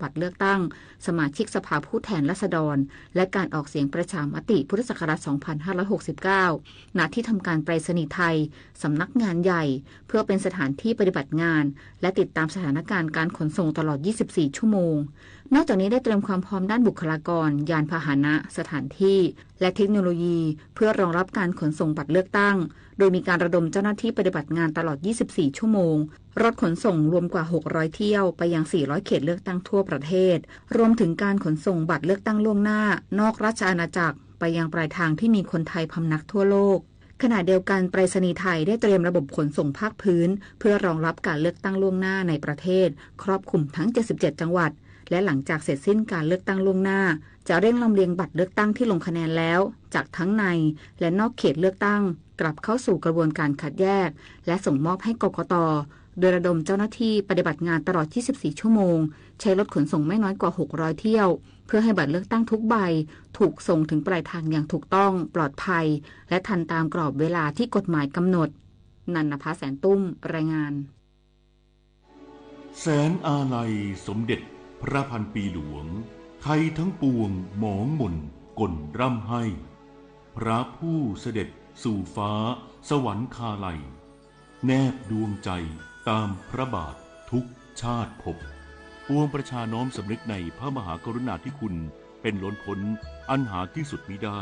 บัตรเลือกตั้งสมาชิกสภาผู้แทนราษฎรและการออกเสียงประชามติพุทธศักราช 2569 ณ ที่ทำการไปรษณีย์ไทยสำนักงานใหญ่เพื่อเป็นสถานที่ปฏิบัติงานและติดตามสถานการณ์การขนส่งตลอด 24 ชั่วโมงนอกจากนี้ได้เตรียมความพร้อมด้านบุคลากรยานพาหนะสถานที่และเทคโนโลยีเพื่อรองรับการขนส่งบัตรเลือกตั้งโดยมีการระดมเจ้าหน้าที่ปฏิบัติงานตลอด 24 ชั่วโมงรถขนส่งรวมกว่า 600 เที่ยวไปยัง 400 เขตเลือกตั้งทั่วประเทศรวมถึงการขนส่งบัตรเลือกตั้งล่วงหน้านอกราชอาณาจักรไปยังปลายทางที่มีคนไทยพำนักทั่วโลกขณะเดียวกันไปรษณีย์ไทยได้เตรียมระบบขนส่งภาคพื้นเพื่อรองรับการเลือกตั้งล่วงหน้าในประเทศครอบคลุมทั้ง 77 จังหวัดและหลังจากเสร็จสิ้นการเลือกตั้งล่วงหน้าจะเร่งลำเลียงบัตรเลือกตั้งที่ลงคะแนนแล้วจากทั้งในและนอกเขตเลือกตั้งกลับเข้าสู่กระบวนการคัดแยกและส่งมอบให้กกต.โดยระดมเจ้าหน้าที่ปฏิบัติงานตลอด 24 ชั่วโมงใช้รถขนส่งไม่น้อยกว่า 600 เที่ยวเพื่อให้บัตรเลือกตั้งทุกใบถูกส่งถึงปลายทางอย่างถูกต้องปลอดภัยและทันตามกรอบเวลาที่กฎหมายกำหนดนันนภาแสนตุ้มรายงานแสนอาลัยสมเด็จพระพันปีหลวงไทยทั้งปวงหมองหม่นก่นร่ำให้พระผู้เสด็จสู่ฟ้าสวรรคาลัยแนบดวงใจตามพระบาททุกชาติภพปวงประชาน้อมสำนึกในพระมหากรุณาธิคุณเป็นล้นพ้นอันหาที่สุดมิได้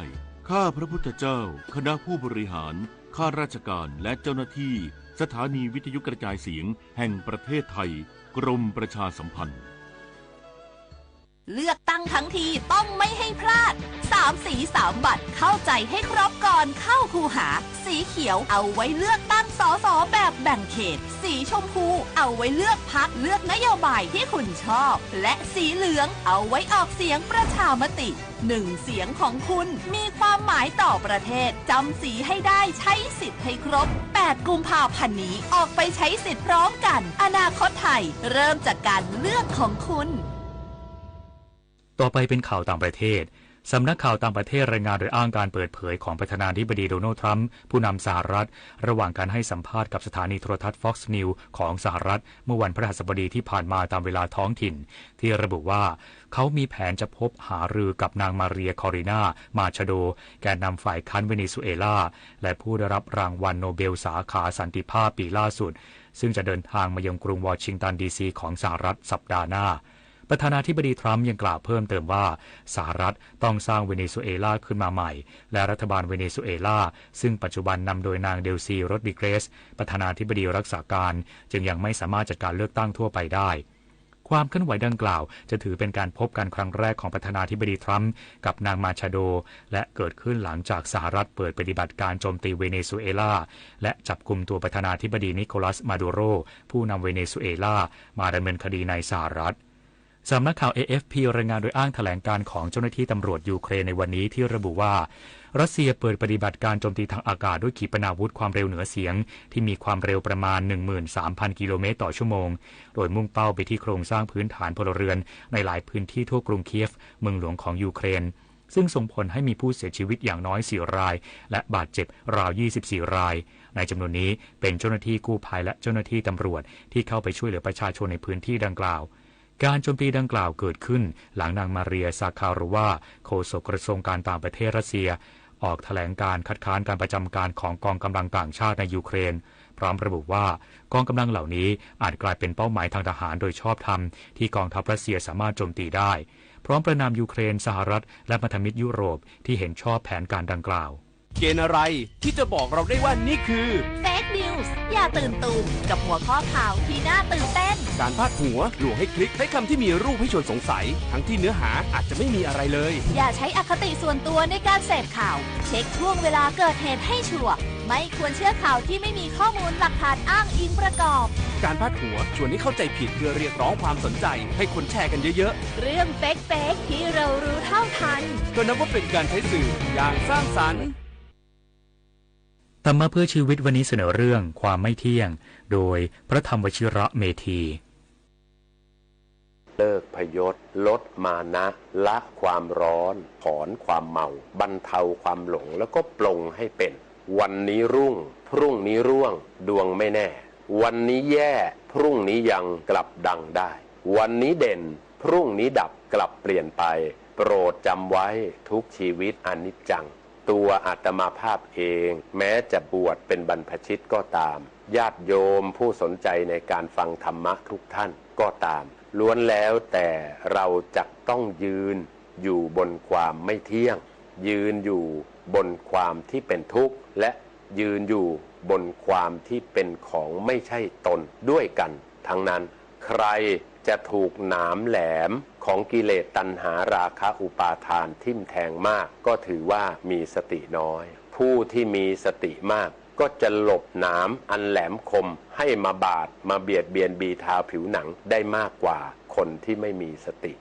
ข้าพระพุทธเจ้าคณะผู้บริหารข้าราชการและเจ้าหน้าที่สถานีวิทยุกระจายเสียงแห่งประเทศไทยกรมประชาสัมพันธ์เลือกตั้งทั้งทีต้องไม่ให้พลาด3 สี3 บัตรเข้าใจให้ครบก่อนเข้าคูหาสีเขียวเอาไว้เลือกตั้งสสแบบแบ่งเขตสีชมพูเอาไว้เลือกพรรคเลือกนโยบายที่คุณชอบและสีเหลืองเอาไว้ออกเสียงประชามติ1 เสียงของคุณมีความหมายต่อประเทศจำสีให้ได้ใช้สิทธิ์ให้ครบ8 กุมภาพันธ์นี้ออกไปใช้สิทธิ์พร้อมกันอนาคตไทยเริ่มจากการเลือกของคุณต่อไปเป็นข่าวต่างประเทศสำนักข่าวต่างประเทศรายงานโดยอ้างการเปิดเผยของประธานาธิบดีโดนัลด์ทรัมป์ผู้นำสหรัฐระหว่างการให้สัมภาษณ์กับสถานีโทรทัศน์ Fox News ของสหรัฐเมื่อวันพฤหัสบดีที่ผ่านมาตามเวลาท้องถิ่นที่ระบุว่าเขามีแผนจะพบหารือกับนางมาเรียคอริน่ามาชาโดแกนนำฝ่ายค้านเวเนซุเอลาและผู้ได้รับรางวัลโนเบลสาขาสันติภาพปีล่าสุดซึ่งจะเดินทางมายังกรุงวอชิงตันดีซีของสหรัฐสัปดาห์หน้าประธานาธิบดีทรัมป์ยังกล่าวเพิ่มเติมว่าสหรัฐต้องสร้างเวเนซุเอลาขึ้นมาใหม่และรัฐบาลเวเนซุเอลาซึ่งปัจจุบันนำโดยนางเดลซีโรดริเกสประธานาธิบดีรักษาการจึงยังไม่สามารถจัดการเลือกตั้งทั่วไปได้ความเคลื่อนไหวดังกล่าวจะถือเป็นการพบกันครั้งแรกของประธานาธิบดีทรัมป์กับนางมาชาโดและเกิดขึ้นหลังจากสหรัฐเปิดปฏิบัติการโจมตีเวเนซุเอลาและจับกุมตัวประธานาธิบดีนิโคลัสมาดูโรผู้นำเวเนซุเอลามาดำเนินคดีในสหรัฐสำนักข่าว AFP รายงานโดยอ้างแถลงการของเจ้าหน้าที่ตำรวจยูเครนในวันนี้ที่ระบุว่ารัสเซียเปิดปฏิบัติการโจมตีทางอากาศด้วยขีปนาวุธความเร็วเหนือเสียงที่มีความเร็วประมาณ 13,000 กิโลเมตรต่อชั่วโมงโดยมุ่งเป้าไปที่โครงสร้างพื้นฐานพลเรือนในหลายพื้นที่ทั่วกรุงเคียฟเมืองหลวงของยูเครนซึ่งส่งผลให้มีผู้เสียชีวิตอย่างน้อย4 รายและบาดเจ็บราว24 รายในจำนวนนี้เป็นเจ้าหน้าที่กู้ภัยและเจ้าหน้าที่ตำรวจที่เข้าไปช่วยเหลือประชาชนในพื้นที่ดังกล่าวการโจมตีดังกล่าวเกิดขึ้นหลังนางมาเรียซาคาโรวาโฆษกกระทรวงการต่างประเทศรัสเซียออกแถลงการคัดค้านการประจำการของกองกำลังต่างชาติในยูเครนพร้อมระบุว่ากองกำลังเหล่านี้อาจกลายเป็นเป้าหมายทางทหารโดยชอบธรรมที่กองทัพรัสเซียสามารถโจมตีได้พร้อมประณามยูเครนสหรัฐและพันธมิตรยุโรปที่เห็นชอบแผนการดังกล่าวเกณฑ์อะไรที่จะบอกเราได้ว่านี่คือเฟกนิวส์อย่าตื่นตูมกับหัวข้อข่าวที่น่าตื่นเต้นการพาดหัวลวงให้คลิกใช้คำที่มีรูปให้ชวนสงสัยทั้งที่เนื้อหาอาจจะไม่มีอะไรเลยอย่าใช้อคติส่วนตัวในการเสพข่าวเช็คช่วงเวลาเกิดเหตุให้ชัวร์ไม่ควรเชื่อข่าวที่ไม่มีข้อมูลหลักฐานอ้างอิงประกอบการพาดหัวชวนให้เข้าใจผิดเพื่อเรียกร้องความสนใจให้คนแชร์กันเยอะๆเรื่องเฟกที่เรารู้เท่าทันก็นับว่าเป็นการใช้สื่ออย่างสร้างสรรค์ธรรมะเพื่อชีวิตวันนี้เสนอเรื่องความไม่เที่ยงโดยพระธรรมวชิระเมธีเลิกพยศลดมานะละความร้อนถอนความเมาบรรเทาความหลงแล้วก็ปลงให้เป็นวันนี้รุ่งพรุ่งนี้ร่วงดวงไม่แน่วันนี้แย่พรุ่งนี้ยังกลับดังได้วันนี้เด่นพ พรุ่งนี้ดับกลับเปลี่ยนไปโปรดจำไว้ทุกชีวิตอนิจจังตัวอาตมาภาพเองแม้จะบวชเป็นบรรพชิตก็ตามญาติโยมผู้สนใจในการฟังธรรมะทุกท่านก็ตามล้วนแล้วแต่เราจะต้องยืนอยู่บนความไม่เที่ยงยืนอยู่บนความที่เป็นทุกข์และยืนอยู่บนความที่เป็นของไม่ใช่ตนด้วยกันทั้งนั้นใครจะถูกหนามแหลมของกิเลสตัณหาราคะอุปาทานทิ่มแทงมากก็ถือว่ามีสติน้อยผู้ที่มีสติมากก็จะหลบหนามอันแหลมคมให้มาบาดมาเบียดเบียนบีทาผิวหนังได้มากกว่าคนที่ไม่มีสติ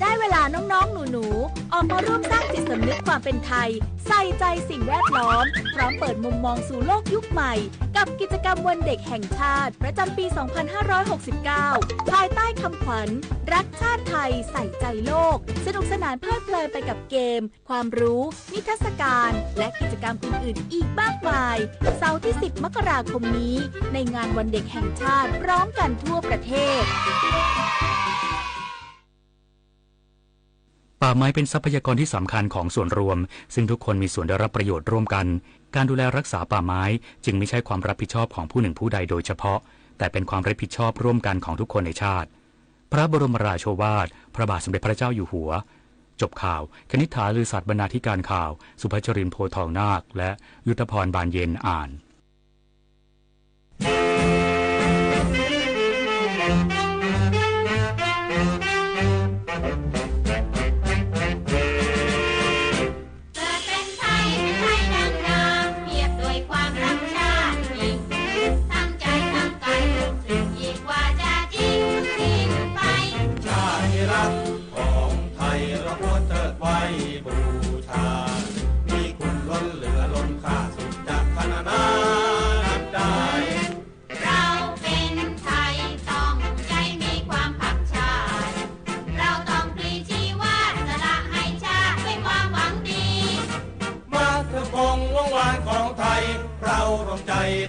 ได้เวลาน้องๆหนูๆออกมาร่วมสร้างจิตสำนึกความเป็นไทยใส่ใจสิ่งแวดล้อมพร้อมเปิดมุมมองสู่โลกยุคใหม่กับกิจกรรมวันเด็กแห่งชาติประจำปี 2569 ภายใต้คำขวัญรักชาติไทยใส่ใจโลกสนุกสนานเพลิดเพลินไปกับเกมความรู้นิทรรศการและกิจกรรมอื่นๆอีกมากมายเสาร์ที่ 10 มกราคมนี้ในงานวันเด็กแห่งชาติพร้อมกันทั่วประเทศป่าไม้เป็นทรัพยากรที่สำคัญของส่วนรวมซึ่งทุกคนมีส่วนได้รับประโยชน์ร่วมกันการดูแลรักษาป่าไม้จึงไม่ใช่ความรับผิดชอบของผู้หนึ่งผู้ใดโดยเฉพาะแต่เป็นความรับผิดชอบร่วมกันของทุกคนในชาติพระบรมราโชวาทพระบาทสมเด็จพระเจ้าอยู่หัวจบข่าวคณิษฐาลือสัตย์บรรณาธิการข่าวสุภชรินทร์โพทองนาคและยุทธพรบานเย็นอ่าน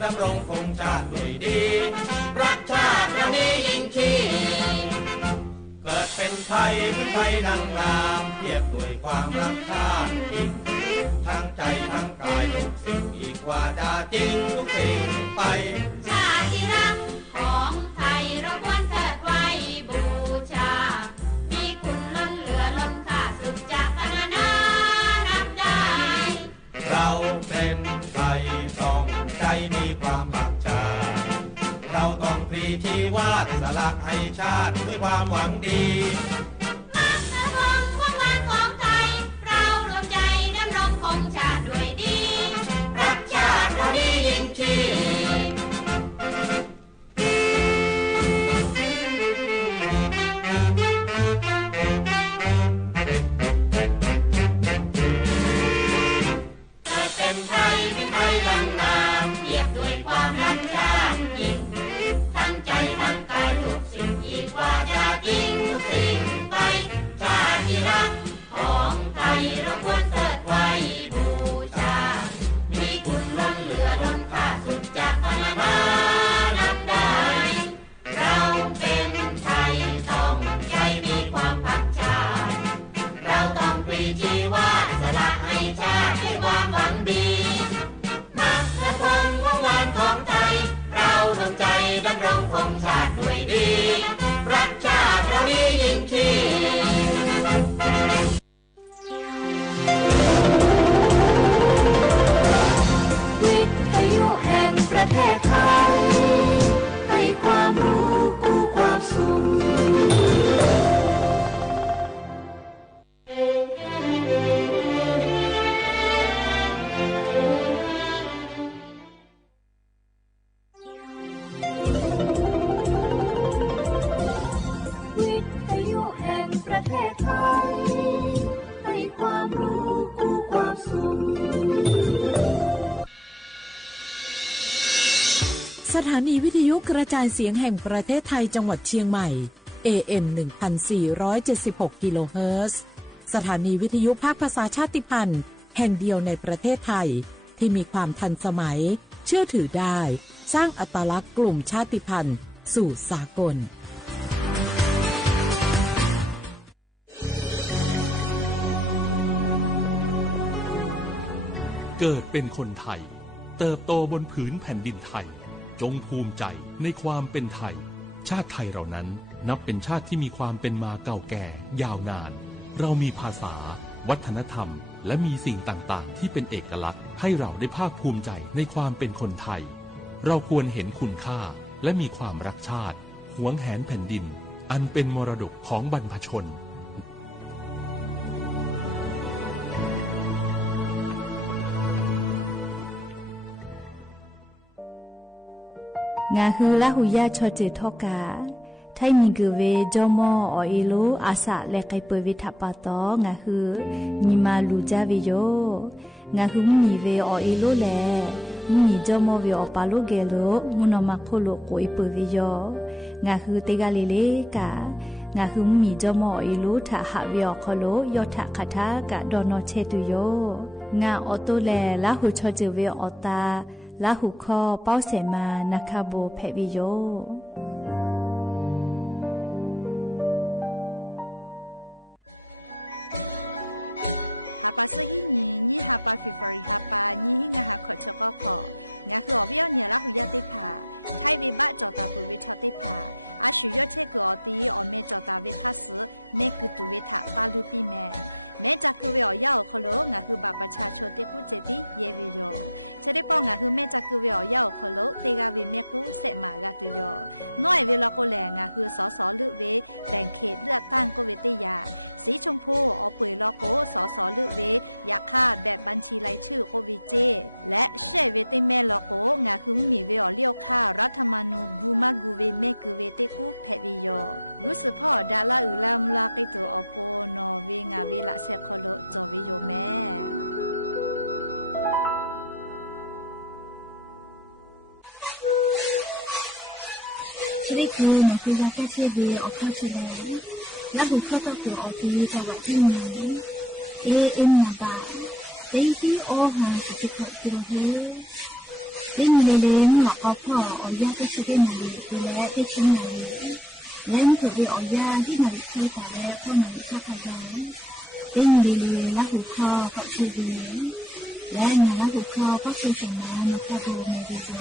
ดำรงคงชาติด้วยดีรักชาติเรานี้ยิ่งชีเกิดเป็นไทยเป็นไทยดังงามเทียบด้วยความรักชาติยิ่งทั้งใจทั้งกายทุกสิ่งอีกว่าจะจริงทุกสิ่งไปชาติที่รักของไทยเราควรเทิดไว้บูชามีคุณล้นเหลือล้นค่าสุดจากพรรณนานับได้เราเป็นไทยต้องใจมีความรักชาติเราต้องพลีชีวาสสละให้ชาติด้วยความหวังดีมาสะพงว่างวานของไทยเรารวมใจดำรงคงชาติด้วยดีรักชาติเรานี้ยิ่งชีสถานีวิทยุกระจายเสียงแห่งประเทศไทยจังหวัดเชียงใหม่ AM 1476 กิโลเฮิรตซ์สถานีวิทยุภาคภาษาชาติพันธุ์แห่งเดียวในประเทศไทยที่มีความทันสมัยเชื่อถือได้สร้างอัตลักษณ์กลุ่มชาติพันธุ์สู่สากล เกิดเป็นคนไทยเติบโตบนผืนแผ่นดินไทยจงภูมิใจในความเป็นไทยชาติไทยเรานั้นนับเป็นชาติที่มีความเป็นมาเก่าแก่ยาวนานเรามีภาษาวัฒนธรรมและมีสิ่งต่างๆที่เป็นเอกลักษณ์ให้เราได้ภาคภูมิใจในความเป็นคนไทยเราควรเห็นคุณค่าและมีความรักชาติหวงแหนแผ่นดินอันเป็นมรดกของบรรพชนงาฮือละหุยาชอเจทอกาไทยมีกือเวจอมอออีโลอาสะและไกเปวิทัปปาตองาฮือนิมาลูจาวิโยงาฮือมีเวออีโลแลมีจอมอเวอปาโลเกโลมุนอมาโคโลโกอิเปวิโยงาฮือเตกาเลเลกางาฮือมีจอมออีโลทะหะเวอคโลยอทะคาทากะดอนอเชตุโยงาออโตแลละหุชอเจเวออตาละหุคอเป้าเสมานาคาโบเพวิโยชีวิตคือหนูคือยาแก้เชื้อดีออกข้าวเชื้อแล้วหุเข้าตัวคือออกทีจังหวัดที่ไหนเอ็มนาบาเต็งที่โอหาสุดที่กิโลเฮเล่นเล่นหลอกเอาพ่อออยาแก้เชื้อได้มาดีคือแล้วได้ชิ้นมาดีเล่นถือไปออยาที่มาดีใช้แต่แล้วพ่อมาดีชอบขยันเล่นเล่นแล้วหุเข้าก็เชื้อดีและงานแล้วหุเข้าก็เชื้อสมานมาข้าวโบเมดิโด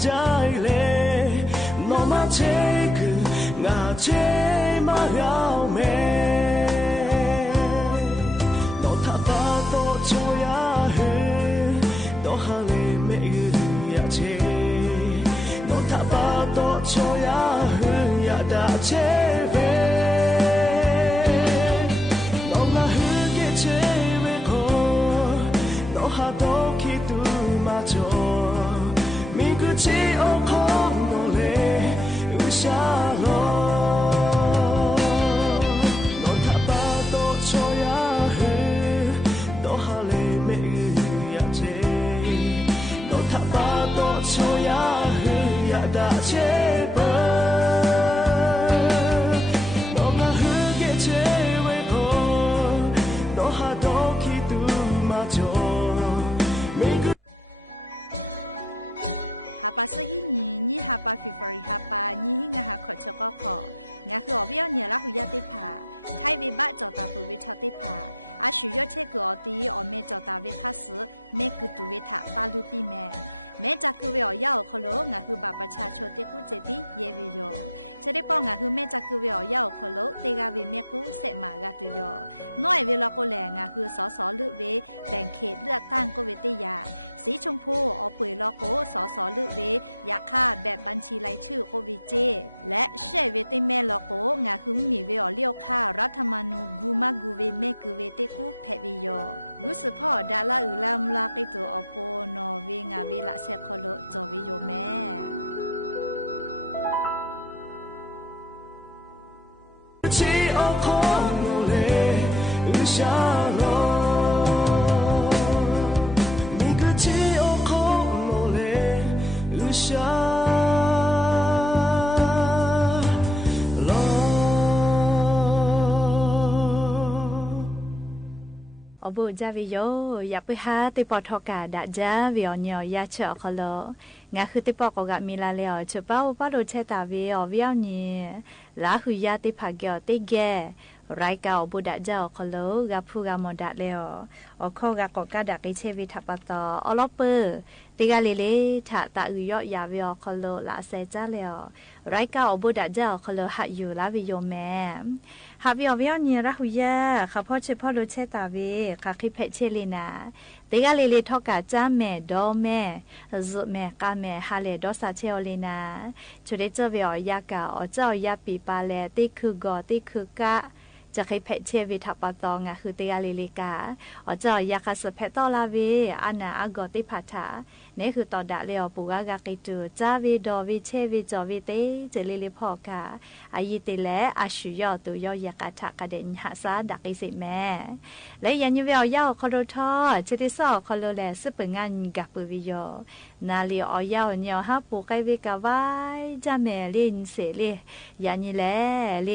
ใจเลยโนมาเชกุงาเชมาเฮาเมโนทาปาโตโชยาเฮโตฮาเลเมยุยาเชโนทาปาโตโชยาเฮยาดาเชเวโนมาเฮเกเชเวโคโนฮาโตคิตุมาโจมิกุชิโอโคโนเลอุชาโลโนทาปาโตโชยาเฮโตฮาเลเมยุยาเจโนทาปาโตโชยาเฮยาดาเชเปโนมาเฮเกเชเวโคโนฮาโตคิตุมาโจมิกุชิโอโคโนเลอุชาโลมิกุชิโอโคโนเลอุชาโลอบุจาวิโยอยากไปหาติปอทอกาดะจาวิอญอยาเชอคอโลงาคือติปอกกะมีลาเลอเชป้าป้าโดเชตาวิอวิอญีลาหุยาติภาเกอติแกไรกาอบุดะเจ้าคอโลกะพูกะมอดะเลออข้อกะกอกะดะกิเชวิทัปตออลอเปอติกาเลเลทะตะอุยอยาวิอคอโลลาเซจาเลอไรกาอบุดะเจ้าคอโลหะอยู่ลาวิโยแมหาวิอวิอญีระหุยาข้าพ่อเชพ่อโดเชตาวิข้าคิเพเชลีนาติกาเลทอกะจาแม่ดอแม่ซุแม่กาแม่ฮาเลดอซาเชอลีนาจุเดเจวิอยากะอเจ้ายาปีปาเลติคือกอติคือกะจะให้เพเชวิทัปตองะคือติกาเลลิกาอเจ้ายาคาสเพตอลาวิอานาอากอติพัทธานี่คือตอดะเลอปูกากะกิตูจาวิดอวิเชวิจอวิเตเจลิลิพอกาอายิติเลอาชุยอตุยอยากะทะกะเดนหาซาดักอิสิแม่และยันยูเวอยาคอโรทอเจติซอคอโลแลซึปงานกับปุวิโยนาลีออยาเนียวฮาปูไกวิกะไวจาเมลินเสเลยันยีแลเล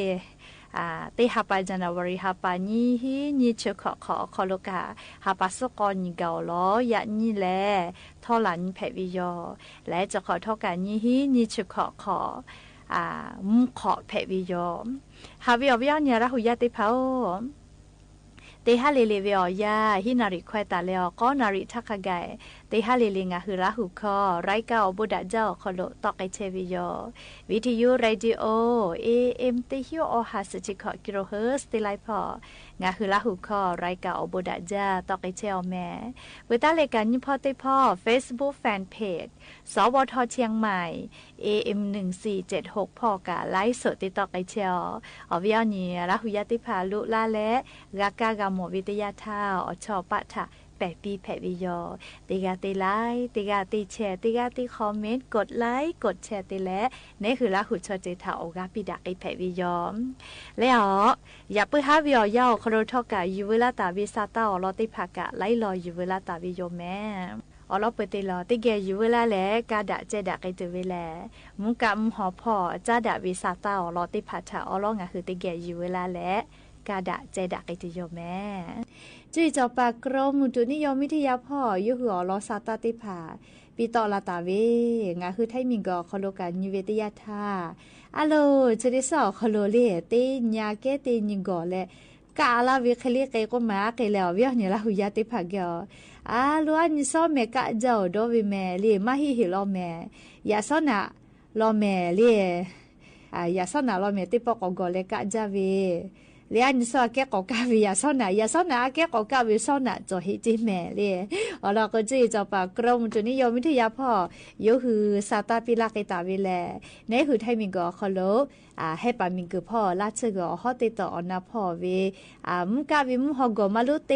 ติฮาปาจันวริฮาปานีฮีนีเชขอคอโลกาฮาปาสกอนีเกาลอยะนีแลทอหลันเพวิโยและจะขอทอกานีฮีนีเชขอมุขอเพวิโยฮาวิอวิญญาณหุยาติเผาเตฮาเลเลเวียาฮินาริควายตาเลอก็นาริทักไกเตฮาเลเลงาฮืราหุคอไรกาอบุดะเจ้าคอโลตอกไอเชวิโยวิทยุเรดิโอ AM เตฮิโอฮาสจิคอกิโลเฮิรตซ์ติไลพองาฮืราหุคอไรกาอบุดะเจ้าตอกไอเชอแม่เวตาเลกันยิพอติพ่อ Facebook Fan Page สวทเชียงใหม่ AM 1476พอกาไลฟ์สดติตอกไอเชอวิญญาณหุยาติพาลุลาและกากาหมวิทยาท่าอชอปะทะแปะปีแผะวิโยติกาติไลค์ติกาติแชร์ติกาติคอมเมนต์กดไลค์กดแชร์ติและนี่คือละหุชเจทาโอกาปิดักไอแผะวิโยแล้วอย่าเพิ่งหาวิโอยาวคโรทอกะยูเวลาตาวิซาตาอลอติภากะไลรอยูเวลาตาวิโยแม่อลอเปติลอติเกยูเวลาแลกาดะเจดะไกตเวแลมุกะมหอพอจาดะวิซาตาอลอติภาทาอลองะคือติเกยูเวลาแลกาดะเจดะไกติโยแม่จุยจอปากรมมุตุนิยมวิทยาพ่อยุหัวลอซาตาติภาปีตอลาตาเวงาคือไทมิงกอคโลกันยูเวติยาทาอะโลจะได้สอคโลเลเตญาเกเตนิงกอและ กาลาวิเคลีเกก็มาเกแล้วเวียเนี่ยละหุยาติผักเกอลัวนี่ซ้อแม่กะเจ้าโดวิแม่ลีมาฮิฮิลอแม่ยาซ้อนะลอแม่ลียาซ้อนะลอแม่ติปอกกอเลกะจาวีเลียนซ้อแกกอกาวิยาซ้อนะแกกอกาวิซ้อนะจอฮิจิแม่ลีเราก็จีจะปากรมจุนิยมวิทยาพ่อยูฮือซาตาปิลาเกตาวิแลในหือไทมิงก็ขอโลให้ปามิงคือพ่อลาเชก็ฮอติต่ออนาพ่อเวมุกาวิมุฮอกมาลุเต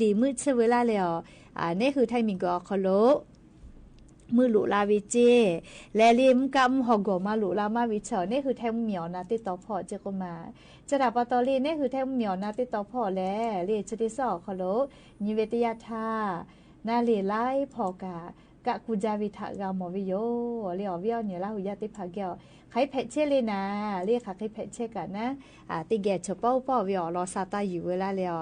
ดีมืดเชเวลาแล้วนี่คือไทมิงก็ขอโลมือหลุลาวิเจและเลียมกำหอกมาหลุลามาวิเชนี่คือแทมเหมียวนาติต่อพ่อเจก็มาจะดับปตอลีนี่คือแทมเหมียวนาติต่อพ่อแล้วเรียชดิสอขอโลนิเวติยาธานาเลีไลพอกะกูจาวิทากามวิโยเรียวิโอเนี่ยละหุยาติภาเกลใครเพชเชเลยนะเรียกค่ะใครเพชเชกันนะติแกชเป้าวิโอรอซาตาอยู่เวลาแล้ว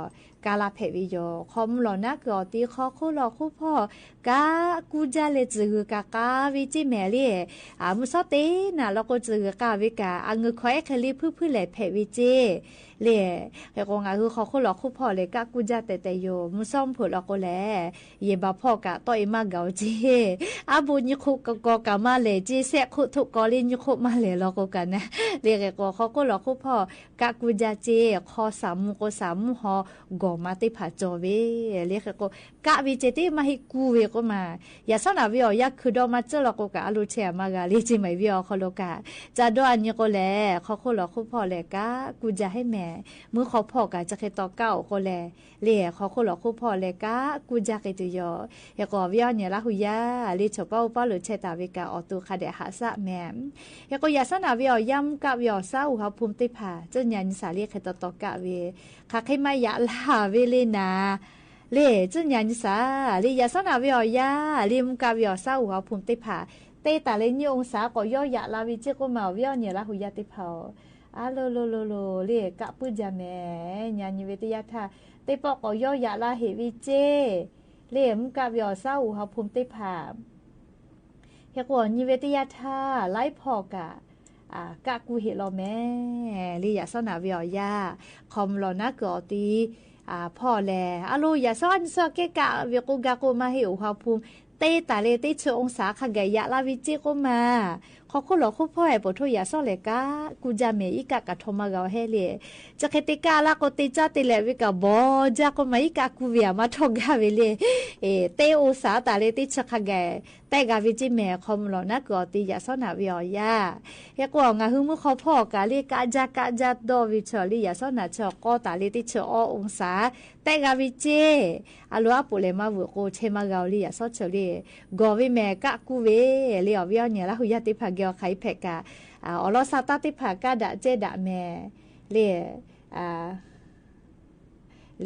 กาลาเพวิโยคอมหลอนะกอตีคอคู่หลอคู่พ่อกะกูจาเลจือกะกาวิจิแมเรียมุสเตนะแล้วก็จือกาวิกาอังคอยคลีพื้นเลยเพวิจิเล่เฮกงาคือเขาหลอกคู่พ่อเลยกะกูจาแต่โยมุซ่อมผุหลอกก็แลเยบาพ่อกะต่อยมาเกาจีอาบุญยคุกกะมาเลยจีเสคุทุกกอลินยคุมาเลยหลอกกันนะเรียกเขาก็หลอกคู่พ่อกะกูจาจีคอสามมุกสามมุหอกอมาติผาจอเวเรียกก็กะวิเจติมาให้กูเวก็มาอย่าสนาวิอยักคือดอมาเจอหลอกกะอลูเชียมากะลิจิไม่วิอเขาโลกะจะดอนยก็แลเขาก็หลอกคู่พ่อเลยกะกูจะให้แม่มือเขาพ่อกะจะเคต่อเก้าก็แลเรียเขาก็หลอกคู่พ่อเลยกะกูจะเคตุยอยากวิอเนี่ยละหุยาลิชเป้าหรือเชตาวิกาออตุคาเดหาสะแม่อยากอย่าสนาวิอยำกับวิอเศร้าเขาภูมิติผาเจ้ายันสาเรียกเคต่อกะเวคักให้ไม่ยะลาเวเลนาเล่เจ้ายันสาเรียสนาวิอยาลิมกับวิอเศร้าเขาภูมิติผาเตตาเลนิองศาก็ย่อยะลาวิเจก็มาวิอเนี่ยละหุยาติผาโลเรียกะปุจาแม่ญาณิเวทยาธาเตปอกก็ย่อยะลาเหวิเจเล่มกับวิอเศร้าเขาภูมิติผาเฮกว่านิเวทยาธาไล่พอกะกะกูเห็นเราแม่ลีอยากสนาวิอยาคอมเรานะกอตีพ่อแลลูอย่าซ่อนซอเกกะเวกูกะกูมาหิวความภูมิเตตาเลเตเชองศาขะไกยะลาวิจิก็มาขอคุณหลอกคุณพ่อไอ้ปทุยาซ่อนเลยกะกูจะเมอีกะกะทมาเกาเฮเลจะเคติกาละก็ติจ้าติเลวิกะบอจะก็มาอีกะกูเวียมาทอกะเวเลเตองศาตาเลติชะขะไกแต่กะวิจิเมคอมหลอนะกอติยาซ่อนนาวิอยาเฮกว่างะหึมือเขาพ่อกะเลกะจะดอวิชอลิยาซ่อนนาชอกอตาเลติชอองศาแต่กะวิจิลัวปุเลมาวุโกเชมาเกาลียาซ่อเชลีกอวิเมกะกูเวเลียววิอเนี่ยละหุยาติภาเกลไขเพกะอลอซาตาติภากะดะเจดะแม่เ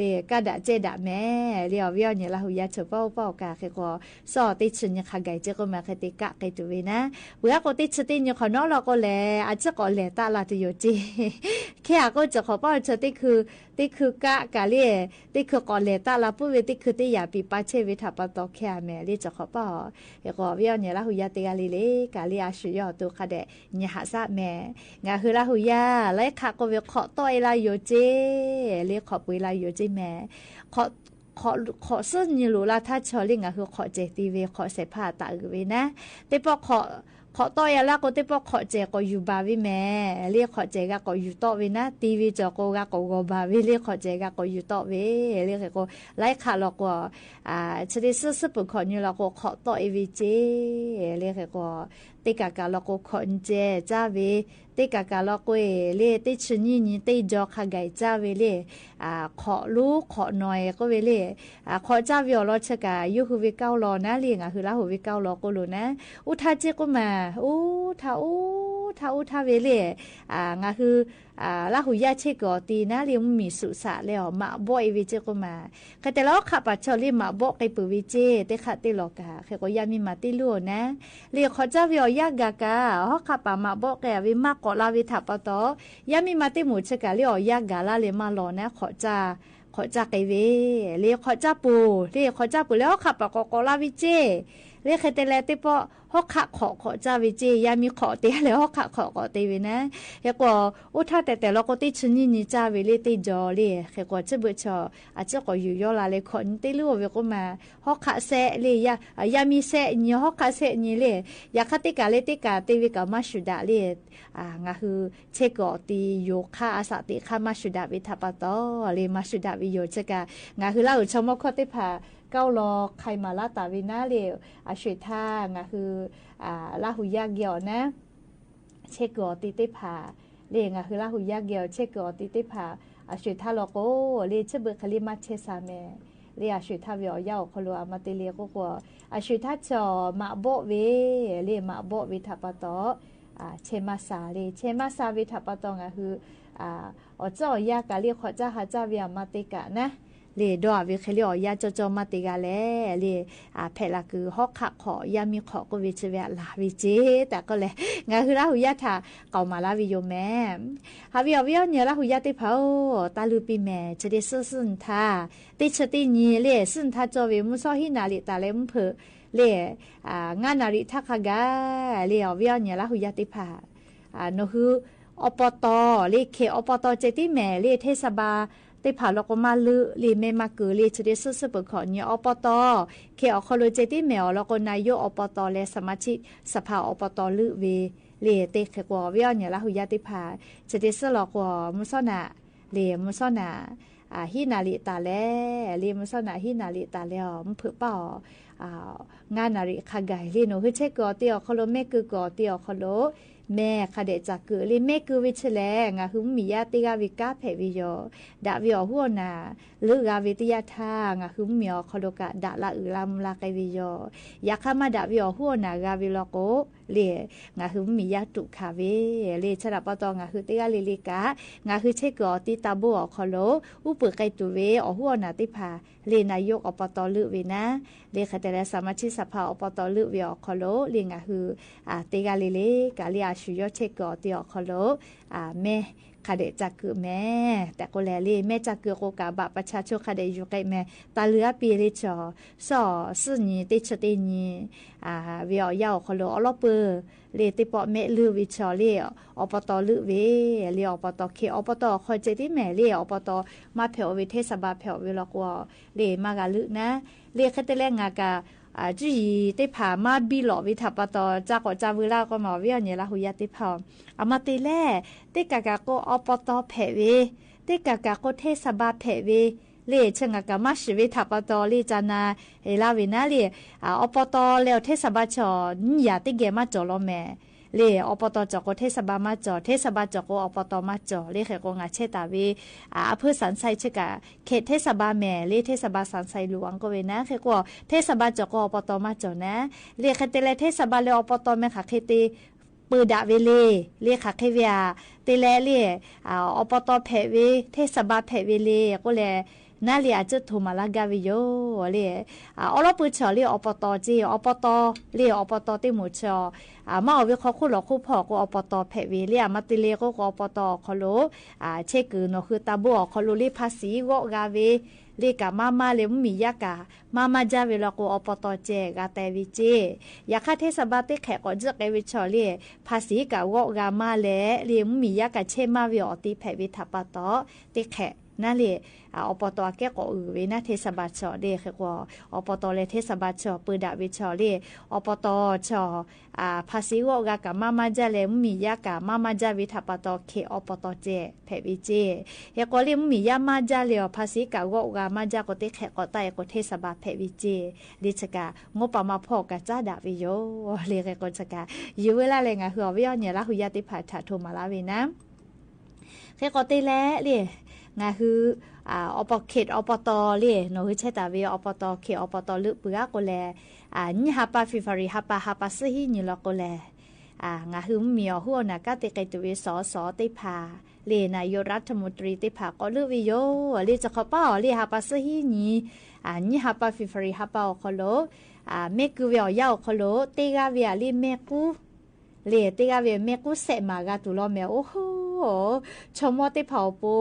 ลกะดะเจดะแม่เลียววิอเนี่ยละหุยาเฉเป้ากะเคก็ซอติชุนยะขะไกเจก็มาเคติกะไกตุเวนะเวก็ติชติญะขอนอลก็แลอาจจะก็แลตาลาตุโยจิแค่ก็จะขอป้อเชติคือกะกะเลติคือก่อนเลตาลาปุเวติคือติยาปีปาเชวิทาปตอแค่แม่เลจะขอป้อเฮก็วิอเนี่ยละหุยาติกะลิเลกะลิอาชุยอตุคะเดญะหะซะแม่งะคือละหุยาไลคะก็เวขอต้อยลาโยเจเลขอปุยลาโยเจแม่ขอซึ่งนี่รู้ละถ้าชอลิงอ่ะคือขอเจตีเวขอเสพาตาเวนะแต่พอขอต่อยละก็แต่พอขอเจก็อยู่บาวิแม่เรียกขอเจก็อยู่ต่อเวนะทีวีจอก็บาวิเรียกขอเจก็อยู่ต่อเวเรียกก็ไล่ขาลก็ชนิดซื้อปุ่นขอนี่ละก็ขอต่อเอวีเจเรียกก็ติกากาลก็ขอเจจ้าเวติกากาลก็เรียติชนี่ติจอขะไกจ้าเวเลขอรู้ขอหน่อยก็เวเลขอจ้าเวอรอชกาอยู่คือวิเก้ารอนะเรียงคือละหูวิเก้ารอก็รู้นะอุทาเจก็มาทาเวเลงาคือละหูยาเชกอตีนะเรียงมีสุสะแล้วมาบ่อยวิเจก็มาแต่แล้วขับปัจจลิมาบ่ไกปุวิเจแต่ขัดติลอกาเคก็ยามีมาติลัวนะเรียกขอจ้าเวอยากากาฮอขับปามาบ่แกวิมากกอลาวิทับปตอยามีมาติหมูชกาเรียอยากกาลาเลมาลอนะขอจ้าไกเวเรียกขอจ้าปูแล้วขับปากกอลาวิเจ เรียกแต่แล้วติปอฮอกขะขอจ้าวิจิยามีขอเตแล้วฮอกขะขอเตวินะเฮกว่าอุท่าแต่เราก็ติชนินี่จ้าวิเลติจอเลยเฮกว่าจะบุชออาจจะก็อยู่ยอลาเลยคนติรู้ว่าก็มาฮอกขะเสเลยยามีเสนี่ฮอกขะเสนี่เลยยาคติกาเลติกาติวิกามาสุดาเลยงาคือเชกอติโยคะอาสาติคามาสุดาวิทัปโตเลยมาสุดาวิโยเชกางาคือเราชมข้อติพาเก้ารอใครมาลาตาวินาเลวช่วยท่างคือลาหุยาเกียวนะเชกอติติพาเลงคือลาหุยาเกียวเชกอติติพาช่วยท่าโลโกเลเชเบคลิมาเชซาเมเลช่วยท่าวิอยาคลัวมาติเลโกโกช่วยท่าจอมาโบเวเลมาโบวิทัปโตเชมาซาเลเชมาซาวิทัปโตงคือเจ้ายากาเลขอจ้าหาจ้าวิอามาติกะนะเลดอวิเคลียจอมาติกาเลเพลาคือฮอกขะขอยามีขอก็วิจเวลาวิจิแต่ก็เลยงาคือลาหุยาทาเกามาลาวิโยแม่ฮาวิเนี่ยลาหุยาติเผาตาลูปีแม่จะได้สึ่นทาติชตินีเลสึ่นทาจอวิมุซอหินาลิตาเลมเพเลงานนาริทักกาเลวิเนี่ยลาหุยาติพาโนคืออปตเลเคอปตเจติแม่เลเทศบาติผ่าเราก็มาลือลีเมมาเกลีจะได้ซื้อเปิดขอเนี่ยอปตเคอคอโลเจติแมวเราก็นายกอปตและสมาชิกสภาอปตลือเวเลเตกกว่าวิญญาณละหุยาติผ่าจะได้ซื้อเราก็มุสนาเลมุสนาฮินาลิตาเลเลมุสนาฮินาลิตาแล้วมันเผื่อเปล่างานนาริขกายลีโนคือเช็คก่อเตียวคอโลเมกือก่อเตียวคอโลแม่คเดจักเกลิเมกือวิเชแลงาหุมมียาติกาวิกาเพวิโยดาวิอหัวนาลือกาวิติยาทางาหุมมีอคอโลกะดาละอืลามลาไกวิโยยาคามาดาวิอหัวนากาวิโลโกเลงาหุมมียาตุคาเวเลชราปตองาหุติกาลิลิกางาหุเชกอติตาโบอคอโลอุปไกตุเวอหัวนาติพาเลนายกอปตลือเวนะเลขแต่ละสมาชิกสภาอปตลือเวอคอโลเลงาหุติกาลิลิกาลิชุยเชกอติอคอโลแม่คาเดจักคือแม่แต่ก็แลลี่แม่จักคือโกกาบะประชาชนคาเดอยู่ใกล้แม่ตาเลือปีริจอสอซึ่งนี่ติชตินี่วิอยาวคอโลอลเปอร์เลติปอเมลือวิชอเลอปตลือเวเลอปตเคอปตคอยเจติแม่เลอปตมาเผววิเทศบาเผวเวลกว่าเลมากะลึนะเลคเตแลงากาจีติผามาบีหลอวิทัปตอจากจาวิลาก็มาวิญญาณละหุยาติพาอามาติแลติกากาโกอปตเพเวติกากาโกเทศบาเพเวเลชงกามาชีวิทัปตอลีจานาเฮลาวินาเลอปตแล้วเทศบาชอยาติเกมาจอลแม่เลอปตจกเทศบามาจอเทศบาจกอปตมาจอเลเขกงาเชตาเวอำเภอสันไซเชกะเขตเทศบาแม่เลเทศบาสันไซหลวงก็เวนะเขกว่าเทศบาจกอปตมาจอนะเลเขเตเลเทศบาเลอปตแม่ค่ะเขตปืดาเวเลเลค่ะเขเวียเตเลเลอปตเพเวเทศบาเพเวเลก็แลนาเลียจะถูมาลากาวิโยเลอลปุชอเลอปตจีอปตเลอปตติมุชอมาเอาวิเคราะห์คู่หลอกคู่พอก็อปตเพเวเลมาติเลก็อปตคอโลเชกือโนคือตาบัวคอโลเลภาษีวกาเวเลกามาเลมมียากามาจาเวลก็อปตเจกาแต่วิเจยาคาเทศบาติแขกก็จะเกวิชอเลภาษีกาวกามาเลเลมมียากาเชมาวิอติเพวิทัปตติแขนั่นเลยอปตแก้ก็เวนะเทศบาลชอเดคือว่าอปตเลยเทศบาลชอปืนดาวิชอเลอปตชอภาษีวกากามาจาเลมียากามาจาวิทัปตเคอปตเจเพวิเจเฮก็เลมียามาจาเลภาษีกาวกามาจาก็ติแขก็ไตก็เทศบาลเพวิเจดิฉกางบประมาณพอกะจ้าดาวิโยเลก็จะกะอยู่เวลาเลยงะคือวิญญาณละหุยาติภาษาโทมาลาเวนะเฮก็ติแลเลยงาคืออปเขตอปตเลโนคือใช่ตาเวอปตเขตอปตลึกเปื้อก็แลนี่ฮาปาฟิฟาริฮาปาซึฮินี่ละก็แลงาคือมีหัวน่ะก็ติไกตุเวสติพาเลนายรัฐมนตรีติพาก็ลึกวิโยเลจะเขาป้าเลฮาปาซึฮินี่นี่ฮาปาฟิฟาริฮาปาคอโลเมกุเวียวยาวคอโลเตกาเวียลิเมกุเลเตกาเวียเมกุเสมากาตุโลเมโอโห ชมอติเผาปู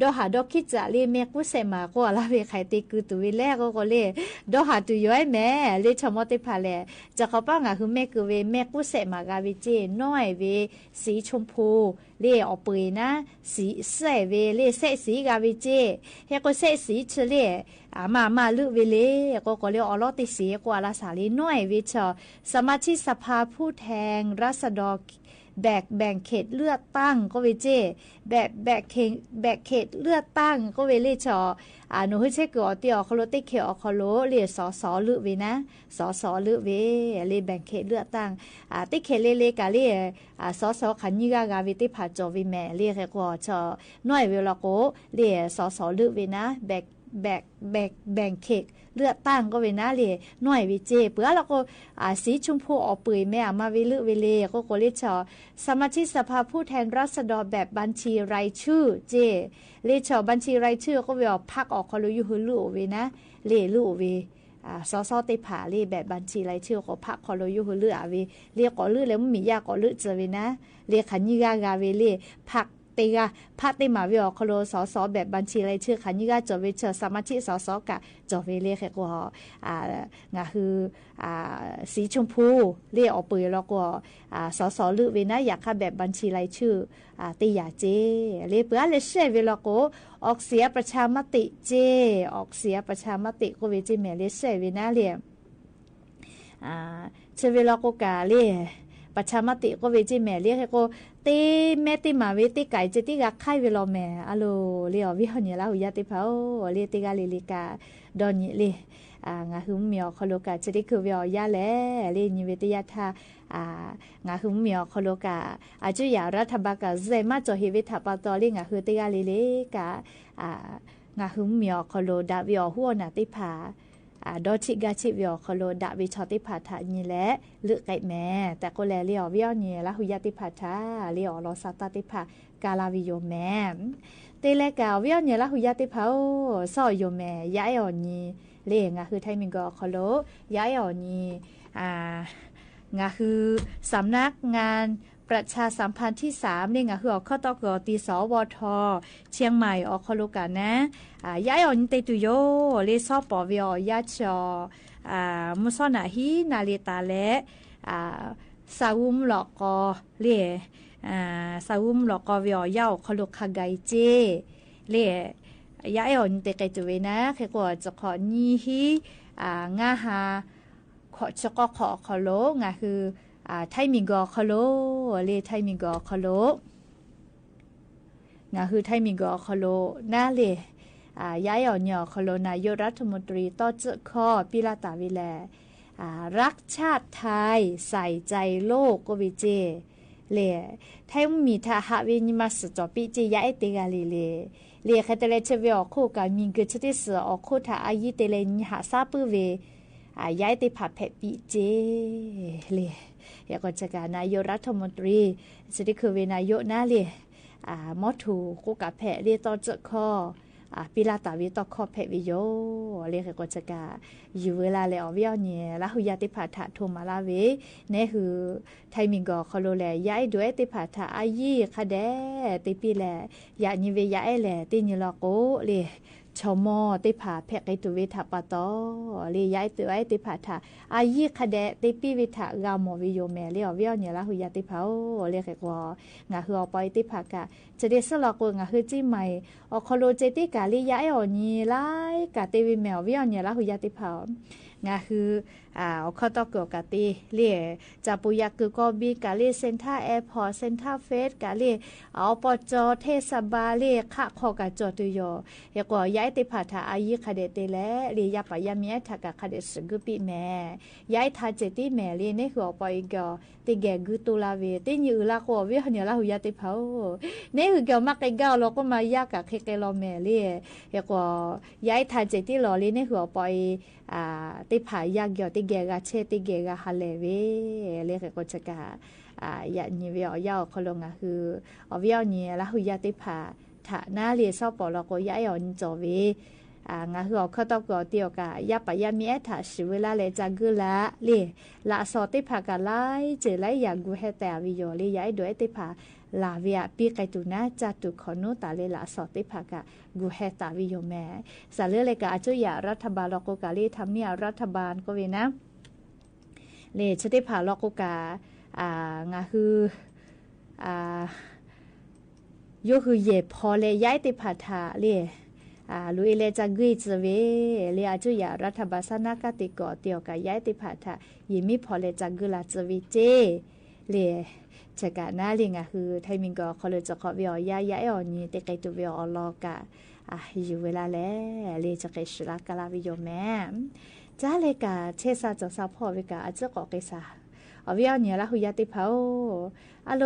ดอหาดอกคิดจะเรียแม่กูเสมาก็ละเวไข่ติคือตัวแรกก็เลยดอหาตัวย้อยแม่เลยชมอติผาแลจะเขาป้างอ่ะคือแม่คือเวแม่กูเสมากาวิเจน้อยเวสีชมพูเล่ออกปืนนะสีใส่เวเล่ใส่สีกาวิเจเฮก็ใส่สีเฉลี่ยมาลึกเวเลก็เรียกอลอติสีกว่าละสาลีน้อยวิชสมาชิกสภาผู้แทนราษฎรแบ่งเขตเลือกตั้งก็เวเจแบ่งเขตเลือกตั้งก็เวเลชหนูให้เช็คก่อนเตียวคโลติเขตอคโลเรียสสลึกเวนะสสลึกเวเรแบ่งเขตเลือกตั้งติเขตเลกาเรสสขันยิกากาเวติผาจอวิแม่เรียกก็ชน้อยเวลาโกเรียสสลึกเวนะแบ่งเขตเลือกตั้งก็เวนะเลยน้อยวิเจเปื่อแล้วก็สีชมพูออกปืยแม่มาวิลึเวเลก็เลชสมาชิกสภาผู้แทนราษฎรแบบบัญชีรายชื่อเจเลชบัญชีรายชื่อก็เวลพักออกคอลุยูฮึลุเวนะเลลุเวสอติผาเลแบบบัญชีรายชื่อก็พักคอลุยูฮึลุเวเรียกก็ลือแล้วมียากก็ลือเจเวนะเรียกขันยิกากาเวเลพักเตกาพาเตมาวิอคโลสสแบบบัญชีรายชื่อขันยิกาจอเวเชสมาชิกสสกะจอเวเลแค่ก็งาคือสีชมพูเรียกออกปืนแล้วก็สสลึกเวนะอยากค่ะแบบบัญชีรายชื่อติยาเจเรียเปื้อเลเชเวลก็ออกเสียประชามติเจออกเสียประชามติก็เวจิแม่เลเชเวนะเรียเชเวลก็กาเรียประชามติก็เวจิแม่เรียกก็ตีแม่ตีมาเวติไก่จะติกาไข่เวลาแม่อะโลเรียวิหอนยละหุยาติเผาเรียติกาลิลิกาดอนยิลิงาหุมเมียวคโลกาจะได้คือเวียยาแลเรียนิเวติยาทางาหุมเมียวคโลกาอาจุยารัฐบาลกาเซมาจอฮิวิทาปาตอลิงาคือติกาลิลิกางาหุมเมียวคโลดาวิอหัวนาติผาดอชิกาชิวิอคโลดาวิชอติผาทานี่แหละลึกไก่แม่แต่ก็แลเรียวิอนี่ละหุยาติผาทาเรียลอซาตาติผากาลาวิโยแม่เตเลกาวิอนี่ละหุยาติผาซอโยแม่ยายอนี่เรียงาคือไทมิงกอคโลย้ายออกนี้งาคือสำนักงานประชาสัมพันธ์ที่3นี่งาคือออกข้อตกตีสวทเชียงใหม่ออกคโลกันนะย้ายออกนี้เตตุโยเลซอปอวิอยาชมุซอนาฮีนาเลตาและซาอุมหลอกกอเลซาอุมหลอกกอวิอยาคโลคาไกเจเลย้ายออกเตไกตัวเวนะแค่ก็จะขอนี่ฮีงาหาขอจะก็ขอคโลงาคือไทมิงกอคโลเลไทมิงกอคโลงาคือไทมิงกอคโลน่าเลย้ายออกเนี่ยคโลนายกรัฐมนตรีต่อเจข้อปิลาตาวิแลรักชาติไทยใส่ใจโลกก็วิเจเลไทยมีทหารวิญญาสจอปิจิย้ายเตกาลีเลเรียกแต่ละเชวิออกคู่กันมีเกิดชติเสือออกคู่ถ้าอายุเตเลนหาซาปื้อเวย้ายเตผัดแผะปีเจเลยอยากจะการนายกรัฐมนตรีจะได้คือเวนายกนะเลยมอถูคู่กับแผะเรียต่อเจาะข้อปิลาตาวิต่อข้อแผะวิโยเรียกก็จะการอยู่เวลาแล้ววิอเนี่ยแล้วหุยาติผัดถาโทมาลาเวเนี่ยคือไทมิงกอคโลแลย้ายด้วยติผัดถาอายีคะแดติปีแลยานิเวย้ายแลตินิลโกเลยชมอติผาแพกไอตุวิทาปะตอเลยย้ายตัวไอติผาถาอายีคะแดติปีวิทากามอวิโยแม่เรียวิอเนี่ยละหุยาติเผาเรียกว่างาคืออปอยติผากะจะได้สลอกงาคือจิใหม่อคโลเจติกาลิย้ายออนี่ไลกะติวิแมววิอเนี่ยละหุยาติเผางาคือข้อตอกกะติเรียจะปุยคือก็บีกะเรียเซ็นทรัลแอร์พอร์ตเซ็นทรัลเฟสกะเรียเอาปจเทศบาลเรียคะขอกะจอตุโยยก็ย้ายติผาถาอายีคะเดเตแลเรียยาปยามีทากะคะเดสกุปิแม่ย้ายทาเจติแม่เรียในหัวปอยกอติแกกุตุลาเวติยือละก็วิหเนี่ยละหุยาติเผาในคือเกมักไกกาเราก็มายากะเคเกลอแม่เรียยก็ย้ายทาเจติลอเรียในหัวปอยติผายากยอติแกกะเชติแกกะฮาเลเวเรียกก็จะกะยานี่เวียาวเขาลงคือเวียเนี่ยละหุยาติผาถ้าหน้าเรียซอปอเราก็ย้ายออนจอเวงาคือเขาต้องก็เตียวกะยาปยามีถ้าสิเวลาเลจักกุละเลละสอติผากะไลเจไลอยากกูเฮแต่วิโยเลย้ายด้วยติผา ลาเวียปีไกตุนะจัตุขอนุตาเลลาสอติภากะกูเฮตาวิโยแมสาเลือเลกาจุยารัฐบาลลอกกาลีทำเนี่ยรัฐบาลก็เวนะเลชติภาลอกกางาคือโยคือเย่พอเลยย้ายติภาทาเลลุยเลจะกึยจะเวเลยอาจุยารัฐบาลสนากติกอเตียวกะย้ายติภาทายิมิพอเลยจะกึลาจะวิเจเลจะกะนาลิงอ่ะคือไทมิงก็เขาเลยจะขอวิอยาย้ายอ่อนนี่แต่ไกตัววิอลอกะอยู่เวลาแล้วเลยจะเกชลากะลาวิโยแม่จ้าเลยกะเชซาจะซาพ่อวิกะอาจจะกอกษาเอาวิอเนี่ยละหุยาติเผาอะโหล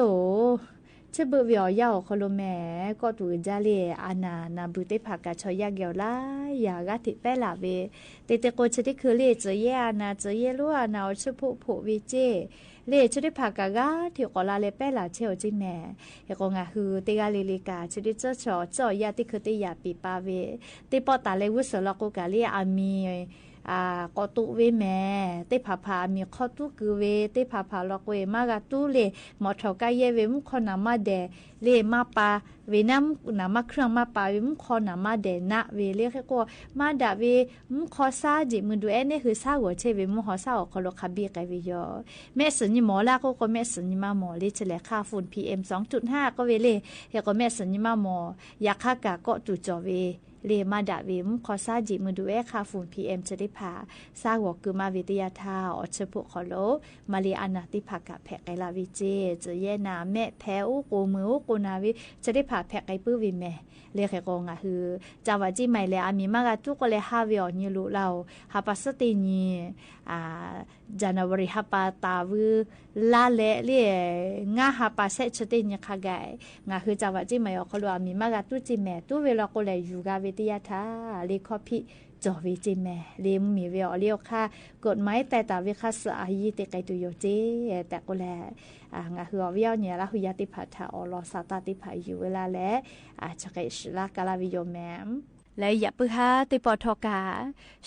เชื่อเบอร์วิอยาวเขาโลแม่ก็ดูจ้าเลยอานาบุติภากะชอยาเกียวละอยากะติแปลาเวแต่โกชติคือเลยจะแย่นาจะแย่ลัวนาชื่อผู้วิเจเลชดิภากะกะที่กอลาเลเปลาเชอจิแม่เฮกงะฮือติกาลิลิกาชดิเจชอจ่อยาติคือติยาปีปาเวติปอตาเลวุสลอกกะเลอามีก็ตุเวแม่ติพามีข้อตุกือเวติพาลอกเวมากะตุเลหมอทอกะเยเวมุคอนามาเดเลมาปาเวน้ำนามาเครื่องมาปาเวมุคอนามาเดนะเวเลก็มาดาเวมุคอซาจิมือดูเอเนี่ยคือซาหัวเชเวมุหอซาอคอลคาบีไกวิโยแม่สัญญหมอลาก็แม่สัญญมาหมอเลเฉลค่าฝุ่น PM 2.5 ก็เวเลเฮก็แม่สัญญมาหมอยาค่ากะก็ตุจอเวเลมาดาเวมขอซาจิมือดูค่าฝุ่น PM จะได้ผ่าซาหัวคือมาวิทยาทาอเชปุขอโลมาลีอนาติภากะแพกไกลาวิเจจะแย่นาแม่แพ้อุกูมืออุกูนาวิจะได้ผ่าแพกไกปื้อวิแม่เลขกงอ่ะคือจาวาจิใหม่เลยอามีมากะทุกก็เลยฮาวิอนี่รู้เราฮาปัสตินีJanuary ฮาปาตาวิลาเลเลียงาฮาปาเซชตินีค่ะไกงาคือจาวาจิใหม่อคอลอามีมากะตุจิแม่ตุเวลาก็เลยอยู่กาวิทยาทาเลคอพิจอวิจิแม่เลมมีเวอเลียวค่ะกฎหมายแต่ตาวิคัสอายีเตไกตุโยเจแต่ก็แลงาคือเวียวเนี่ยละหุยาติพัทธาอลอสาตาติภาอยู่เวลาและจะเกชลากาลาวิโยแมมและอย่าปึฮาติปอทอกา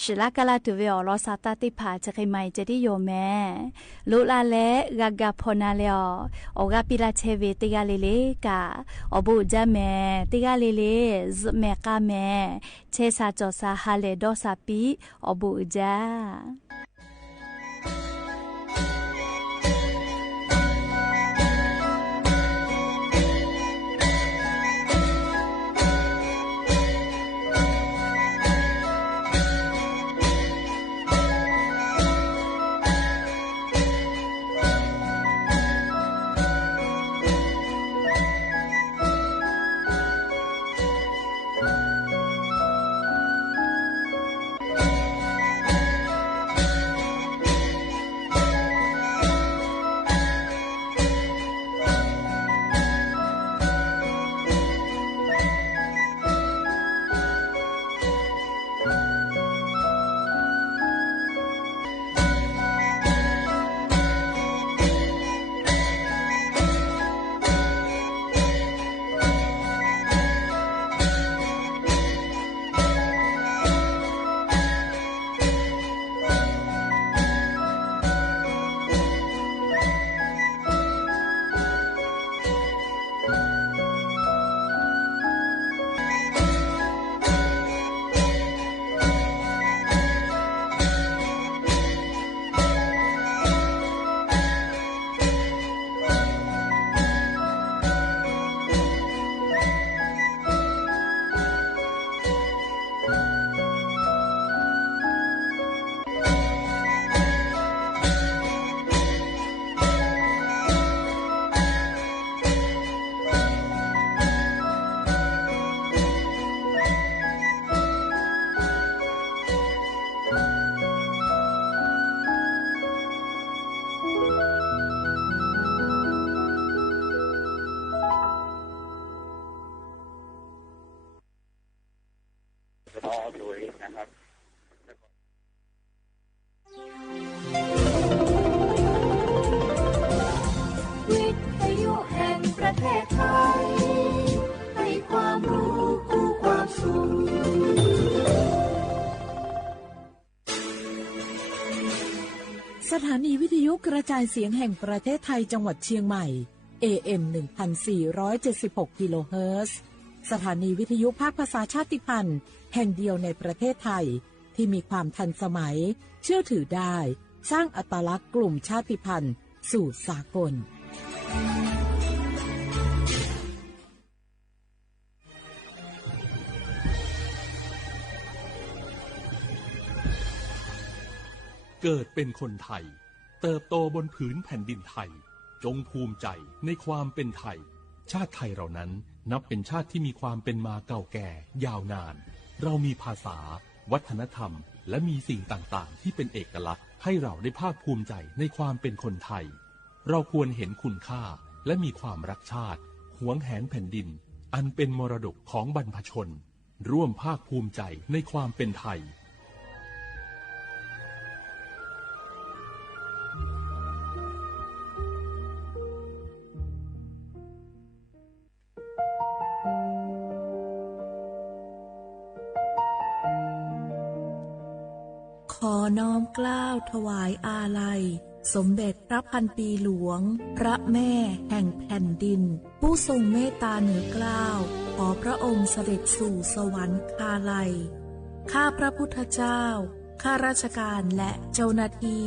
ชลากาลาตุเวอลอสาตาติภาจะไกไม่จะได้โยแม่ลุลาและกากาพนาเลอออกาปิลาเชเวติกาเลเลกาอบูจาแม่ติกาเลเลซแม่กาแม่เชซาจอซาฮาเลดอซาปีอบูจาสถานีวิทยุกระจายเสียงแห่งประเทศไทยจังหวัดเชียงใหม่ AM 1476 กิโลเฮิรตซ์สถานีวิทยุภาคภาษาชาติพันธุ์แห่งเดียวในประเทศไทยที่มีความทันสมัยเชื่อถือได้สร้างอัตลักษณ์กลุ่มชาติพันธุ์สู่สากลเกิดเป็นคนไทยเติบโตบนผืนแผ่นดินไทยจงภูมิใจในความเป็นไทยชาติไทยเรานั้นนับเป็นชาติที่มีความเป็นมาเก่าแก่ยาวนานเรามีภาษาวัฒนธรรมและมีสิ่งต่างๆที่เป็นเอกลักษณ์ให้เราได้ภาคภูมิใจในความเป็นคนไทยเราควรเห็นคุณค่าและมีความรักชาติหวงแหนแผ่นดินอันเป็นมรดกของบรรพชนร่วมภาคภูมิใจในความเป็นไทยขอน้อมเกล้าถวายอาลัยสมเด็จพระพันปีหลวงพระแม่แห่งแผ่นดินผู้ทรงเมตตาเหนือเกล้าขอพระองค์เสด็จสู่สวรรคาลัยข้าพระพุทธเจ้าข้าราชการและเจ้าหน้าที่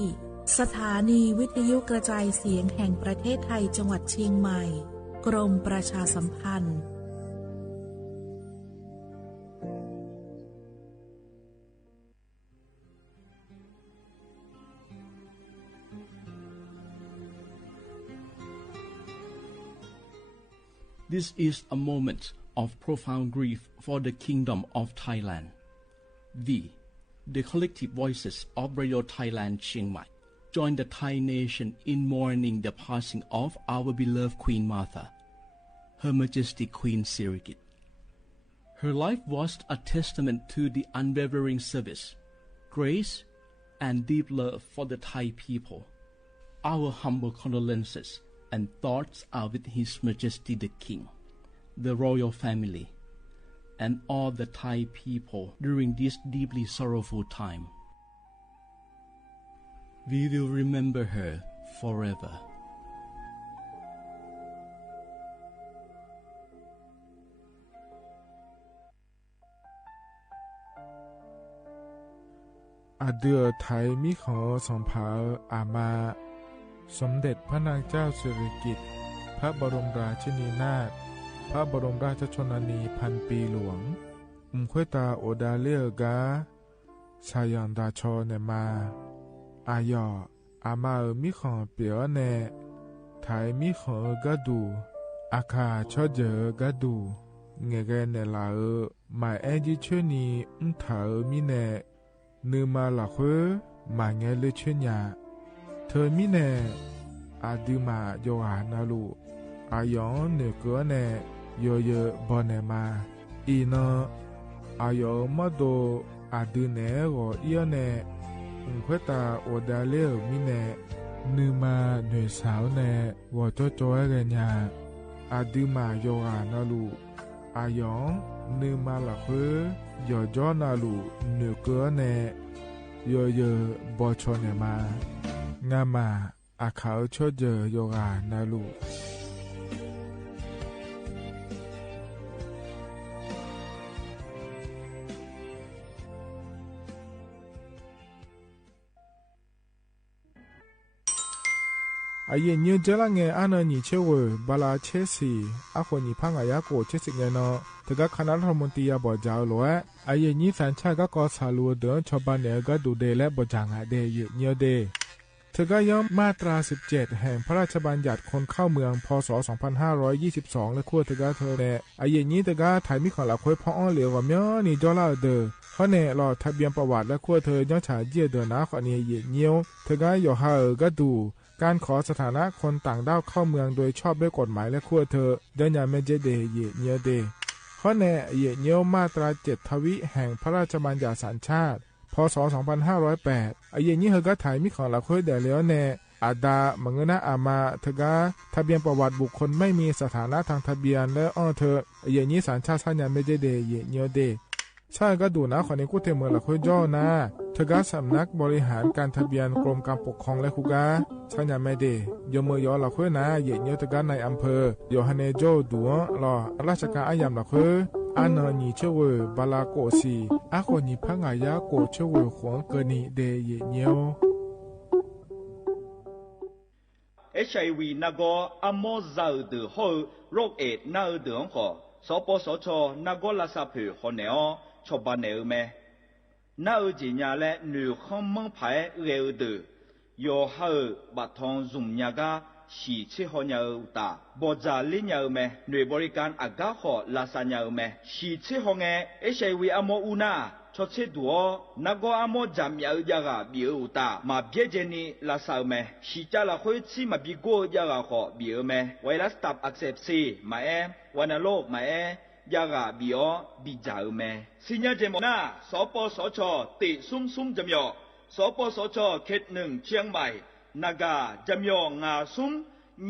สถานีวิทยุกระจายเสียงแห่งประเทศไทยจังหวัดเชียงใหม่กรมประชาสัมพันธ์ This is a moment of profound grief for the Kingdom of Thailand. We, the collective voices of Radio Thailand Chiang Mai, join the Thai nation in mourning the passing of our beloved Queen Martha, Her Majesty Queen Sirikit. Her life was a testament to the unwavering service, grace, and deep love for the Thai people. Our humble condolences and thoughts are with His Majesty the King, the royal family, and all the Thai people during this deeply sorrowful time. We will remember her forever. Adeur Thai มิขอส่งเผาอามาสมเด็จพระนางเจ้าสิริกิติ์พระบรมราชินีนาถพระบรมราชชนนีพันปีหลวงควยตาโอดาเลียกาชายันดาชอเนมาอายออามามิขอเปียวเนไทยมิขอกะดูอาคาชอเจอกะดูเงเกเนลาหมายแอจิชนีถามิเนนือมาละเขมาเงเลชญาเธอมิเนอาดูมาโยหานาลูอายองเนเกเนโยเยบอเนมาอีนอายอมาโดอาดูเนโกเอียเนควยตาโอดาเลมิเนนือมาเนสาวเนวอโจโจเรญาอาดูมาโยหานาลูอายองนือมาละเขยอจอนาลูเนเกเนโยเยบอชอเนมางามาอาเขาชดเจอโยกานาลูอาเย็นเยอะเจลังเงอันนี้เชื่อว่าบาลาเชสีอาคนนี้พังอายาโกเชสิเงนอแต่ก็คณะรัฐมนตรีบอกเจ้าหลวงอาเย็นนี้สัญชาติก็ก่อสาลูเดินชาวบ้านเนี่ยก็ดูเดและบอกจางหาเดยเยอะเดเธอก็ย่อมมาตรา17แห่งพระราชบัญญัติคนเข้าเมืองพศ2522และขั้วเธอก็เธอแน่อาเย็นนี้เธอก็ถ่ายมิของหลักคุยพ่ออ้อเหลียวกับเมียนี่จอลาเดอเขาเนี่ยรอทะเบียนประวัติและขั้วเธอย่อฉาเจียเดินนะขอนี้เยี่ยวเธอก็ย่อหาก็ดูการขอสถานะคนต่างด้าวเข้าเมืองโดยชอบด้วยกฎหมายและขั้วเธอเดินยาเมเจเดเยเนียเดข้อแน่เยเนียวมาตรา7ทวิแห่งพระราชบัญญัติสัญชาติพศ2508อาเยนี้เฮก็ถ่ายมิของหลักคุยเดแล้วแน่อาดามังนะอามาเธอก็ทะเบียนประวัติบุคคลไม่มีสถานะทางทะเบียนและอ้อเธออาเยนี้สัญชาติสัญญาเมเจเดเยเนียเดใช่ก็ดูนะคนนี้กูเทเมืองหลักคุยย่อนะท ทกาสำนักบริหารการทะเบียนกรมการปกครองและคุกาชัญญาไม่เดยมเมยอหลักเพื่อนะเยเนียวทกาในอำเภอโยฮันเนโจดัวรอราชการอายามหลักเพื่ออันนีเชวบาลาโกซีอาคนนีพังอายาโกเชวขวงเกนีเดเยเนียว HIV 那个阿莫走的后，肉诶那的好，所波所错那个拉萨皮好呢哦，错把呢咩？那几年嘞，女汉门牌热的，有好把汤用那个喜吃好呢大，不咋哩呢咩？女บริการอา家好拉萨呢咩？喜吃好呢 HIV 阿莫乌那。ชดเชยตัวนักก็อามอจำยาวยากาบิวตามาเบียเจนี่ลาสาวเมชิจาละคุยซีมาบิโกยากาขอบิวเมไวรัสตับอักเสบซีมาวันโรคมายากาบิโอบิจาวเมสิญญาเจมน่าสปสชติซุ่มจำยอสปสชเขตหนึ่งเชียงใหม่นากาจำยองาซุ่ม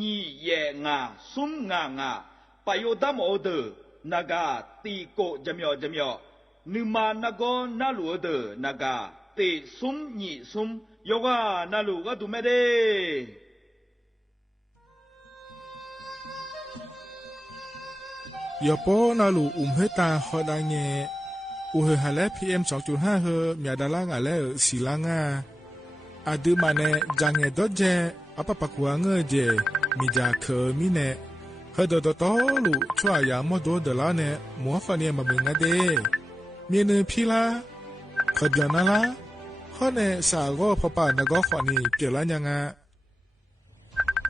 ยี่เยงาซุ่มงาปโยดามโอเดนากาตีโกจำยอนึมานักนาลูเดนักเตซุมนี่ซุมโยกานาลูก็ดูไม่ได้ยาโปนาลูเฮตาฮอดาเงอุเฮฮาเล PM 2.5 เฮมีดาลางาเลศิลางาอาดูมาเนจังเงดเจอปะปะกวางเจมีจาเคมีเนเฮดดตอลูช่วยยามโดดลาเนมัวฟันเนมาเมงาเดมีเนพิลาขดยานาลาข้อเนสาโกพปานกขวานีเกลันยังา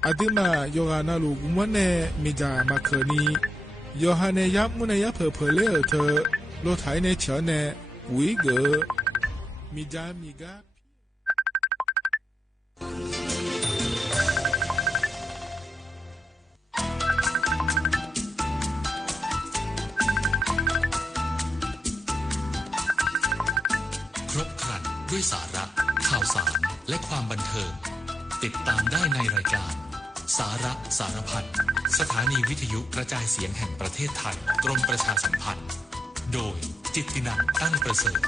อดิมาโยฮานาลูกุมเนมิจามาเคนีโยฮาเนยับมุเนยับเพเลเธอโลไทเนเฉเนวิเกมิจามิกาด้วยสาระข่าวสารและความบันเทิงติดตามได้ในรายการสาระสารพัดสถานีวิทยุกระจายเสียงแห่งประเทศไทยกรมประชาสัมพันธ์โดยจิตตินันท์ตั้งประเสริฐ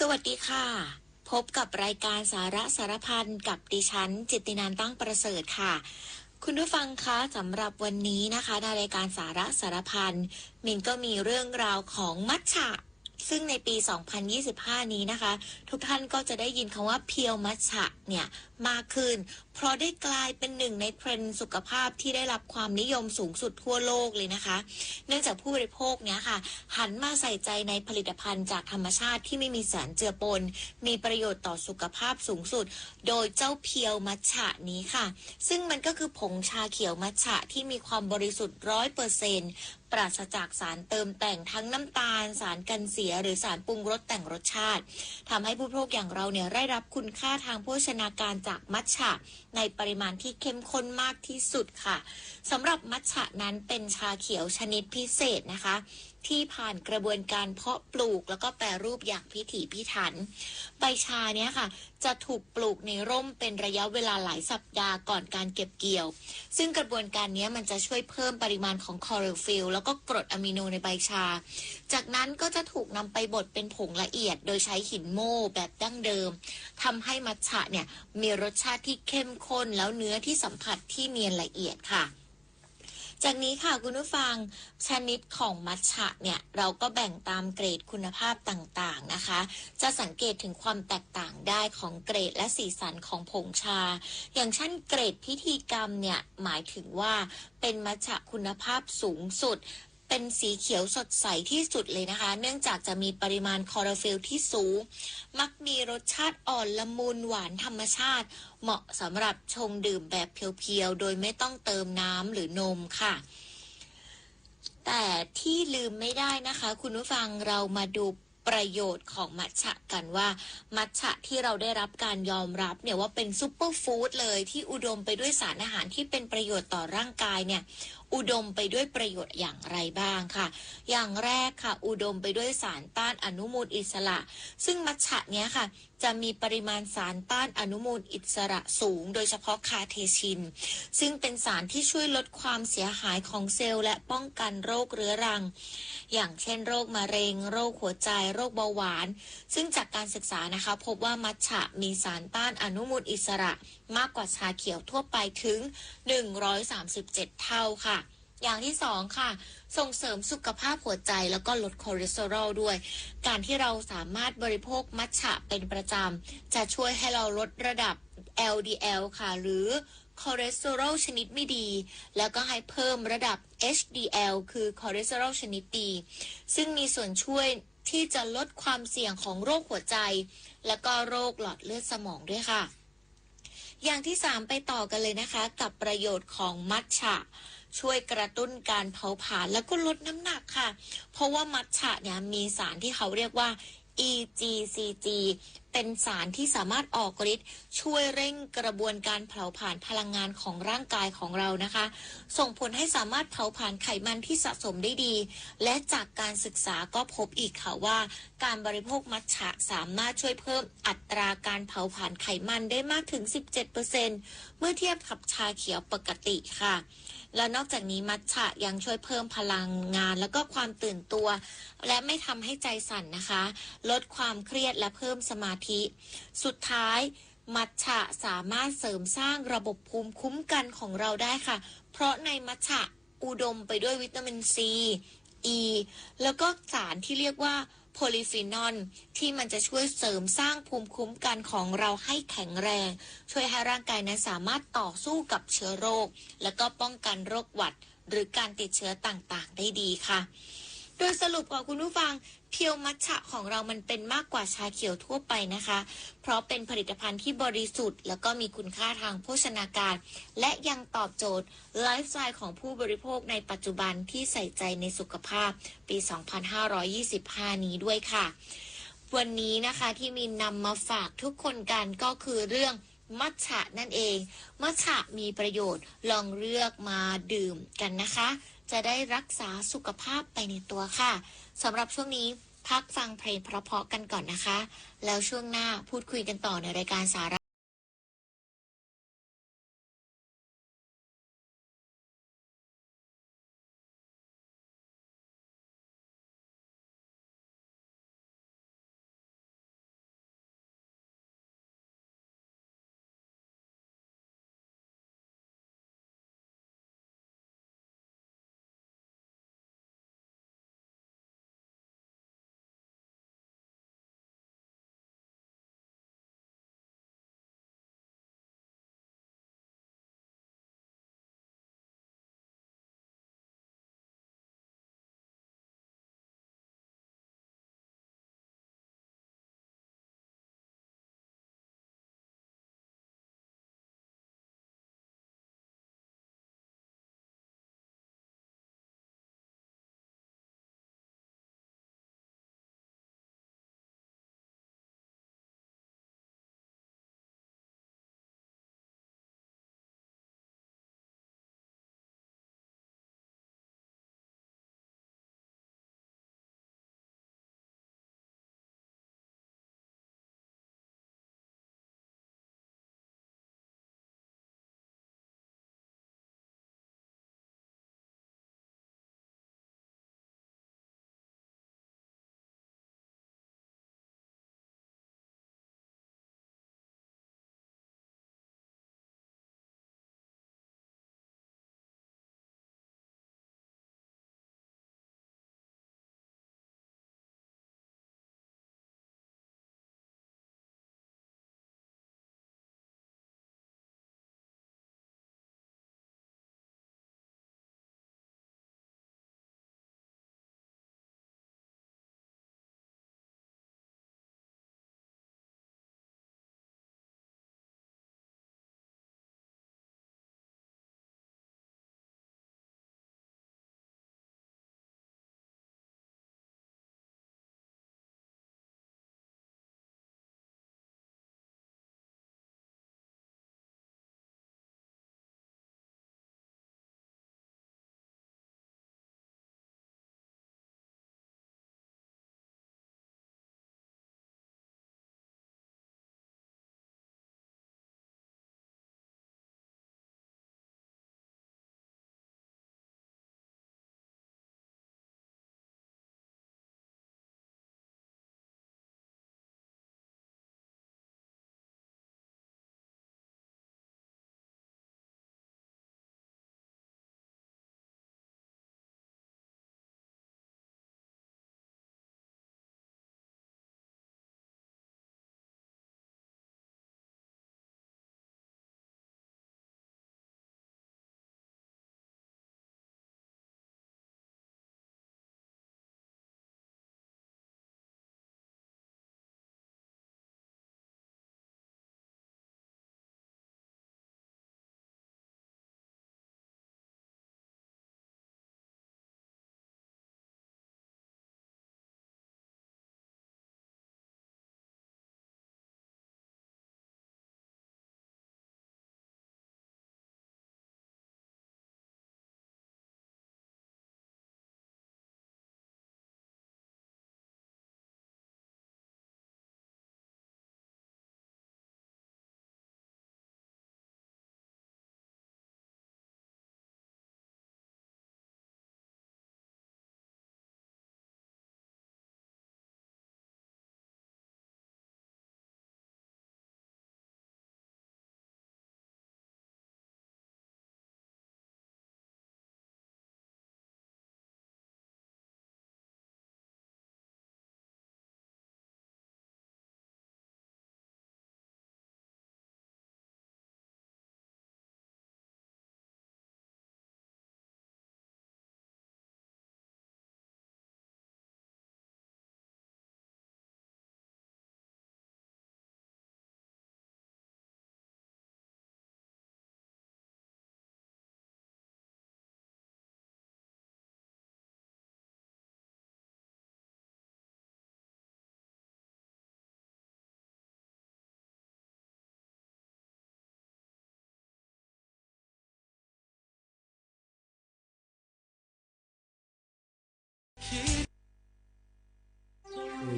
สวัสดีค่ะพบกับรายการสาระสารพันกับดิฉันจิตตินันท์ตั้งประเสริฐค่ะคุณผู้ฟังคะสำหรับวันนี้นะคะในรายการสาระสารพันมินก็มีเรื่องราวของมัทฉะซึ่งในปี 2025 นี้นะคะทุกท่านก็จะได้ยินคำว่าเพียวมัทฉะเนี่ยมากขึ้นเพราะได้กลายเป็นหนึ่งในเทรนด์สุขภาพที่ได้รับความนิยมสูงสุดทั่วโลกเลยนะคะเนื่องจากผู้บริโภคเนี่ยค่ะหันมาใส่ใจในผลิตภัณฑ์จากธรรมชาติที่ไม่มีสารเจือปนมีประโยชน์ต่อสุขภาพสูงสุดโดยเจ้าเพียวมัทฉะนี้ค่ะซึ่งมันก็คือผงชาเขียวมัทฉะที่มีความบริสุทธิ์ 100%ปราศจากสารเติมแต่งทั้งน้ำตาลสารกันเสียหรือสารปรุงรสแต่งรสชาติทำให้ผู้บริโภคอย่างเราเนี่ยได้รับคุณค่าทางโภชนาการจากมัทฉะในปริมาณที่เข้มข้นมากที่สุดค่ะสำหรับมัทฉะนั้นเป็นชาเขียวชนิดพิเศษนะคะที่ผ่านกระบวนการเพาะปลูกแล้วก็แปรรูปอย่างพิถีพิถันใบชาเนี้ยค่ะจะถูกปลูกในร่มเป็นระยะเวลาหลายสัปดาห์ก่อนการเก็บเกี่ยวซึ่งกระบวนการนี้มันจะช่วยเพิ่มปริมาณของคลอโรฟิลล์แล้วก็กรดอะมิโนในใบชาจากนั้นก็จะถูกนำไปบดเป็นผงละเอียดโดยใช้หินโม่แบบดั้งเดิมทำให้มัทฉะเนี่ยมีรสชาติที่เข้มข้นแล้วเนื้อที่สัมผัสที่เนียนละเอียดค่ะจากนี้ค่ะคุณผู้ฟังชนิดของมัทฉะเนี่ยเราก็แบ่งตามเกรดคุณภาพต่างๆนะคะจะสังเกตถึงความแตกต่างได้ของเกรดและสีสันของผงชาอย่างเช่นเกรดพิธีกรรมเนี่ยหมายถึงว่าเป็นมัทฉะคุณภาพสูงสุดเป็นสีเขียวสดใสที่สุดเลยนะคะเนื่องจากจะมีปริมาณคลอโรฟิลล์ที่สูงมักมีรสชาติอ่อนละมุนหวานธรรมชาติเหมาะสำหรับชงดื่มแบบเพียวๆโดยไม่ต้องเติมน้ำหรือนมค่ะแต่ที่ลืมไม่ได้นะคะคุณผู้ฟังเรามาดูประโยชน์ของมัทฉะกันว่ามัทฉะที่เราได้รับการยอมรับเนี่ยว่าเป็นซุปเปอร์ฟู้ดเลยที่อุดมไปด้วยสารอาหารที่เป็นประโยชน์ต่อร่างกายเนี่ยอุดมไปด้วยประโยชน์อย่างไรบ้างค่ะอย่างแรกค่ะอุดมไปด้วยสารต้านอนุมูลอิสระซึ่งมัทฉะเนี้ยค่ะจะมีปริมาณสารต้านอนุมูลอิสระสูงโดยเฉพาะคาเทชินซึ่งเป็นสารที่ช่วยลดความเสียหายของเซลล์และป้องกันโรคเรื้อรังอย่างเช่นโรคมะเร็งโรคหัวใจโรคเบาหวานซึ่งจากการศึกษานะคะพบว่ามัทฉะมีสารต้านอนุมูลอิสระมากกว่าชาเขียวทั่วไปถึง137เท่าค่ะอย่างที่2ค่ะส่งเสริมสุขภาพหัวใจแล้วก็ลดคอเลสเตอรอลด้วยการที่เราสามารถบริโภคมัทฉะเป็นประจำจะช่วยให้เราลดระดับ LDL ค่ะหรือคอเลสเตอรอลชนิดไม่ดีแล้วก็ให้เพิ่มระดับ HDL คือคอเลสเตอรอลชนิดดีซึ่งมีส่วนช่วยที่จะลดความเสี่ยงของโรคหัวใจและก็โรคหลอดเลือดสมองด้วยค่ะอย่างที่3ไปต่อกันเลยนะคะกับประโยชน์ของมัทฉะช่วยกระตุ้นการเผาผลาญแล้วก็ลดน้ำหนักค่ะเพราะว่ามัทฉะเนี่ยมีสารที่เขาเรียกว่า EGCG เป็นสารที่สามารถออกฤทธิ์ช่วยเร่งกระบวนการเผาผลาญพลังงานของร่างกายของเรานะคะส่งผลให้สามารถเผาผลาญไขมันที่สะสมได้ดีและจากการศึกษาก็พบอีกค่ะว่าการบริโภคมัทฉะสามารถช่วยเพิ่มอัตราการเผาผลาญไขมันได้มากถึง 17% เมื่อเทียบกับชาเขียวปกติค่ะและนอกจากนี้มัทฉะยังช่วยเพิ่มพลังงานแล้วก็ความตื่นตัวและไม่ทำให้ใจสั่นนะคะลดความเครียดและเพิ่มสมาธิสุดท้ายมัทฉะสามารถเสริมสร้างระบบภูมิคุ้มกันของเราได้ค่ะเพราะในมัทฉะอุดมไปด้วยวิตามินซีอีแล้วก็สารที่เรียกว่าโพลีฟีนอลที่มันจะช่วยเสริมสร้างภูมิคุ้มกันของเราให้แข็งแรงช่วยให้ร่างกายนั้นสามารถต่อสู้กับเชื้อโรคและก็ป้องกันโรคหวัดหรือการติดเชื้อต่างๆได้ดีค่ะโดยสรุปของคุณผู้ฟังเพียวมัทฉะของเรามันเป็นมากกว่าชาเขียวทั่วไปนะคะเพราะเป็นผลิตภัณฑ์ที่บริสุทธิ์แล้วก็มีคุณค่าทางโภชนาการและยังตอบโจทย์ไลฟ์สไตล์ของผู้บริโภคในปัจจุบันที่ใส่ใจในสุขภาพปี 2525 นี้ด้วยค่ะวันนี้นะคะที่มีนำมาฝากทุกคนกันก็คือเรื่องมัทฉะนั่นเองมัทฉะมีประโยชน์ลองเลือกมาดื่มกันนะคะจะได้รักษาสุขภาพไปในตัวค่ะสำหรับช่วงนี้พักฟังเพลงเพราะๆกันก่อนนะคะแล้วช่วงหน้าพูดคุยกันต่อในรายการสาระ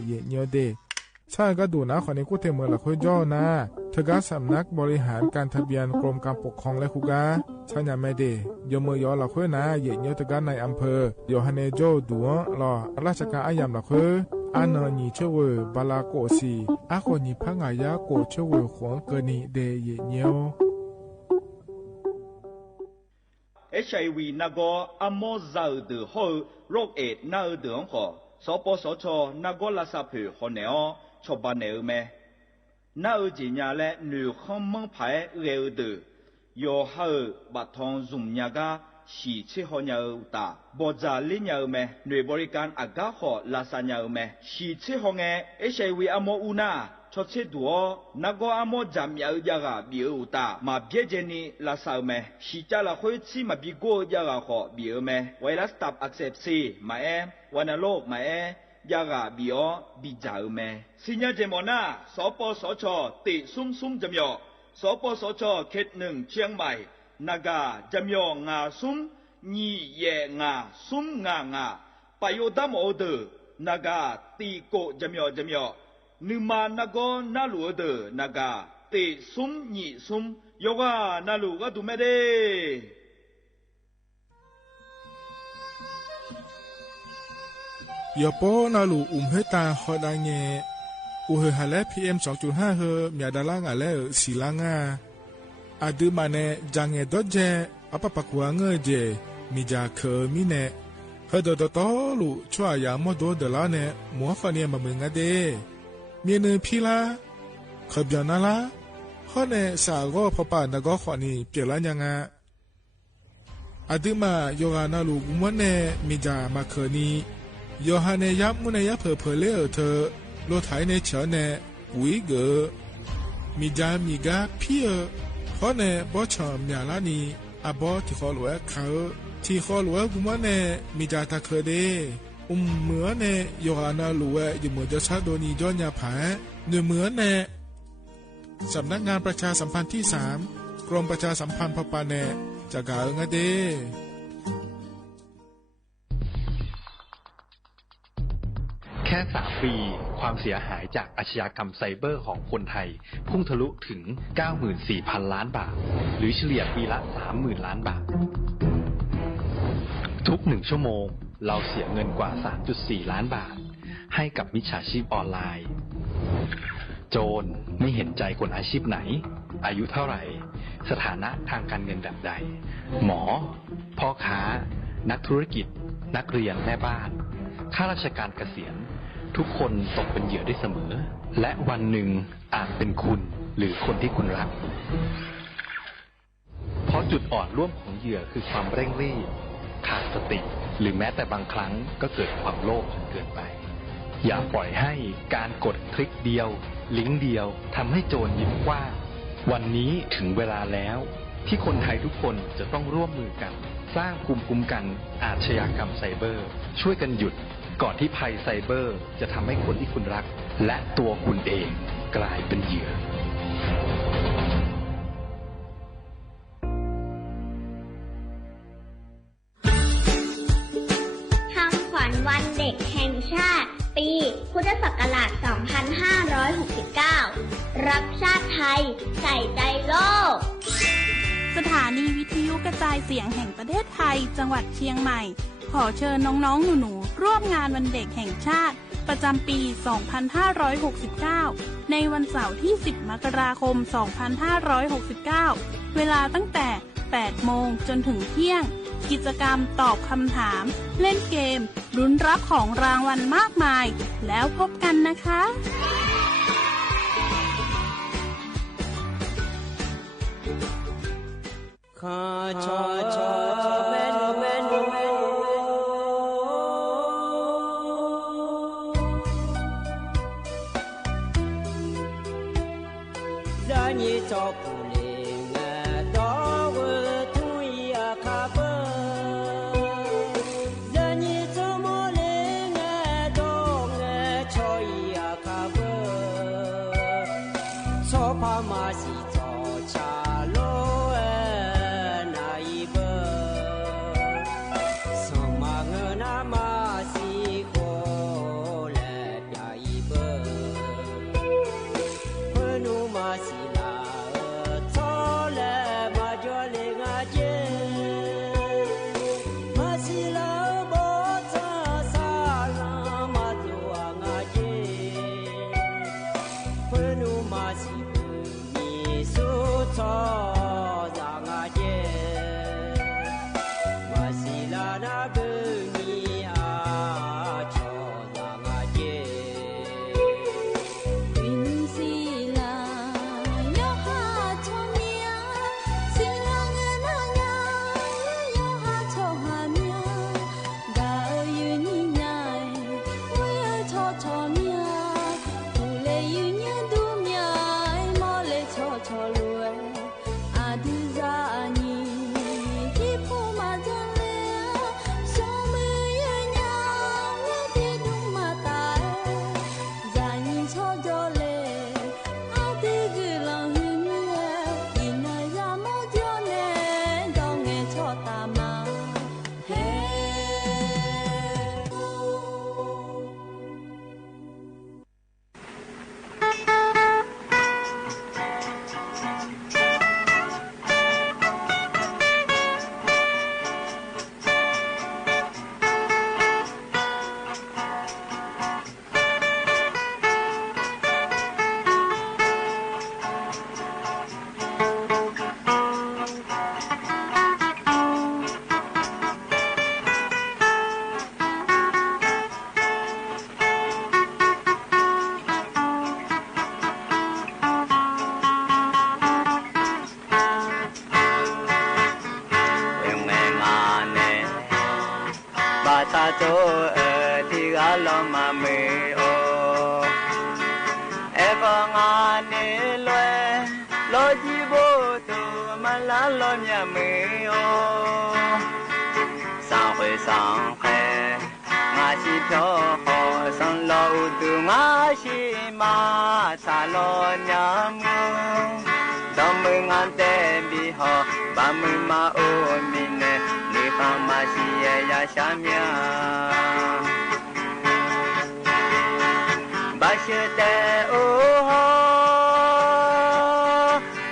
เยเนียวเดใช่ก็ดูนะขอนี้กูเทเมือละคุยย่อนะเธอก็สำนักบริหารการทะเบียนกรมการปกครองและคุกาใช่ยังไม่เดยมือยอละคุยนะเยเนียวเธอก็ในอำเภอโยฮันเนโจดูรอราชการอายามละคุยอันนีเชวบาลาโกซีอาคนนี้พังอายาโกเชวขวงเกนีเดเยเนียวHIV 那个阿莫走的后，肉液那的好，所波所错那个拉萨皮好呢哦，错把呢咩？那几年嘞，女汉门牌热的，有好把汤用那个是吃好呢大，不咋哩呢咩？女บริการอา家好拉萨呢咩？是吃好呢 HIV 阿莫乌那。ชดเชดัวนักอาโมจำยาวยากาบิวตามาเบียเจนีลาสาวเมชิจาลาคุยซีมาบิโกยากาขอบิวเมไวรัสตับอักเสบซีมาวันโรคมายากาบิโอบิจาวเมสิญญาเจมอนาสปสชติซุ่มจำยอสปสชเขตหนึ่งเชียงใหม่นากาจำยองาซุ่มยี่เยงาซุ่มงาปโยดามโอเดนากาตีโกจำยอนึมานาโกนาลูเดนากาเตซุมนี่ซุมโยกานาลูก็ดูไม่ได้ยอปอนาลูเฮตาฮอดาเงอุเฮฮาเล PM 2.5 เฮมีดาลางาเลศิลางาอาดูมาเนจังเงดเจอปะปะกัวเงเจมีจาเคมีเนเฮดดตอลูชัวยามอดดลาเนมัวฟะเนมะมึงอะเดมีเนพีลาขบยานาลาฮอเนสาโกพปานากอขอนีเปียลายังาอาดูมาโยกานาลูมวเนมีจามาเคนีโยฮาเนยับมุเนยเพอเลเธอโลไถเนเฉเนวิเกมีจามีกาพี่ฮอเนบอชอมยาลานีอาบอที่ขอหลวงเขาที่ขอหลวงกุมเนมีจาตาเคเดเหมือนเนโยฮานาลูเวอยู่เหมือนจะชาโดนีย้อนยาผาเหมือนเนสำนักงานประชาสัมพันธ์ที่3กรมประชาสัมพันธ์พปาเนจากกาเงเดแค่3 ปีความเสียหายจากอาชญากรรมไซเบอร์ของคนไทยพุ่งทะลุถึง 94,000 ล้านบาทหรือเฉลี่ยปีละ 30,000 ล้านบาททุก1 ชั่วโมงเราเสียเงินกว่า 3.4 ล้านบาทให้กับมิจฉาชีพออนไลน์โจรไม่เห็นใจคนอาชีพไหนอายุเท่าไหร่สถานะทางการเงินแบบใดหมอพ่อค้านักธุรกิจนักเรียนแม่บ้านข้าราชการเกษียณทุกคนตกเป็นเหยื่อได้เสมอและวันหนึ่งอาจเป็นคุณหรือคนที่คุณรักเพราะจุดอ่อนร่วมของเหยื่อคือความเร่งรีบขาดสติหรือแม้แต่บางครั้งก็เกิดความโลภจนเกินไปอย่าปล่อยให้การกดคลิกเดียวลิงก์เดียวทำให้โจรยิ้มกว้างวันนี้ถึงเวลาแล้วที่คนไทยทุกคนจะต้องร่วมมือกันสร้างภูมิคุ้มกันอาชญากรรมไซเบอร์ช่วยกันหยุดก่อนที่ภัยไซเบอร์จะทำให้คนที่คุณรักและตัวคุณเองกลายเป็นเหยื่อคำขวัญวันเด็กแห่งชาติปีพุทธศักราช 2569 รักชาติไทยใส่ใจโลกสถานีวิทยุกระจายเสียงแห่งประเทศไทยจังหวัดเชียงใหม่ขอเชิญน้องๆหนูๆร่วมงานวันเด็กแห่งชาติประจำปี 2569 ในวันเสาร์ที่ 10 มกราคม 2569 เวลาตั้งแต่ 8 โมงจนถึงเที่ยงกิจกรรมตอบคำถามเล่นเกมลุ้นรับของรางวัลมากมายแล้วพบกันนะคะข้าชอแม่นจะนี่จอกุเลงดอกทุยอาคาเบจะนี่จอโมเลงดอกชอยอาคาเบชอพามาสิจอชาโลส ba ta cho ti ga lo ma me o e ko nga ne lue lo ji bo tu ma la lo nya me o sa hui sang he nga chi pyo ho sang lo tu nga shi ma sa lo nya mu dom ngan te bi ho ba mu ma o mi ne ni kha ma shi ya ya sha mya ba she te o ho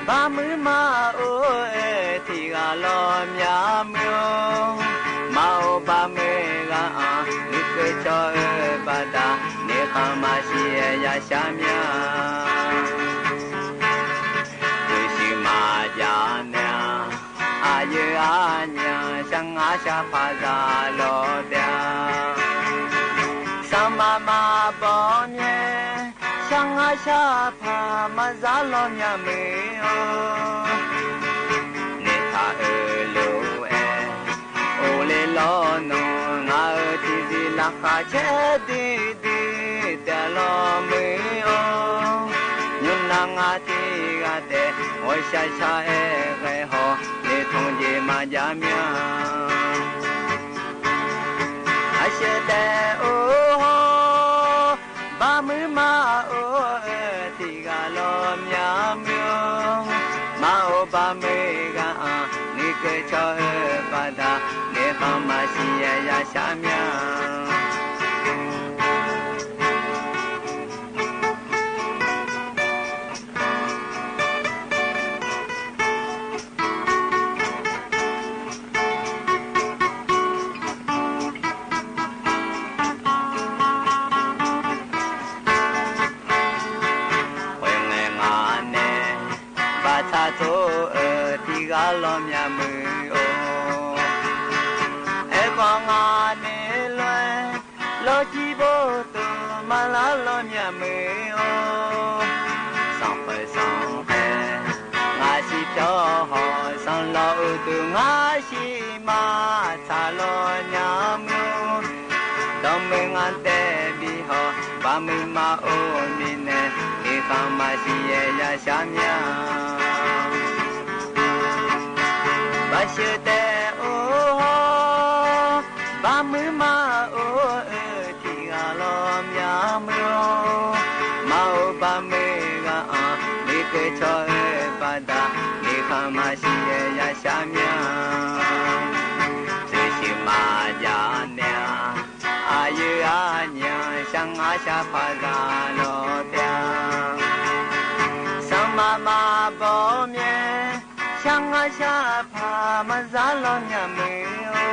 ba mu ma o e ti ga lo mya myo ma o ba me ga a ni ke cho e ba da ni kha ma shi ya ya sha mya ye anya sang a sha pha za lo dia sama ma bo mye sang a sha pha ma za lo nya me o ne tha e lo e o le lo no nga ti di la kha che di di da lo me o nyun na nga ti ga de o sha sha e ge ho thông je ma ja mya a she de o ho ba mu ma o ti ga lo mya myo ma o ba me ga a ni ke cho e ba da ne ha ma shi ya ya sha mya lo mya mu o e ko nga ne lue lo ji bo tu ma la lo mya mu o sang pai sang he nga si pyo ho sang lo tu nga si ma cha lo nya mu dom me ngan te bi ho ba mu ma o ni ne e ka ma si ye ya sha mya ba she te o ho ba mu ma o e ti ga lo mya myo ma o ba me ga a ni ke cho e ba da ni kha ma shi ye ya sha mya se shi ma ja nya a ye a nya sang a sha pha ga lo tia sam ma ma bo mye sang a sha pha ma za lo nya me o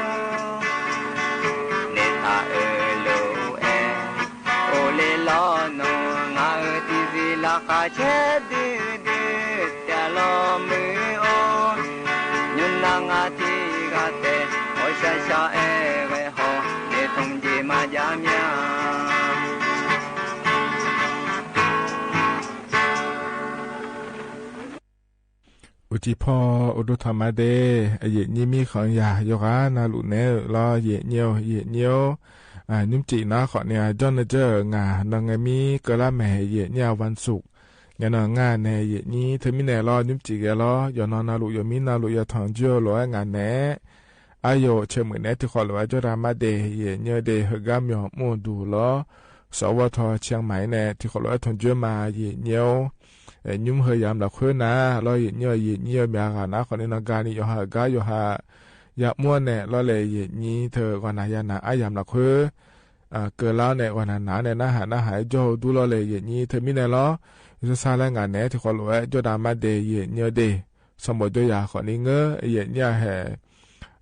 ne tha e lo e o le lo no nga e ti zi la kha che di di ta lo me o nyun na nga ti ga te o sha sha e ge ho ne thong ji ma ja myaอุจิพออุดุธรรมะเดเยนี่มีของยาโยกานาลุเนรอเยเนียวนิมจินะขอเนี่ยจอนเจองานงมีกะละแม่เยเนี่ยวันศุกร์งานงานในเยนี้เธอมีแน่รอนิมจิกะรอยอนนาลุยมีนาลุยทองเจ้อรองานแน่อายุเชมือแน่ที่ขอรว่าจรามาเดเยเนี่ยเดฮกามยอมูดูลอสวทเชียงใหม่แน่ที่ขอรว่าทองเจ้อมาเยเนี่ยยุ่มเฮยามละคืนนะรอเยเนี่ยมีอาการนะคนนี้นการนี่อยู่หากาอยู่หายาม่วนเนี่ยรอเลยเยนี้เธอก่อนนายานะอายามละคืนเกิดแล้วเนี่ยวันนั้นเนี่ยนะหายโจดูรอเลยเยนี้เธอมีเนี่ยรอจะสร้างงานเนี่ยที่ขอรู้ว่าจดามาเดเยเนี่ยเดสมบูรณ์ด้วยยาคนนี้เงยเยเนี่ยแห่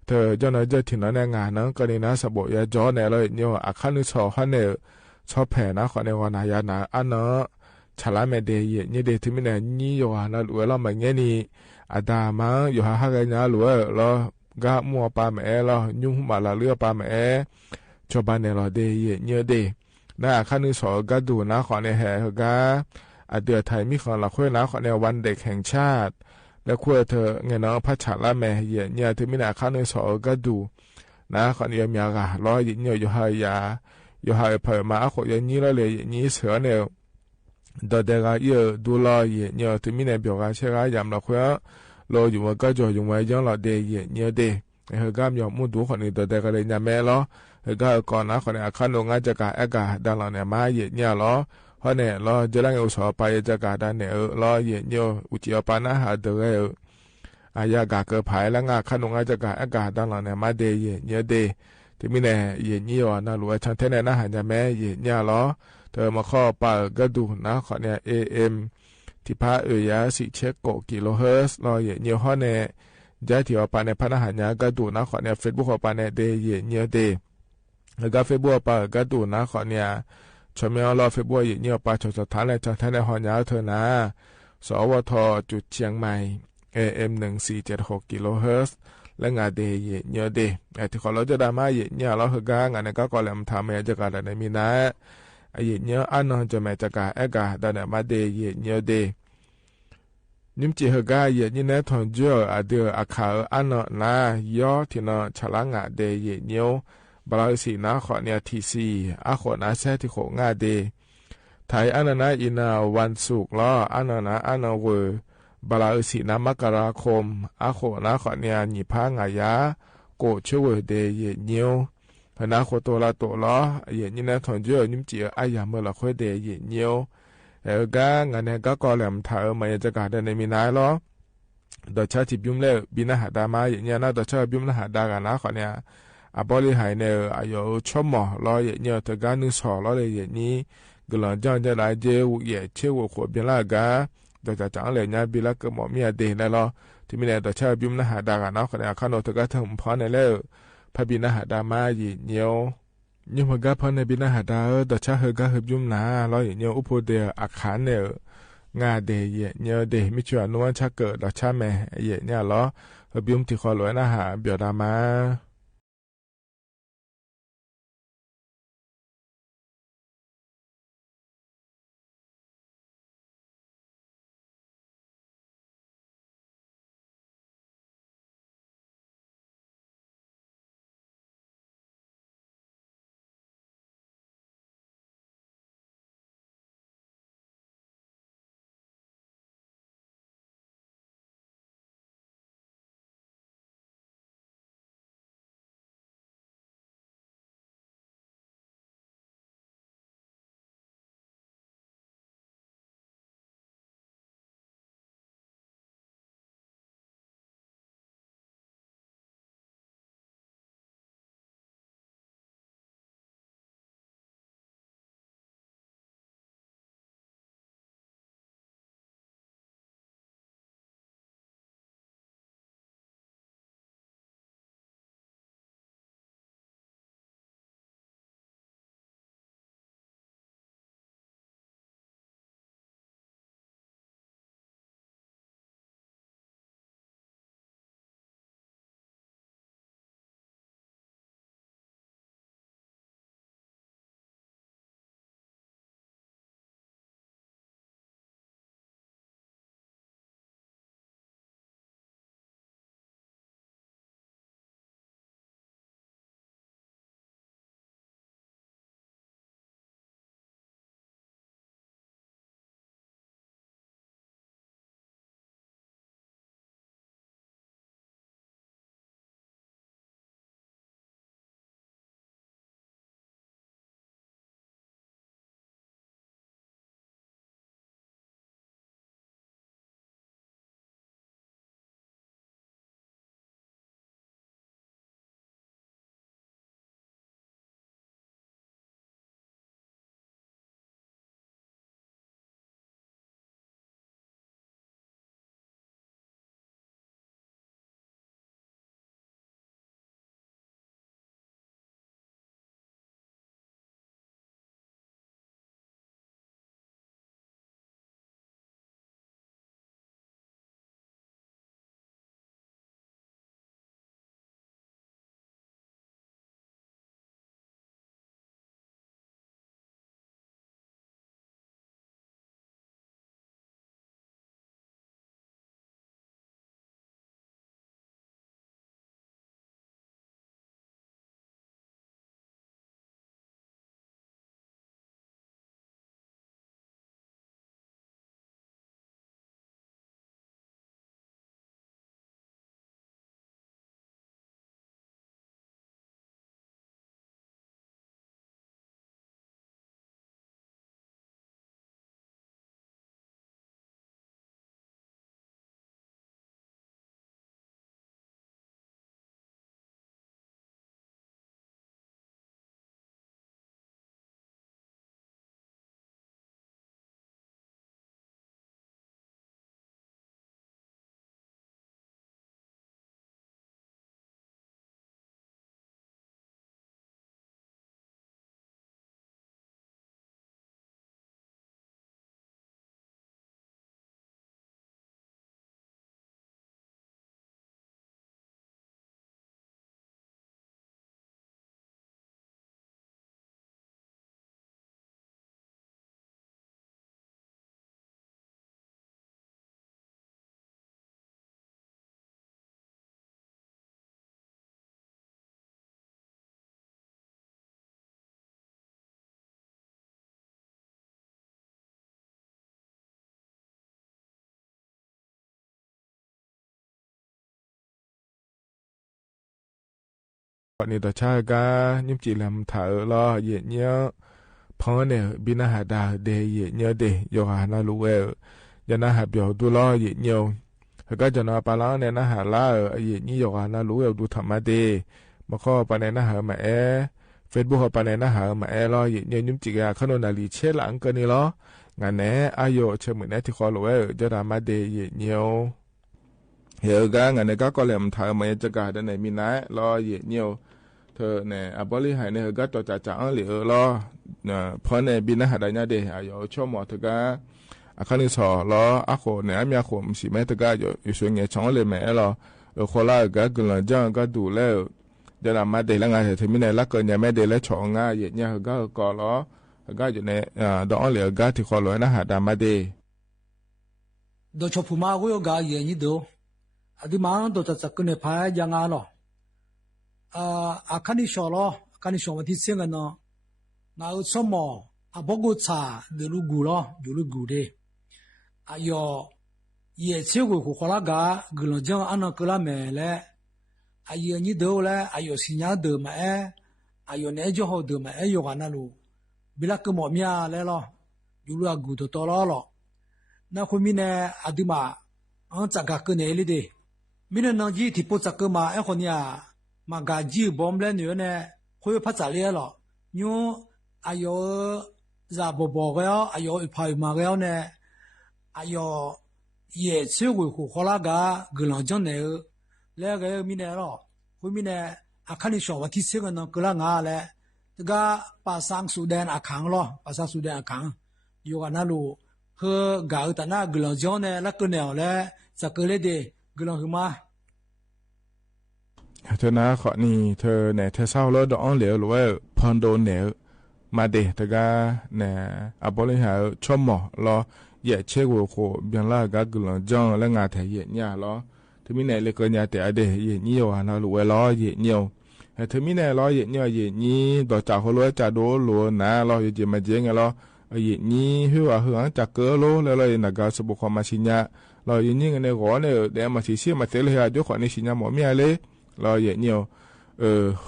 เธอเจ้าหน้าที่ถึงแล้วในงานนั้นก็นี่นะสมบูรณ์ยาจอเนี่ยเลยเนี่ยอาคารนึกชอบฮันเนี่ยชอบแผ่นะคนในวันนายานะอันเนาะชาลาเมเดเยเนี่ยเดที่มีเนี่ยนี่อยู่นะหรือว่าเราไม่เงี้ยนี่อาดามาอยู่หากันนะหรือว่าเรากะมัวปาแม่เรายุ่งมาละเลือปาแม่ชาวบ้านเนี่ยเราเดเยเนี่ยเดนะอาคารนึกชอบก็ดูนะคนในแห่ก็เดือไทยมีของเราคุยนะขอในวันเด็กแห่งชาติและคุยเธอเงินน้องพัชชาละแม่เหี้ยเนี่ยที่มีนาข้าวในสอก็ดู นะขอเนี่ยมีอะไรรอยินอยู่หายาอยู่หายเผยมาขออย่างนี้แล้วเลยอย่างนี้เสือเนี่ยดอเดกาเยอะดูรอเยอะเนี่ยถึงมีในเบียกาเชื่อยามเราคุยรออยู่ว่าก็จะอยู่ไว้ยังเราเดย์เยอะเนี่ยเดย์เฮก้ามยอมมุดูคนนี้ดอเดกาเลยเนี่ยแม่ล้อเฮก้าก่อนนะคนเนี่ยขันลงงานจะกาเอกาดังเราเนี่ยมาเยอะเนี่ยล้อเพราะเนี่ยล้อจะได้อุตสาห์ไปจะกาดันเนี่ยล้อเยอะเนี่ยอุจิปานะหาเดย์อายากาเกิดภายแล้วงาขันลงงานจะกาเอกาดังเราเนี่ยมาเดย์เยอะเนี่ยเดย์ที่มีเนี่ยเยอะเนี่ยน่ารู้ว่าช่างเท่านั้นนะหาเนี่ยแม่เยอะเนี่ยล้อเธอมาข้อปากก็ดูนะขอเนี่ย AM ที่พายาสิเช็คโกกิโลเฮิร์ตรอเยเนี่ยห้อเนี่ยย้ายที่ว่าปานในพนักงานยาก็ดูนะขอเนี่ยเฟซบุ๊กของปานในเดย์เยเนี่ยเดย์แล้วก็เฟซบุ๊กปากก็ดูนะขอเนี่ยชมยอรอเฟซบุ๊กเยเนี่ยปาชดสถานเลยจังท่านในห้องยาเธอนะสวทจุดเชียงใหม่ AM 1476กิโลเฮิร์ตและงานเดย์เยเนี่ยเดย์ที่ขอเราจะได้มาเยเนี่ยเราเฮก้างานนี้ก็ก่อนแล้วทำให้จะการในมีนะไอ้เนี้ยอันนั้นจะมาจากการเอกาดันมาเดย์เนี้ยเดย์นิมจีเฮกาเนี้ยเนี่ยทอนเจออาเดออาคาอันนั้นนะย่อที่นั่นฉลางาเดย์เนี้ยบราซิลนะขอเนี่ยทีซีอาขอนะแท้ที่ของาเดย์ไทยอันนั้นนะอินาวันศุกร์ล้ออันนั้นนะอันนั้นเวบราซิลนะมกราคมอาขอนะขอเนี่ยนิพางายาโกช่วยเดย์เนี้ยนาโคตัวละตัวล้อเย็นนี่นะทนเจอนิ่มจีไอ้ยามเมื่อเราค่อยเดย์เย็นเนียวก็งานนี้ก็ก่อแหลมถ่ายมาจะการในมีนายล้อดอชาติบิมเล่บินาหาดามาเย็นนี่นะดอชาบิมนาหาดากันนะขอเนี่ยบริหารเนี่ยอายุชั่วโมงล้อเย็นเนี่ยแต่การนึกสอล้อเลยเย็นนี้กำลังจะได้เจ้าเย่เชื่อว่าขวบเบลากาดอจะจังเลยเนี่ยบิลาก็หมอมีเดย์ในล้อที่มีเนี่ยดอชาบิมนาหาดากันนะขอเนี่ยข้าโนตก็ทำพอในเล่พบินาหาดามาเยเนียวยุมกะพในบินาหาดาดชะเฮกะเฮบยุมนาลอยเนียวอุปเดอาคารเนงาเดเยเนียวเดมิจวนนวลชะเกิดดชะแมเยเนี่ยล้อเฮบยุมที่ขอลอยนาหาเบียดามา นี่ต่อชากายิมจีลำถาลอเยเนียพอเนี่ยบินาหาดาเดเยเนียเดโยหานาลูเอยานาหาเบียวดูลอเยเนียวก็จะนาปาลาเนี่ยนาหาลาเยนี่โยหานาลูดูธรรมะเดมาข้อปาในนาหามาเฟซบุ๊กปาในนาหามาลอเยเนียยิมจีกาขนนาลีเชหลังกันนี่ลองานแหนอายุเชื่อเหมือนแหนที่ขอลูจะดามาเดเยเนียวเฮกางานก็ก็เลยมันถ่ายมาจะกาได้ในมีน้ารอเยเนียวเธอเนี่ยอบริหารเนี่ยก็ตัวจ่าเหลือรอเพราะเนี่ยบินหาได้เนี่ยเดอายุชั่วโมงเธอก็คันนี้สอรออาโคเนี่ยมีอาโคมสิแม่เธอก็อยู่ส่วนเงี้ยช่องเลยแม่รอคนละก็กลุ่มจ้างก็ดูแล้วจะนำมาเดแล้วงานเธอมีเนี่ยละเกินเนี่ยแม่เดแล้วช่องงานเยเนี่ยก็ก่อรอก็อยู่ในดอกเหลือก็ที่ขอรวยนะหาดามาเดโดยเฉพาะมาก็ยังเย็นนี่ดูอดีมาตัวจะกันเนี่ยพายยังไงล่ะอาคันนี้ชอลอคันนี้ชอวันที่เสียงกันเนาะน่าสมอบอกกูชาเดือดกูล่ะอยู่ลูกกูเดอายอเย่เชื่อกูขอละกากุลจังอันนั้นก็ละแม่แหละอายนี่ดูแลอายสิญญาเดิมมาอายเนี่ยจะหอเดิมมาอยู่กันนั่นลูบิลักก็หมอมีอะไรล่ะอยู่ลูกกูตัวละล่ะน่าคุณมีเนี่ยอดีมาอันจักกันเนี่ยเลยเดมีเนี่ยน้องจีที่พูดจักมาคนเนี่ยมากาจีบอมเล่นอยู่เนี่ยคุยภาษาเลี้ยหรอยูอายุจะบอกแล้วอายุอีพายมาแล้วเนี่ยอายุเย่เชื่อกูขอละกากุลจังเนี่ยแล้วก็มีเนี่ยหรอคุยมีเนี่ยอาคันนี้ชอบว่าที่เสียงนั้นกุลงาแหละแต่ก็ภาษาสุดานอาคังหรอภาษาสุดานอาคังอยู่กันนั่นลูเฮกาแต่น่ากุลจังเนี่ยแล้วก็เนี่ยแหละจะเกิดเลยเดกุลขึ้นมาเธอนะขอนี่เธอเนี่ยเธอเศร้าแล้วดอกเหลวหรือว่าพอนโดนเหลวมาเดแต่ก็เนี่ยอบริหารชั่วโมงรอเย่เชื่อกูโคเบียงล่าก็กุลจังแล้วงานแต่เย่เนี่ยรอเธอมีเนี่ยเล็กเนี่ยแต่เดเย่นี่อยู่นะหรือว่าล้อเย่เนี่ยเธอมีเนี่ยล้อเย่เนี่ยเย่นี่ต่อจากเขาล้อจากโดล้วนนะล้อเย่มาเจงล้อเย่นี่หัวหัวจากเกลือล้อแล้วเลยนักการสบุคคลมาชิญญาล้อเย่นี่กันเนี่ยก่อนเนี่ยเดี๋ยวมาชี้เชื่อมาเตะเลยฮะจุกคนนี้ชิญญาหมอมีอะไรรอเย่เนี่ย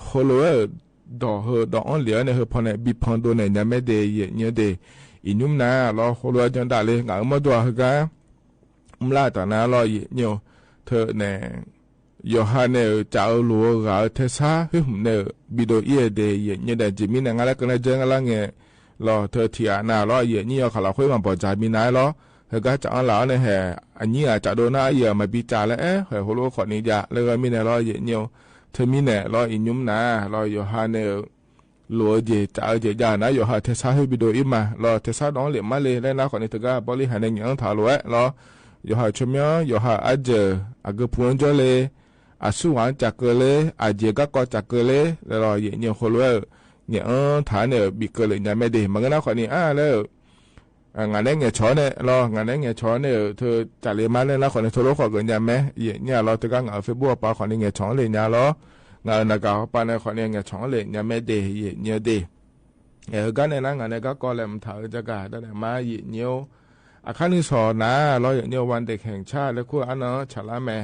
โฮโลดอกดอกอันเหลือเนี่ยพอเนี่ยบีพันโดเนี่ยยังไม่ได้เย่เนี่ยเดอินุ่มนะรอโฮโลจังได้เลยงานมาตัวเหรอกันล่าตอนนั้นรอเย่เนี่ยเธอเนี่ยยอฮันเนี่ยจะเอาลัวกับเทซ่าให้ผมเนี่ยบิดเอียเดเย่เนี่ยแต่จิมิเนี่ยงานแล้วก็เนี่ยเจงอะไรเงี้ยรอเธอที่อ่ะน่ารอเย่เนี่ยเขาเราคุยมาบอกจ่ายมีนายรอเหรอกันจะเอาแล้วเนี่ยแห่อันนี้อาจจะโดนหน้าเย่มาบิจ่ายแล้วเหรอโฮโลขอนี้จะเลยก็มีเนี่ยรอเย่เนี่ยเธอมีเนี่ยรออินุ่มนะรอยอฮันเนี่ยลัวเจจ่าเจจ่านะยอฮันเทซ่าให้บิดอีมารอเทซ่าน้องเหลี่ยมมาเลยแล้วนะคนนี้เธอก็บริหารเนี่ยยังถาวรรอยอฮันชมยอฮันอาเจอากพูนจ่อเลยอาสุวรรณจักเกเลยอาเจก็จักเกเลยแล้วรอเยี่ยคนรู้เนี่ยฐานเนี่ยบิเกเลยเนี่ยไม่ได้มันก็นะคนนี้แล้วงานนี้เนี่ยช้อนเนี่ยรองานนี้เนี่ยช้อนเนี่ยเธอจ่ายเลยมาเลยนะคนนี้โทรขอเงินยังไหมเนี่ยเราจะก็งานเฟซบุ๊กปาคนนี้เนี่ยช้อนเลยเนี่ยรองานนักการปาเนี่ยคนนี้เนี่ยช้อนเลยเนี่ยไม่ได้เนี่ยดีกันเนี่ยนะงานนี้ก็เลยมันถ่ายจะการได้มาเนี่ยอาคารนี้สอนนะเราเนี่ยวันเด็กแห่งชาติแล้วคู่อันนั้นฉลาดแม่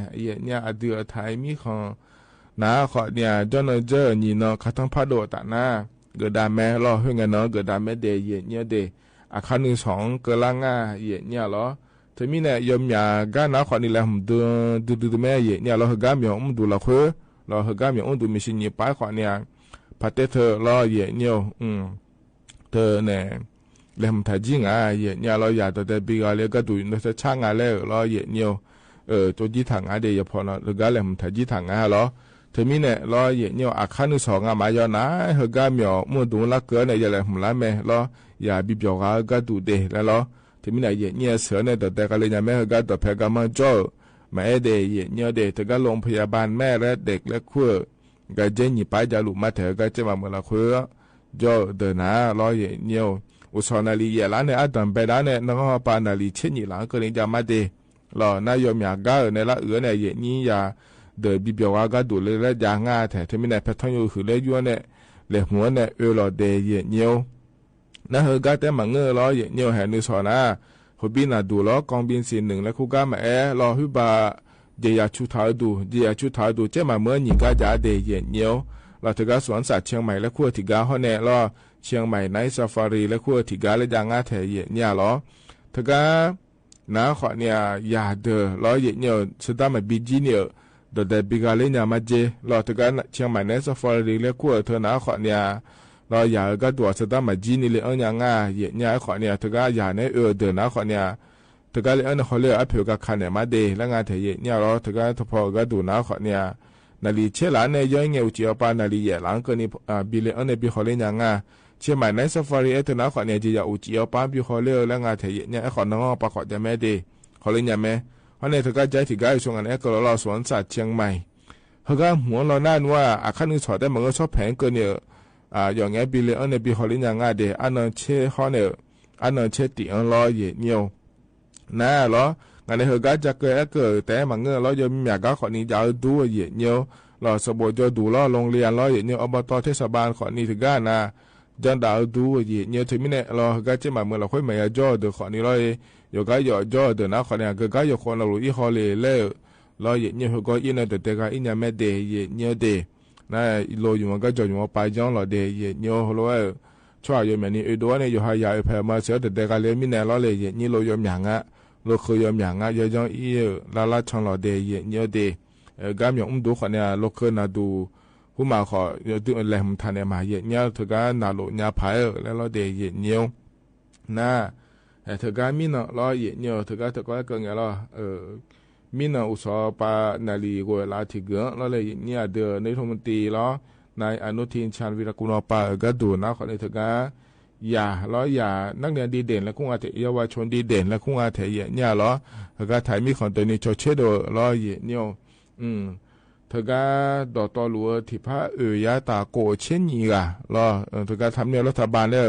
เนี่ยอดีตไทยมีของนะขอเนี่ยจนเจอนี่เนาะขัดทั้งพัดโดดแต่นะเกิดดาแม่เราเพื่อนเนาะเกิดดาแม่เดย์เนี่ยเดอาคารนี้สองเกิดล่างง่ายเนี่ยเหรอถึงมีเนี่ยยมยาการนะขอนี่แหละผมดูแม่เนี่ยเราเฮก้ามยองดูละคือเราเฮก้ามยองดูมิชินีป้ายขอเนี่ยพัดเธอเราเนี่ยเธอเนี่ยเรื่องทัดจิงเนี่ยเราอยากจะได้ปีกอะไรก็ดูเราจะช่างอะไรเราเนี่ยตัวจีถังอะไรอย่าพอนะเราก็เรื่องทัดจิถังเหรอถึงมีเนี่ยเราเนี่ยอาคารนี้สองมาย้อนนะเฮก้ามยองมุ่งดูละเกินเนี่ยอย่าเลยผมละแม่เราอย่าบิบยอกก็ดูเดแล้วเราถึงมีเนี่ยเสือเนี่ยแต่ก็เลยยังไม่เฮก้าตัวแพกมันจ่อมาเดเนี่ยเดแต่ก็โรงพยาบาลแม่และเด็กและคู่ก็เจนี่ไปจะหลุดมาเถอะก็จะมาเมื่อละคู่จ่อเดินนะเราเนี่ยอุศนาลีเยลานเนี่ยอันดับไปด้านเนี่ยน้องปานาลีเช่นนี้หลังก็เลยจะมาเดรอนายมยากาเนี่ยละเนี่ยนี่อย่าเดินบิบยอกก็ดูเลยและยางง่ายแต่ถึงมีเนี่ยแพทย์อยู่คือเลยยัวเนี่ยเลยหัวเนี่ยรอเดเนี่ยนะเฮก็แต่มังเงอล้อเนี่ยแห่นึสอนะฮบินาดูล้อกองบินสีหนึ่งแล้วคู่ก็มาล้อฮึบาเจียชุดท้ายดูเจียชุดท้ายดูเจ้ามาเมื่อหญิงก็จะเดเนี่ย เราถึงสวนสัตว์เชียงใหม่และขั้วถิกาฮอแน่รอเชียงใหม่ไนท์ซาฟารีและขั้วถิกาและยางาแถเยเนี่ยรอถึงน้าขอเนี่ยยาเดอรอเยเนี่ยสุดท้ายมาบีจีเนี่ยเดี๋ยวบิกาเลเนี่ยมาเจรอถึงเชียงใหม่ไนท์ซาฟารีและขั้วเธอน้าขอเนี่ยรอยาก็ตัวสุดท้ายมาจีนี่เลยยางาเยเนี่ยขอเนี่ยถึงยาเนี่ยเดินน้าขอเนี่ยถึงเลยเขาเรียกอภิวกับคันเนี่ยมาเดแล้วงานเถยเนี่ยรอถึงทพอก็ดูน้าขอเนี่ยนาลีเชลาเนี่ยย้อนเงี้ยอุจิอปานาลีเยหลังก็นี่บิเลอันเนี่ยบิเขาเล่นยังไงเชื่อไหมในซาฟารีเอตนาขอเนี่ยจะอุจิอปาบิเขาเล่นแล้วงานเทียเนี่ยขอน้องปากขอจะไม่ดีเขาเล่นยังไงเพราะเนี่ยถึงก็ใจถึงก็อยู่ช่วงนั้นก็เราสวนสัตว์เชียงใหม่เขาก็หัวเราหน้าว่าอาคารนึงสอดได้มันก็ชอบแผงเกินเนี่ยอย่างเงี้ยบิเลอันเนี่ยบิเขาเล่นยังไงเดอันนั้นเชื่อเขาเนี่ยอันนั้นเชื่อติอันรอเยเนี่ยน่าเหรองานในเหตุการณ์จะเกิดแต่มันเงี้ยเราจะมีอยากก็ขอนี้จะดูเยเนี่ยเราสบจะดูล้อโรงเรียนล้ออย่างเนี้ยอบตเทศบาลขอนี้ถึงก้านะจันดาวดูอย่างเนี้ยถึงมิเนี่ยเราก็จะมาเมื่อเราค่อยมาย่อเดือขอนี้เราอยู่ก็ย่อเดือนะขอเนี่ยก็อยู่คนเรารู้อีฮอลเลยแล้วเราอย่างเนี้ยเขาก็อินเอาแต่ก็อินยังไม่เดย์อย่างเนี้ยเดย์นะเราอยู่มันก็จะอยู่มาไปจังเราเดย์อย่างเนี้ยเราช่วยอยู่แบบนี้ตัวเนี่ยอยู่หายาแผ่มาเสียแต่ก็เลยมิเนี่ยเราเลยอย่างนี้เรายอมอย่างอ่ะเราเคยยอมอย่างอ่ะยังจังอีลาช่างเราเดย์อย่างเนี้ยเดย์กามอย่างดูขอเนี่ยลูกเคยนาดูผู้มาขอดูแลมันทันเนี่ยมาเยอะเนี่ยถือการนาลุเนี่ยพายแล้วเราเดียเยอะเนี่ยนะถือการมีเนาะเราเยอะเนี่ยถือการถือการเกินไงเรามีเนาะอุตสาหปานาลีกูลาที่เกินเราเลยเนี่ยเดือในทมตีเราในอนุทินชาญวิรกุลปาก็ดูนะขอในถือการอย่าเราอย่านักเรียนดีเด่นและคุ้งอาเทเยาวชนดีเด่นและคุ้งอาเทเยเนี่ยเราถือการถ่ายมีของตัวนี้โชเชโดเราเยอะเนี่ยเธอก็ดอตัวหลัวที่พระยาตาโกเช่นนี้อ่ะรอเธอก็ทำเนี่ยรัฐบาลเนี่ย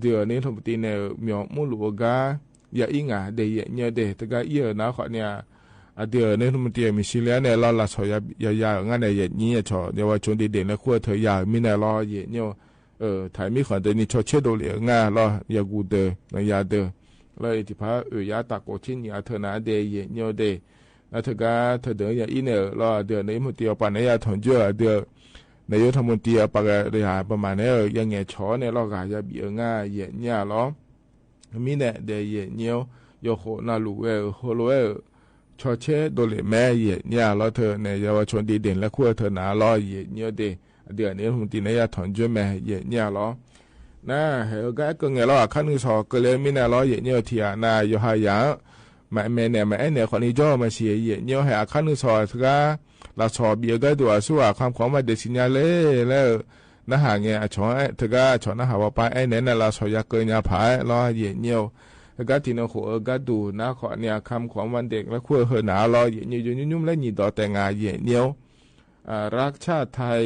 เดือนนี้ทุกปีเนี่ยมีมุ่งหลัวก็อย่าอิงอ่ะเดียเนี่ยเดเธอก็เยอะนะขอเนี่ยเดือนนี้ทุกปีมีชิลเนี่ยเราละชอยางั้นเนี่ยอย่างนี้ชอเดี๋ยวว่าชนดีเด่นแล้วขั้วเธออยากมีเนี่ยรอเยเนี่ยถ่ายมีของตัวนี้ชอเชื่อดูเลยง่ารออย่ากูเดอยาเดแล้วที่พระยาตาโกเช่นนี้เธอหน้าเดียเนี่ยเด那他个他等下一年了，的那么地把那些同居的，那有他们地把个那下把嘛那一年长呢，老个也比啊一年了，明年的一年要和那路和路ชอเช่โดยแม่เยเนี่ยเราเธอในเยาวชนดีเด่นและขั้วเธอหนาล้อเยเนี่ยเดือนนี้ผมตีในยาถอนจุแม่เยเนี่ยล้อนะเฮก็ก็เงี้ยล้อขั้นนึงสอก็เลยมีน่าล้อเยเนี่ยที่น่าอยู่หายามาแม่เนี่ยมาเนี่ยคนนี้จ่อมาเสียเยเนี่ยให้ขั้นนึงสอสก็เราสอบเบียก็ตัวสู้ความของมาเดชิญญาเลยแล้วนะหาเงี้ยชอเธอก็ชอนะหาว่าไปเนี่ยน่ะเราสอยเกินยาผายล้อเยเนี่ยก็ที่นหัวก็ดูนะขอเนี่ยคำของวันเด็กและขั้วเหือหนารอเยยุ่มและหนีต่อแต่งานเยเนี่ยรักชาติไทย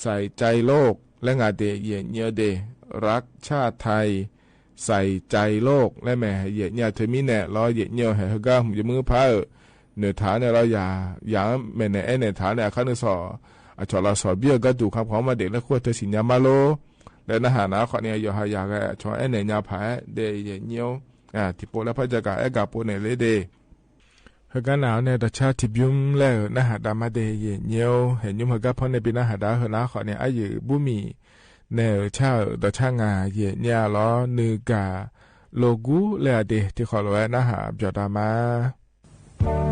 ใส่ใจโลกและงานเดเยเนี่ยเดรักชาติไทยใส่ใจโลกและแม่เยเนี่ยเธอมีเนี่ยรอเยเนี่ยให้เฮก็ผมจะมือพายเนื้อฐานเนี่ยเราอย่าแม่เนี่ยเนื้อฐานเนี่ยขั้นสอจอเราสอบเบี้ยก็ดูคำของวันเด็กและขั้วเธอสิญญามาโลและนะหานะขอเนี่ยอย่าหายาแกชอเนี่ยยาผายเดเยเนี่ยที่โปแล้วพระเจ้าก็กับโปในเลเดเฮกันหนาวเนี่ยตะชาติบิวมแล้วนะหาดามาเดเยเนียวเห็นยุมเฮกันพอในปีนะหาดาเฮนะขอเนี่ยอายุบุมีเนอชาตะชางาเยเนี่ยล้อนึกาโลกูเลเดที่ขอไว้นะหาบจอดามาอ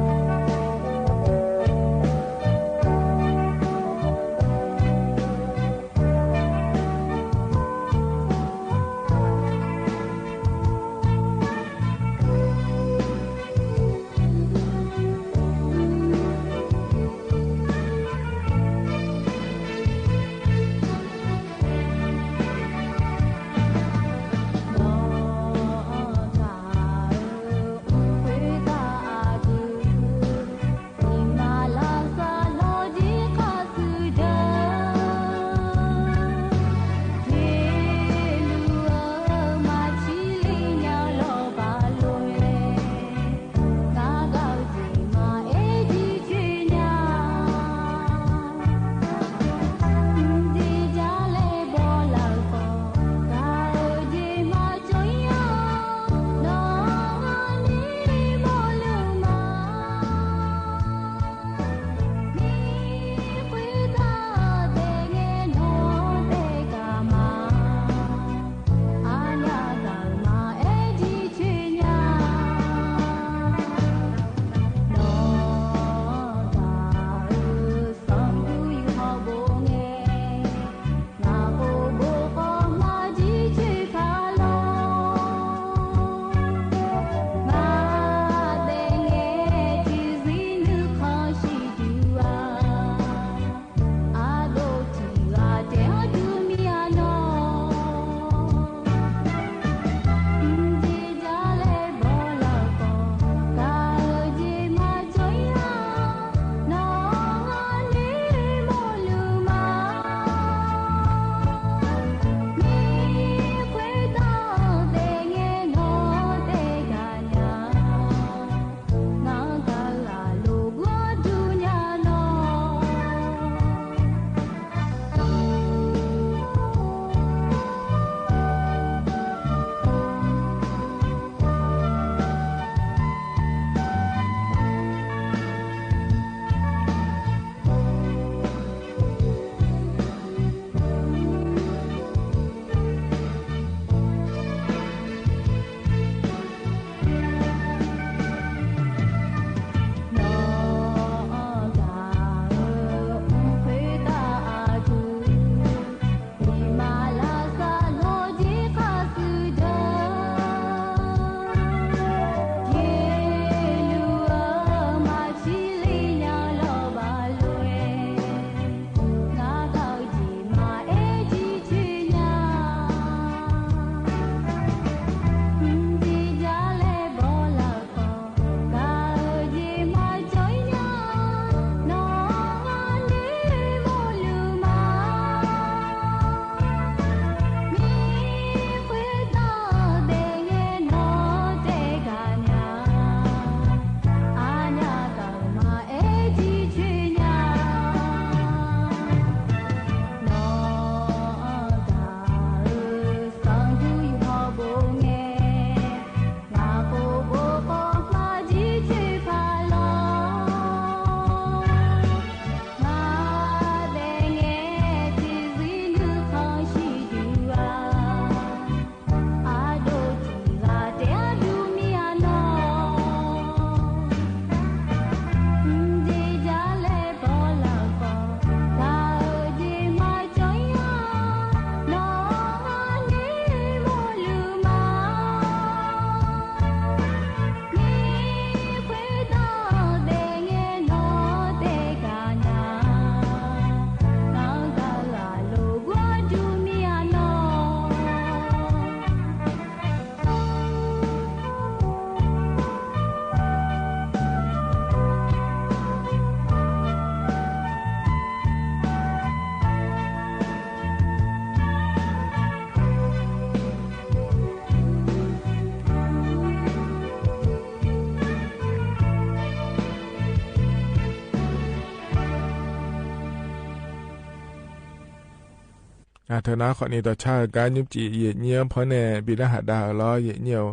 เธอนะขอนี้ต่อชาการยุบจีเยเนียวเพราะเนี่ยบิลหาดาล้อเยเนียว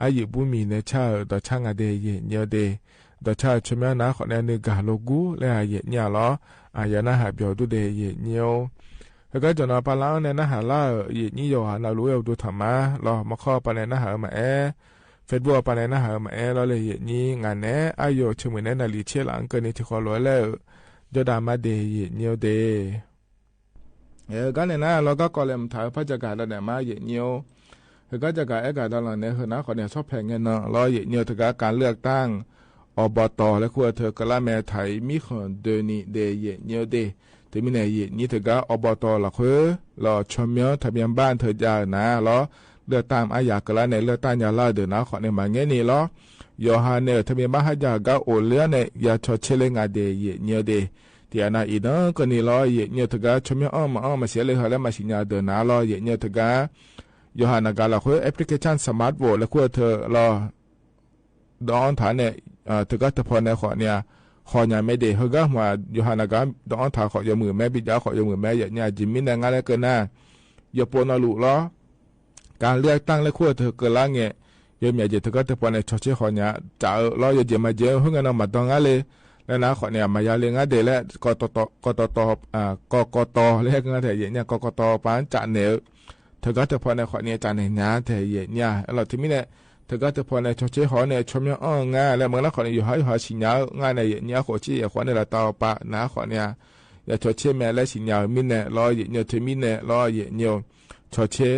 อายุบุมีเนี่ยชาต่อช่างอเดเยเนียวเดต่อชาชมนะขอเนี่ยนึกกาโลกูและเยเนียล้ออายานะหาเปียวดูเดเยเนียวแล้วก็จนปาล้าเนี่ยนะหาล่าเยนี่โยหานารู้เอาดูธรรมะล้อมาข้อปาเนี่ยนะหามาเฟซบุ๊กปาเนี่ยนะหามาล้อเลยเยนี่งานเนี่ยอายุชมือเนี่ยนาลีเชลังเกินในที่ขอล้อแล้วจดามาเดเยเนียวเดกันเนี่ยนะเราก็กอเลมถ่ายพระจักรแล้วเนี่ยมาเยเนียวก็จักรตอนนั้นเนี่ยคือนะขอเนี่ยชอบแพงเงินเนาะรอเยเนียวถึงการเลือกตั้งอบตและครัวเธอกละแม่ไทยมีคนเดนิเดเยเนียวเดแต่มีไหนเยนี่ถึงอบตละคือรอชมเมียวทะเบียนบ้านเธอจานะรอเลือกตั้งอายากละเนี่ยเลือกตั้งยาลาเดินนะขอเนี่ยมาเงี้ยนี่รอยอฮานเนี่ยทะเบียนบ้านให้ยากโอเลี้ยเนี่ยยาชดเชลงาเดเยเนียวเดที่อันนั้นอีน้องคนนี้ล้อเยเนียถึงชมอ้อมาเสียเลยเหรอแล้วมาสิญญาเดินหน้าล้อเยเนียถึงยอหานากาละคุยแอปพลิเคชันสมาร์ทโวลแล้วคุยเธอล้อดอนฐานเนี่ยถึงจะพอในขอเนี่ยขอเนี่ยไม่ได้เฮก็มายอหานากาดอนฐานขอยมือแม่บิดาขอยมือแม่เยเนี่ยจิมมินงานแล้วเกินหน้ายปนลุล้อการเลือกตั้งแล้วคุยเธอเกินละเงี้ยยอมอยากจะถึงจะพอในชดเชยขอเนี่ยจะล้อยจะมาเจอเพื่อนกันมาตองอะไรแล้วนะขอเนี่ยมายาเลี้ยงเดและกตเรียกกันแต่เยเนี่ยกตปานจันเนอเธอก็จะพอในขอเนี่ยจันเนี่ยแต่เยเนี่ยเราที่มีเนี่ยเธอก็จะพอในชดเชยขอเนี่ยชมยังง่ายแล้วเมื่อแล้วขอเนี่ยอยู่หอยสิญญาง่ายในเยเนี่ยขอชี้ขอในละตอปะนะขอเนี่ยอย่าชดเชยแม่และสิญญามิเนี่ยรอเยเนี่ยเธอมิเนี่ยรอเยเนี่ยชดเชย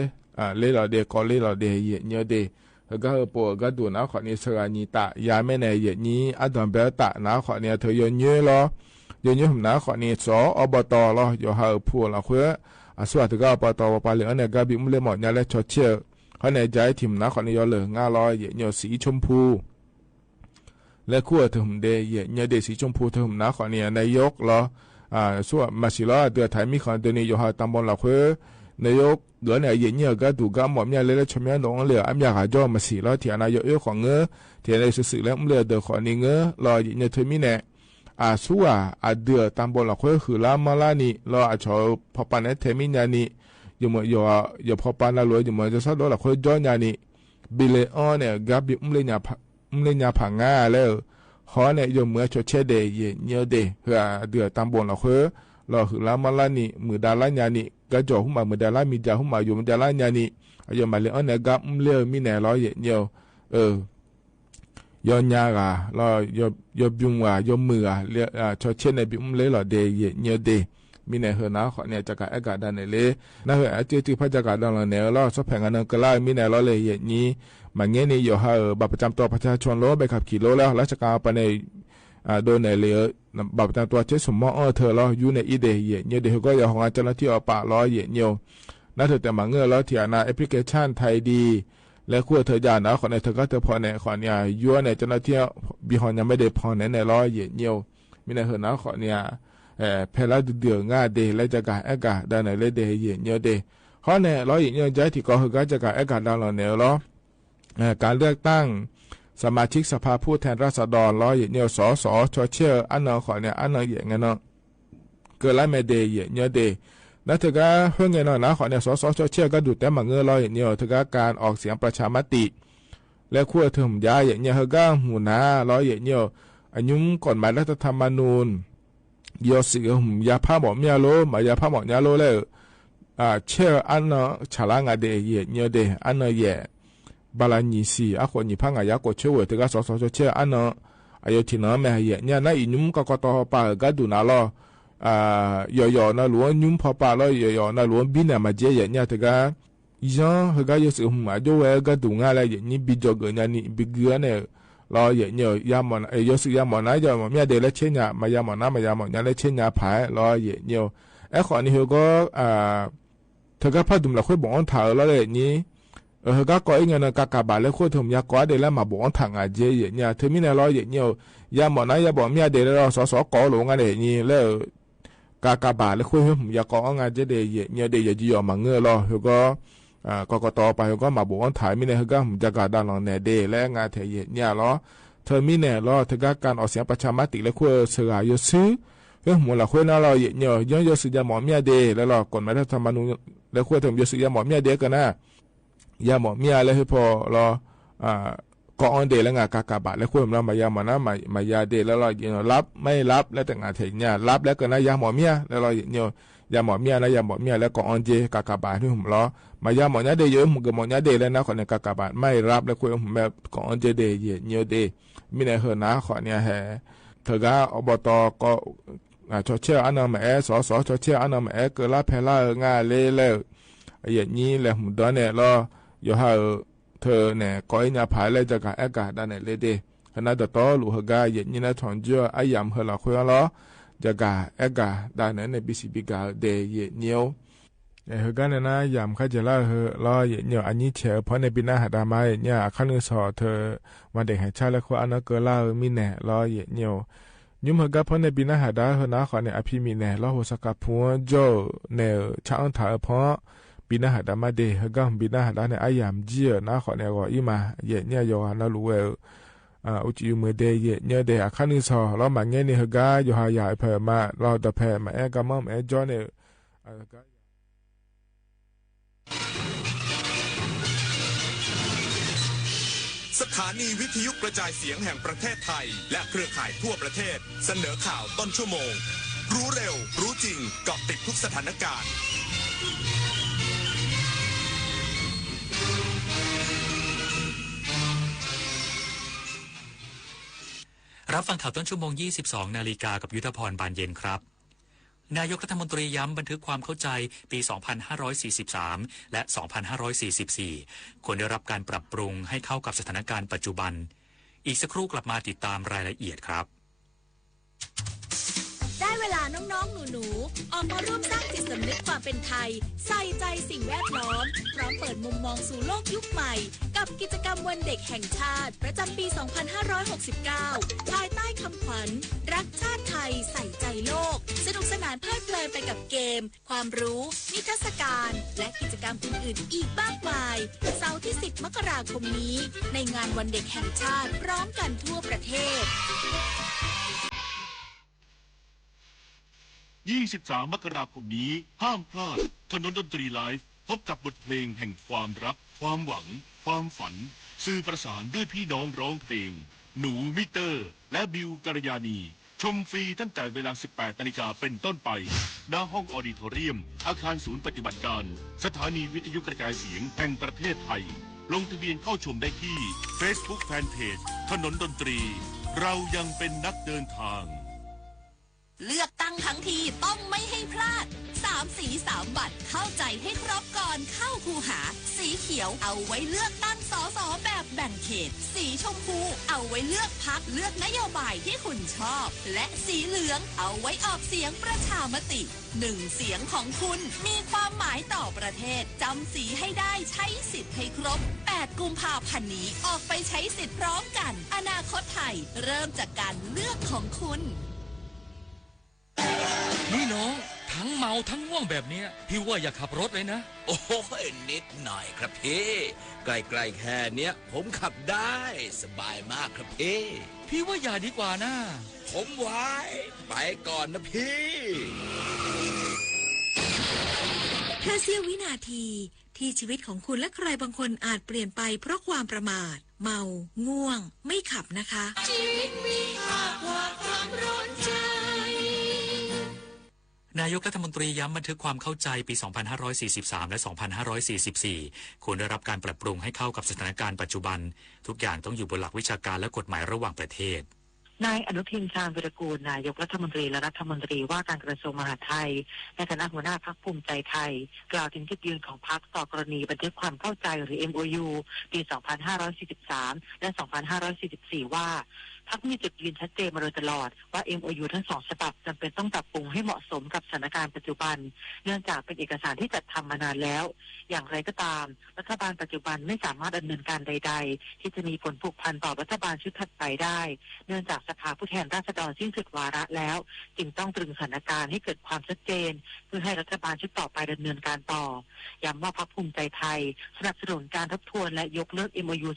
เล่เราเดก็เล่เราเดเยเนี่ยเดก็ปวดก็ดูนะขอนี้สระนีตะยาไม่ในเยนี้อดอมเบลตะนะขอนี้เธอโยนเยอะล้อโยนเยอะผมนะขอนี้สอบตล้อโยหาผัวละเพื่อสวัสดิ์ก็อบตปาเหลืองเนี่ยก็บิมเล่หมดเนี่ยและชดเชยเขาในใจถิ่มนะขอนี้ยอเหลืองาล้อเยเนี่ยสีชมพูและขั้วเธอผมเดเยเนี่ยเดสีชมพูเธอผมนะขอนี้นายกล้อสวัสดิ์มาสิล้อเดือดไทยมีคนเดือนนี้โยหาตำบลละเพื่อนายกเดือนเนี่ยเย็นเนี่ยก็ดูก็หมอมเนี่ยเลยชมเนี่ยน้องเหลืออันอยากหาจอมาสิแล้วที่นายกของเงือที่ในสื่อแล้วเหลือเดือขอนี้เงือรอเย็นเนี่ยเธอมีเนี่ยสัวเดือตามบนหลักคือคือลามาลานี่รอชอพอปันเนี่ยเธอมีเนี่ยนี่อยู่อยู่พอปันละรวยอยู่เหมือนจะสักดอหลักคือจอยเนี่ยนี่บิเลออนเนี่ยกับบิเลยเนี่ยผังง่าแล้วเขาเนี่ยอยู่เหมือนชดเชยเดย์เย็นเนี่ยเดย์เพื่อเดือตามบนหลักคือรอคือลามาลานี่มือดาลาเนี่ยนี่ก็จ่อหุ่มมาเมื่อเดล่ามีจ่าหุ่มมาอยู่เมื่อเดล่าเนี่ยนี่อยู่มาเลยอันเนี่ยกับเลี้ยวมีแน่ร้อยเดียวยอนยากะรอยบิวว่ายมือเลี้ยชดเชยในบิวเลยหล่อเดย์เนี่ยเดย์มีแน่เหรอนะขอเนี่ยจักรอากาศด้านไหนเลยน่าเหรอจืดพระจักรด้านหลังเนี่ยรอสักแผงอันนั้นก็ไล่มีแน่ร้อยเลยอย่างนี้มาเงี้ยนี่อยู่ห่อบัตรประจำตัวประชาชนรถไปขับขี่รถแล้วราชการไปในโดนในเลยบัตรประจำตัวเชื่อสมมติเธอเราอยู่ในอีเดียเนี่ยเดี๋ยวก็อย่าของเจ้าหน้าที่เอาปะล้อเยี่ยวน่าเธอแต่มาเงื่อแล้วที่นาแอปพลิเคชันไทยดีและขั้วเธอจานนะขอในเธอก็เธอพอในขอเนี่ยยัวในเจ้าหน้าที่บีฮอนยังไม่ได้พอในล้อเยี่ยวมีในเธอนะขอเนี่ยเพลาเดือดง่าเดและจะการอากาศด้านไหนเลยเดย์เยี่ยวเดเขาเนี่ยล้อเยี่ยวใจที่ก็คือการจะการอากาศด้านหลังเนี่ยล้อการเลือกตั้งสมาชิกสภาผู้แทนราษฎรล้อเยี่ยวสสชเชื่ออันนอขอเนี่ยอันนอเยี่ยงเนาะเกิดไล่เมเดย์เยี่ยวเดแล้วถือว่าเพื่อเงินนะขอเนี่ยสสชเชื่อก็ดูแต่มาเงื่อล้อเยี่ยวถือว่าการออกเสียงประชามติและขั้วถึงย้ายเยี่ยวก็หูนาล้อเยี่ยวอายุก่อนหมายรัฐธรรมนูญยอสิหุ่มยาผ้าหมอกยาโลมายาผ้าหมอกยาโลแล้วเชื่ออันนอฉลางเดย์เยี่ยวเดอันนอเย่บาลานีสีอาคนญี่ปุ่นอยากกดช่วยถือว่าสสเชื่ออันนออายุที่น้องแม่เหี้ยเนี่ยนั่นอีนุ่มก็ต่อปากก็ดูน่าล้อย่อๆน่าล้วนนุ่มพอปากแล้วย่อๆน่าล้วนบินเนี่ยมาเจี๊ยเนี่ยถือว่ายังถือว่าอยู่สิหุ่มมาดูเอก็ดูง่ายเลยนี่บิจอกเนี่ยนี่บิเกลือเนี่ยล้อเนี่ยยามมันอยู่สิยามมันนะยามมันเนี่ยเดลเช่นเนี่ยมายามมันนะมายามมันเนี่ยเช่นเนี่ยผายล้อเนี่ยไอ้คนนี้เขาก็ถือว่าพอดูแล้วค่อยบอกอันถ่ายแล้วเลยนี่ก็ก่อยเงินกากบาลแล้วคนทุ่มยาก่อเดแล้วมาบอกทางอาเจียเนี่ยเธอมีในร้อยเนี่ยยาหมอนะยาบอกเมียเดแล้วสสก่อหลงอะไรนี่แล้วกากบาลแล้วคนทุ่มยาก่ออาเจียเดเนี่ยเดยจีอมาเงือรอเขาก็กตไปเขาก็มาบอกถ่ายมีในเขาก็จะการด้านหลังเนี่ยเดและงานเทียเนี่ยรอเธอมีเนี่ยรอเธอก็การออกเสียงประชามติแล้วคนเสืออยู่ซื้อหมดละคนน่ารอเนี่ยย้อนยศยาหมอเมียเดแล้วรอก่อนมาถ้าทำมนุษย์ แล้วควรถึงจะซื้อยาหมอเมียเด็กกันนะยาหมอเมียแล้วให้พอรอก็ออนเดแล้วงากากาบะแล้วควรเรามายาหมอนะมายาเดแล้วเรารับไม่รับแล้วแต่งานเถียงเนี่ยรับแล้วก็นะยาหมอเมียแล้วเรายาหมอเมียนะยาหมอเมียแล้วก็ออนเจกากาบะที่ผมรอมายาหมอเนี่ยเดเยอะผมก็หมอเนี่ยเดแล้วนะคนในกากาบะไม่รับแล้วควรผมแบบก็ออนเจเดเยอะเดมีในเหือนะขอเนี่ยแฮเธอก็อบตก็ชดเชยอันนั้นมาสสชดเชยอันนั้นมาเกิดละเพล่างาเล่แล้วอย่างนี้แหละผมตอนเนี่ยรออยู่หาเธอเนี่ยก้อยเนี่ยผายเลยจะกะอากาศด้านเนี่ยเลยเดขณะต่อต่อหลูกกาอย่างนี้นะถอนเจือไอ้ยำเฮล่ะคุยล้อจะกะอากาศด้านเนี่ยบิสิบิกาเดยเหนียวเฮกันเนี่ยนะยำข้าจะล่าเฮล้อเหนียวอันนี้เชื่อเพราะในปีหน้าหาดามาเนี่ยขั้นหนึ่งสอเธอวันเด็กแห่งชาติและคนอันนั้นเกิดล่ามีแหน่ล้อเหนียวยุ่มเฮกันเพราะในปีหน้าหาดาเฮนะขอเนี่ยอภิมีแหน่ล้อหัวสกัดพัวโจเนี่ยช่างถ่ายเพราะปีหน้าหาดามาเดเฮกันปีหน้าหาดาเนี่ยไอ้ยำเจี๋ยนะขอเนี่ยก็อีมาเนี่ยยอนะรู้ว่าอุจิมือเดเนี่ยเดขั้นหนึ่งสอล้อมาเงี้ยเนี่ยเฮกันอยู่หายาเพิ่มมาเราแต่เพิ่มมาก็มั่มจอเนี่ยสถานีวิทยุกระจายเสียงแห่งประเทศไทยและเครือข่ายทั่วประเทศเสนอข่าวต้นชั่วโมงรู้เร็วรู้จริงเกาะติดทุกสถานการณ์รับฟังข่าวต้นชั่วโมง 22 นาฬิกากับยุทธพรบานเย็นครับนายกรัฐมนตรีย้ำบันทึกความเข้าใจปี 2543 และ 2544 ควรได้รับการปรับปรุงให้เข้ากับสถานการณ์ปัจจุบันอีกสักครู่กลับมาติดตามรายละเอียดครับได้เวลาน้องๆหนูๆออกมาร่วมสร้างจิตสำนึกความเป็นไทยใส่ใจสิ่งแวดล้อมพร้อมเปิดมุมมองสู่โลกยุคใหม่กับกิจกรรมวันเด็กแห่งชาติประจำปี 2569 ภายใต้คำขวัญรักชาติไทยใส่ใจโลกสนุกสนานเพลิดเพลินไปกับเกมความรู้นิทรรศการและกิจกรรมอื่นๆอีกมากมายเสาร์ที่ 10 มกราคมนี้ในงานวันเด็กแห่งชาติพร้อมกันทั่วประเทศ23 มกราคมนี้ห้ามพลาดถนนดนตรีไลฟ์พบกับบทเพลงแห่งความรักความหวังความฝันสื่อประสานด้วยพี่น้องร้องเพลงหนูมิเตอร์และบิวกัลยาณีชมฟรีตั้งแต่เวลา 18 นาฬิกาเป็นต้นไปณห้องออดิโทเรียมอาคารศูนย์ปฏิบัติการสถานีวิทยุกระจายเสียงแห่งประเทศไทยลงทะเบียนเข้าชมได้ที่ Facebook Fanpage ถนนดนตรีเรายังเป็นนักเดินทางเลือกตั้งทั้งทีต้องไม่ให้พลาด3 สี 3 บัตรเข้าใจให้ครบก่อนเข้าคูหาสีเขียวเอาไว้เลือกตั้งสสแบบแบ่งเขตสีชมพูเอาไว้เลือกพรรคเลือกนโยบายที่คุณชอบและสีเหลืองเอาไว้ออกเสียงประชามติ1 เสียงของคุณมีความหมายต่อประเทศจำสีให้ได้ใช้สิทธิ์ให้ครบ8 กุมภาพันธ์นี้ออกไปใช้สิทธิ์พร้อมกันอนาคตไทยเริ่มจากการเลือกของคุณนี่น้องทั้งเมาทั้งง่วงแบบนี้พี่ว่าอย่าขับรถเลยนะโอ้ยนิดหน่อยครับพี่ใกล้ๆแค่เนี้ยผมขับได้สบายมากครับพี่ว่าอย่าดีกว่านะผมไว้ไปก่อนนะพี่แค่เสี้ยววินาทีที่ชีวิตของคุณและใครบางคนอาจเปลี่ยนไปเพราะความประมาทเมาง่วงไม่ขับนะคะชีวิตมีมากกว่าความร้อนใจนายกรัฐมนตรีย้ำบันทึกความเข้าใจปี 2543 และ 2544 ควรได้รับการปรับปรุงให้เข้ากับสถานการณ์ปัจจุบันทุกอย่างต้องอยู่บนหลักวิชาการและกฎหมายระหว่างประเทศนายอนุทินชาญวิรากูลนายกรัฐมนตรีและรัฐมนตรีว่าการกระทรวงมหาดไทยในฐานะหัวหน้าพรรคภูมิใจไทยกล่าวถึงจุดยืนของพรรคต่อกรณีบันทึกความเข้าใจหรือ MOU ปี 2543 และ 2544 ว่าพรรคมีจุดยืนชัดเจนมาโดยตลอดว่า MOU ทั้ง2 ฉบับจำเป็นต้องปรับปรุงให้เหมาะสมกับสถานการณ์ปัจจุบันเนื่องจากเป็นเอกสารที่จัดทำมานานแล้วอย่างไรก็ตามรัฐบาลปัจจุบันไม่สามารถดำเนินการใดๆที่จะมีผลผูกพันต่อรัฐบาลชุดถัดไปได้เนื่องจากสภาผู้แทนราษฎรสิ้นสุดวาระแล้วจึงต้องตรึงสถานการณ์ให้เกิดความชัดเจนเพื่อให้รัฐบาลชุดต่อไปดำเนินการต่อย้ำว่าพรรคภูมิใจไทยสนับสนุนการทบทวนและยกเลิก MOU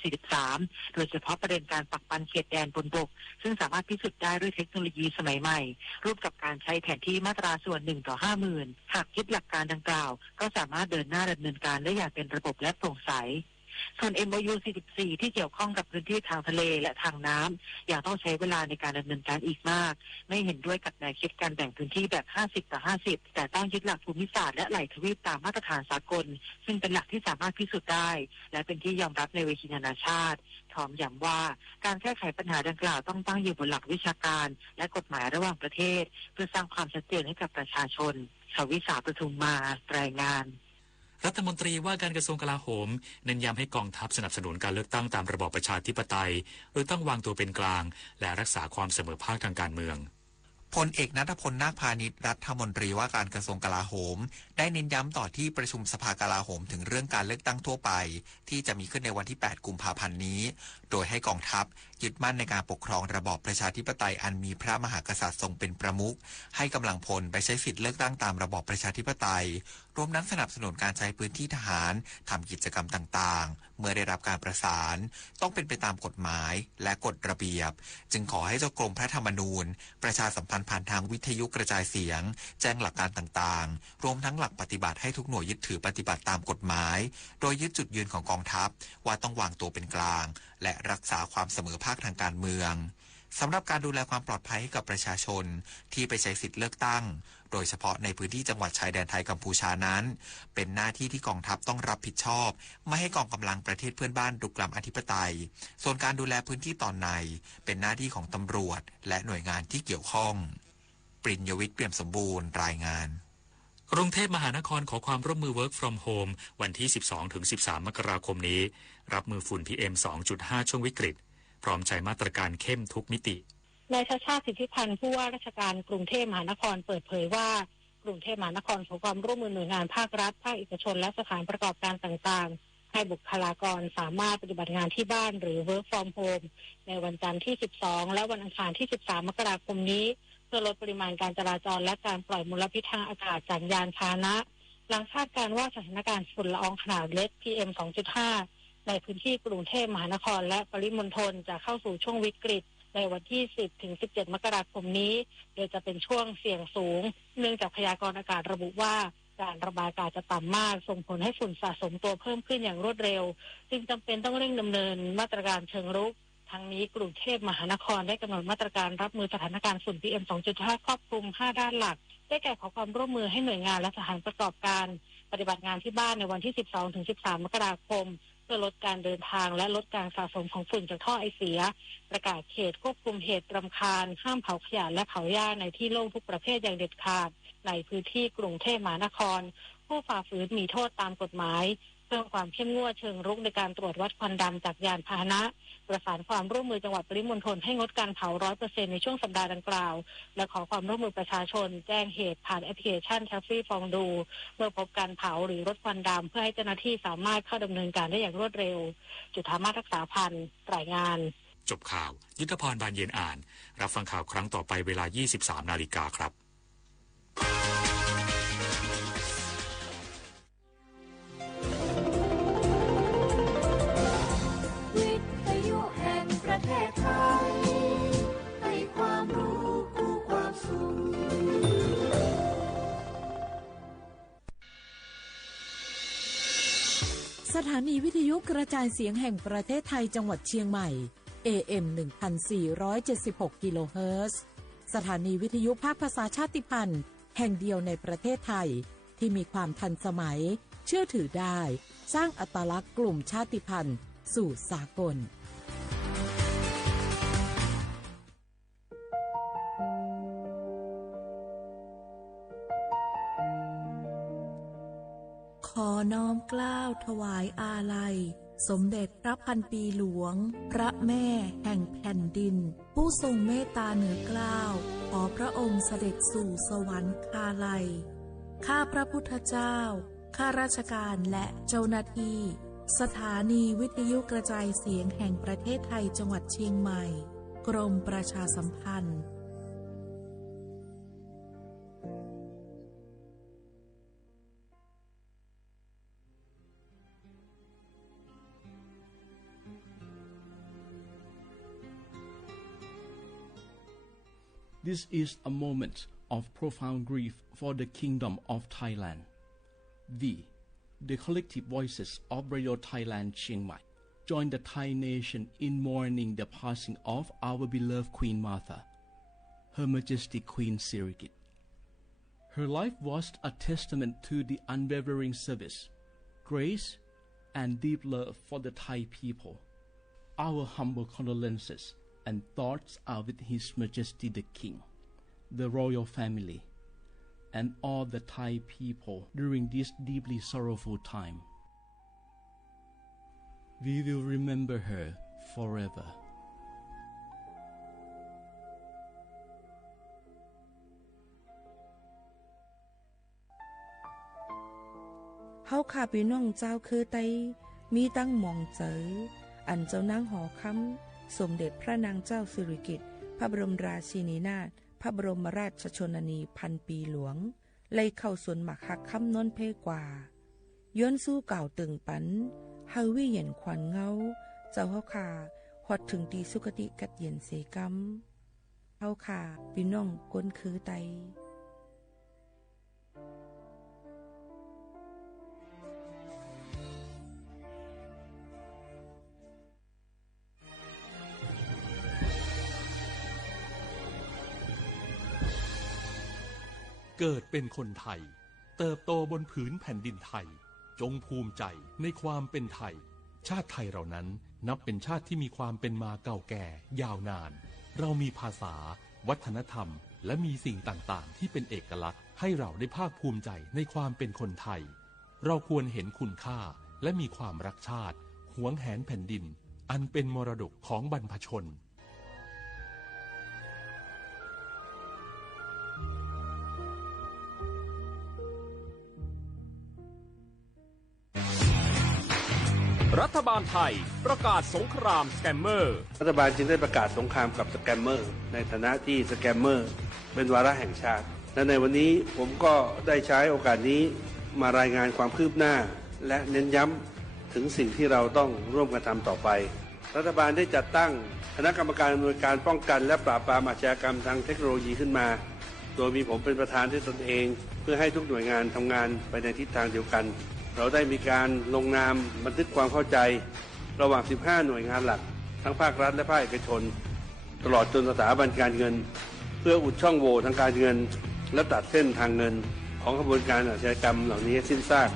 43โดยเฉพาะประเด็นการปักปันเขตแดนบนบ บบซึ่งสามารถพิสูจน์ได้ด้วยเทคโนโลยีสมัยใหม่ร่วมกับการใช้แผนที่มาตราส่วน1 ต่อ 50,000 หากยึดหลักการดังกล่าวก็สามารถเดินหน้าดำเนินการได้อย่างเป็นระบบและโปร่งใสส่วน MOU 44 ที่เกี่ยวข้องกับพื้นที่ทางทะเลและทางน้ำยังต้องใช้เวลาในการดำเนินการอีกมากไม่เห็นด้วยกับแนวคิดการแบ่งพื้นที่แบบ50 ต่อ 50แต่ต้องยึดหลักภูมิศาสตร์และไหลทวีปตามมาตรฐานสากลซึ่งเป็นหลักที่สามารถพิสูจน์ได้และเป็นที่ยอมรับในเวทีนานาชาติพร้อมย้ำว่าการแก้ไขปัญหาดังกล่าวต้องตั้งอยู่บนหลักวิชาการและกฎหมายระหว่างประเทศเพื่อสร้างความชัดเจนให้กับประชาชนชวิสาปทุมมารายงานรัฐมนตรีว่าการกระทรวงกลาโหมเน้นย้ำให้กองทัพสนับสนุนการเลือกตั้งตามระบอบประชาธิปไตยโดยต้องวางตัวเป็นกลางและรักษาความเสมอภาคทางการเมืองพลเอกณัฐพลนาคพาณิชย์รัฐมนตรีว่าการกระทรวงกลาโหมได้เน้นย้ำต่อที่ประชุมสภากลาโหมถึงเรื่องการเลือกตั้งทั่วไปที่จะมีขึ้นในวันที่8 กุมภาพันธ์นี้โดยให้กองทัพยึดมั่นในการปกครองระบอบประชาธิปไตยอันมีพระมหากษัตริย์ทรงเป็นประมุขให้กำลังพลไปใช้สิทธิเลือกตั้งตามระบอบประชาธิปไตยรวมทั้งสนับสนุนการใช้พื้นที่ทหารทำกิจกรรมต่างๆเมื่อได้รับการประสานต้องเป็นไปตามกฎหมายและกฎระเบียบจึงขอให้เจ้ากรมพระธรรมนูญประชาสัมพันธ์ผ่านทางวิทยุกระจายเสียงแจ้งหลักการต่างๆรวมทั้งหลักปฏิบัติให้ทุกหน่วยยึดถือปฏิบัติตามกฎหมายโดยยึดจุดยืนของกองทัพว่าต้องวางตัวเป็นกลางและรักษาความเสมอภาคทางการเมืองสำหรับการดูแลความปลอดภัยให้กับประชาชนที่ไปใช้สิทธิเลือกตั้งโดยเฉพาะในพื้นที่จังหวัดชายแดนไทยกัมพูชานั้นเป็นหน้าที่ที่กองทัพต้องรับผิดชอบไม่ให้กองกำลังประเทศเพื่อนบ้านรุกล้ำอธิปไตยส่วนการดูแลพื้นที่ตอนในเป็นหน้าที่ของตำรวจและหน่วยงานที่เกี่ยวข้องปริญญวิทย์เปี่ยมสมบูรณ์รายงานกรุงเทพมหานครขอความร่วมมือ Work from Home วันที่ 12-13 มกราคมนี้รับมือฝุ่น PM 2.5 ช่วงวิกฤตพร้อมใช้มาตรการเข้มทุกมิตินายชาติชาติสิทธิพันธ์ผู้ว่าราชการกรุงเทพมหานครเปิดเผยว่ากรุงเทพมหานครขอความร่วมมือหน่วยงานภาครัฐภาคเอกชนและสถานประกอบการต่างๆให้บุคลากรสามารถปฏิบัติงานที่บ้านหรือ Work from Home ในวันจันทร์ที่ 12 และวันอังคารที่ 13 มกราคมนี้เพื่อลดปริมาณการจราจรและการปล่อยมลพิษทางอากาศจากยานพาหนะหลังคาดการณ์ว่าสถานการณ์ฝุ่นละอองขนาดเล็ก PM 2.5 ในพื้นที่กรุงเทพมหานครและปริมณฑลจะเข้าสู่ช่วงวิกฤตในวันที่ 10-17 มกราคมนี้โดยจะเป็นช่วงเสี่ยงสูงเนื่องจากพยากรณ์อากาศระบุว่าการระบายอากาศจะต่ำมากส่งผลให้ฝุ่นสะสมตัวเพิ่มขึ้นอย่างรวดเร็วจึงจำเป็นต้องเร่งดำเนินมาตรการเชิงรุกทั้งนี้กรุงเทพมหานครได้กำหนดมาตรการรับมือสถานการณ์ฝุ่น PM 2.5 ครอบคลุม 5 ด้านหลักได้แก่ขอความร่วมมือให้หน่วยงานและสถานประกอบการปฏิบัติงานที่บ้านในวันที่ 12-13 มกราคมเพื่อลดการเดินทางและลดการสะสมของฝุ่นจากท่อไอเสียประกาศเขตควบคุมเหตุรำคาญห้ามเผาขยะและเผาหญ้าในที่โล่งทุกประเภทอย่างเด็ดขาดในพื้นที่กรุงเทพมหานครผู้ฝ่าฝืนมีโทษตามกฎหมายเพิ่มความเข้มงวดเชิงรุกในการตรวจวัดควันดำจากยานพาหนะประสานความร่วมมือจังหวัดปริมณฑลให้งดการเผา 100% ในช่วงสัปดาห์ดังกล่าวและขอความร่วมมือประชาชนแจ้งเหตุผ่านแอปพลิเคชัน Taxi ฟองดูเมื่อพบการเผาหรือรถควันดำเพื่อให้เจ้าหน้าที่สามารถเข้าดำเนินการได้อย่างรวดเร็วจุฑามาศรักษาพันธ์รายงานจบข่าวยุทธพรบานเย็นอ่านรับฟังข่าวครั้งต่อไปเวลา 23 นาฬิกาครับสถานีวิทยุกระจายเสียงแห่งประเทศไทยจังหวัดเชียงใหม่ AM 1476 กิโลเฮิรตซ์สถานีวิทยุภาคภาษาชาติพันธุ์แห่งเดียวในประเทศไทยที่มีความทันสมัยเชื่อถือได้สร้างอัตลักษณ์กลุ่มชาติพันธุ์สู่สากลขอน้อมเกล้าถวายอาลัยสมเด็จพระพันปีหลวงพระแม่แห่งแผ่นดินผู้ทรงเมตตาเหนือเกล้าขอพระองค์เสด็จสู่สวรรคาลัยข้าพระพุทธเจ้าข้าราชการและเจ้าหน้าที่สถานีวิทยุกระจายเสียงแห่งประเทศไทยจังหวัดเชียงใหม่กรมประชาสัมพันธ์ This is a moment of profound grief for the Kingdom of Thailand. We, the collective voices of Radio Thailand Chiang Mai, join the Thai nation in mourning the passing of our beloved Queen Martha, Her Majesty Queen Sirikit. Her life was a testament to the unwavering service, grace, and deep love for the Thai people. Our humble condolences and thoughts are with His Majesty the King, the royal family, and all the Thai people during this deeply sorrowful time. We will remember her forever. เฮาข้าพี่น้องเจ้าคือไตมีตั้งหม่องเจออันเจ้านางหอคำสมเด็จพระนางเจ้าสิริกิติ์พระบรมราชินีนาถพระบรมราชชนนีพันปีหลวงไล่เข้าสวนหมักหักคำนนเพกว่าย้อนสู้เก่าตึงปันเฮาวิเย็นขวัญเงาเจ้าเฮาข้าฮอดถึงตีสุคติกัดเย็นเสกำเฮาข้าพี่น้องก้นคือไตเกิดเป็นคนไทยเติบโตบนผืนแผ่นดินไทยจงภูมิใจในความเป็นไทยชาติไทยเรานั้นนับเป็นชาติที่มีความเป็นมาเก่าแก่ยาวนานเรามีภาษาวัฒนธรรมและมีสิ่งต่างๆที่เป็นเอกลักษณ์ให้เราได้ภาคภูมิใจในความเป็นคนไทยเราควรเห็นคุณค่าและมีความรักชาติหวงแหนแผ่นดินอันเป็นมรดกของบรรพชนรัฐบาลไทยประกาศสงครามสแกมเมอร์รัฐบาลจึงได้ประกาศสงครามกับสแกมเมอร์ในฐานะที่สแกมเมอร์เป็นวาระแห่งชาติและในวันนี้ผมก็ได้ใช้โอกาสนี้มารายงานความคืบหน้าและเน้นย้ำถึงสิ่งที่เราต้องร่วมกันทำต่อไปรัฐบาลได้จัดตั้งคณะกรรมการอำนวยการป้องกันและปราบปรามอาชญากรรมทางเทคโนโลยีขึ้นมาโดยมีผมเป็นประธานด้วยตนเองเพื่อให้ทุกหน่วยงานทำงานไปในทิศทางเดียวกันเราได้มีการลงนามบันทึกความเข้าใจระหว่าง 15 หน่วยงานหลักทั้งภาครัฐและภาคเอกชนตลอดจนสถาบันการเงินเพื่ออุดช่องโหว่ทางการเงินและตัดเส้นทางเงินของกระบวนการอาชญากรรมเหล่านี้สิ้นซาก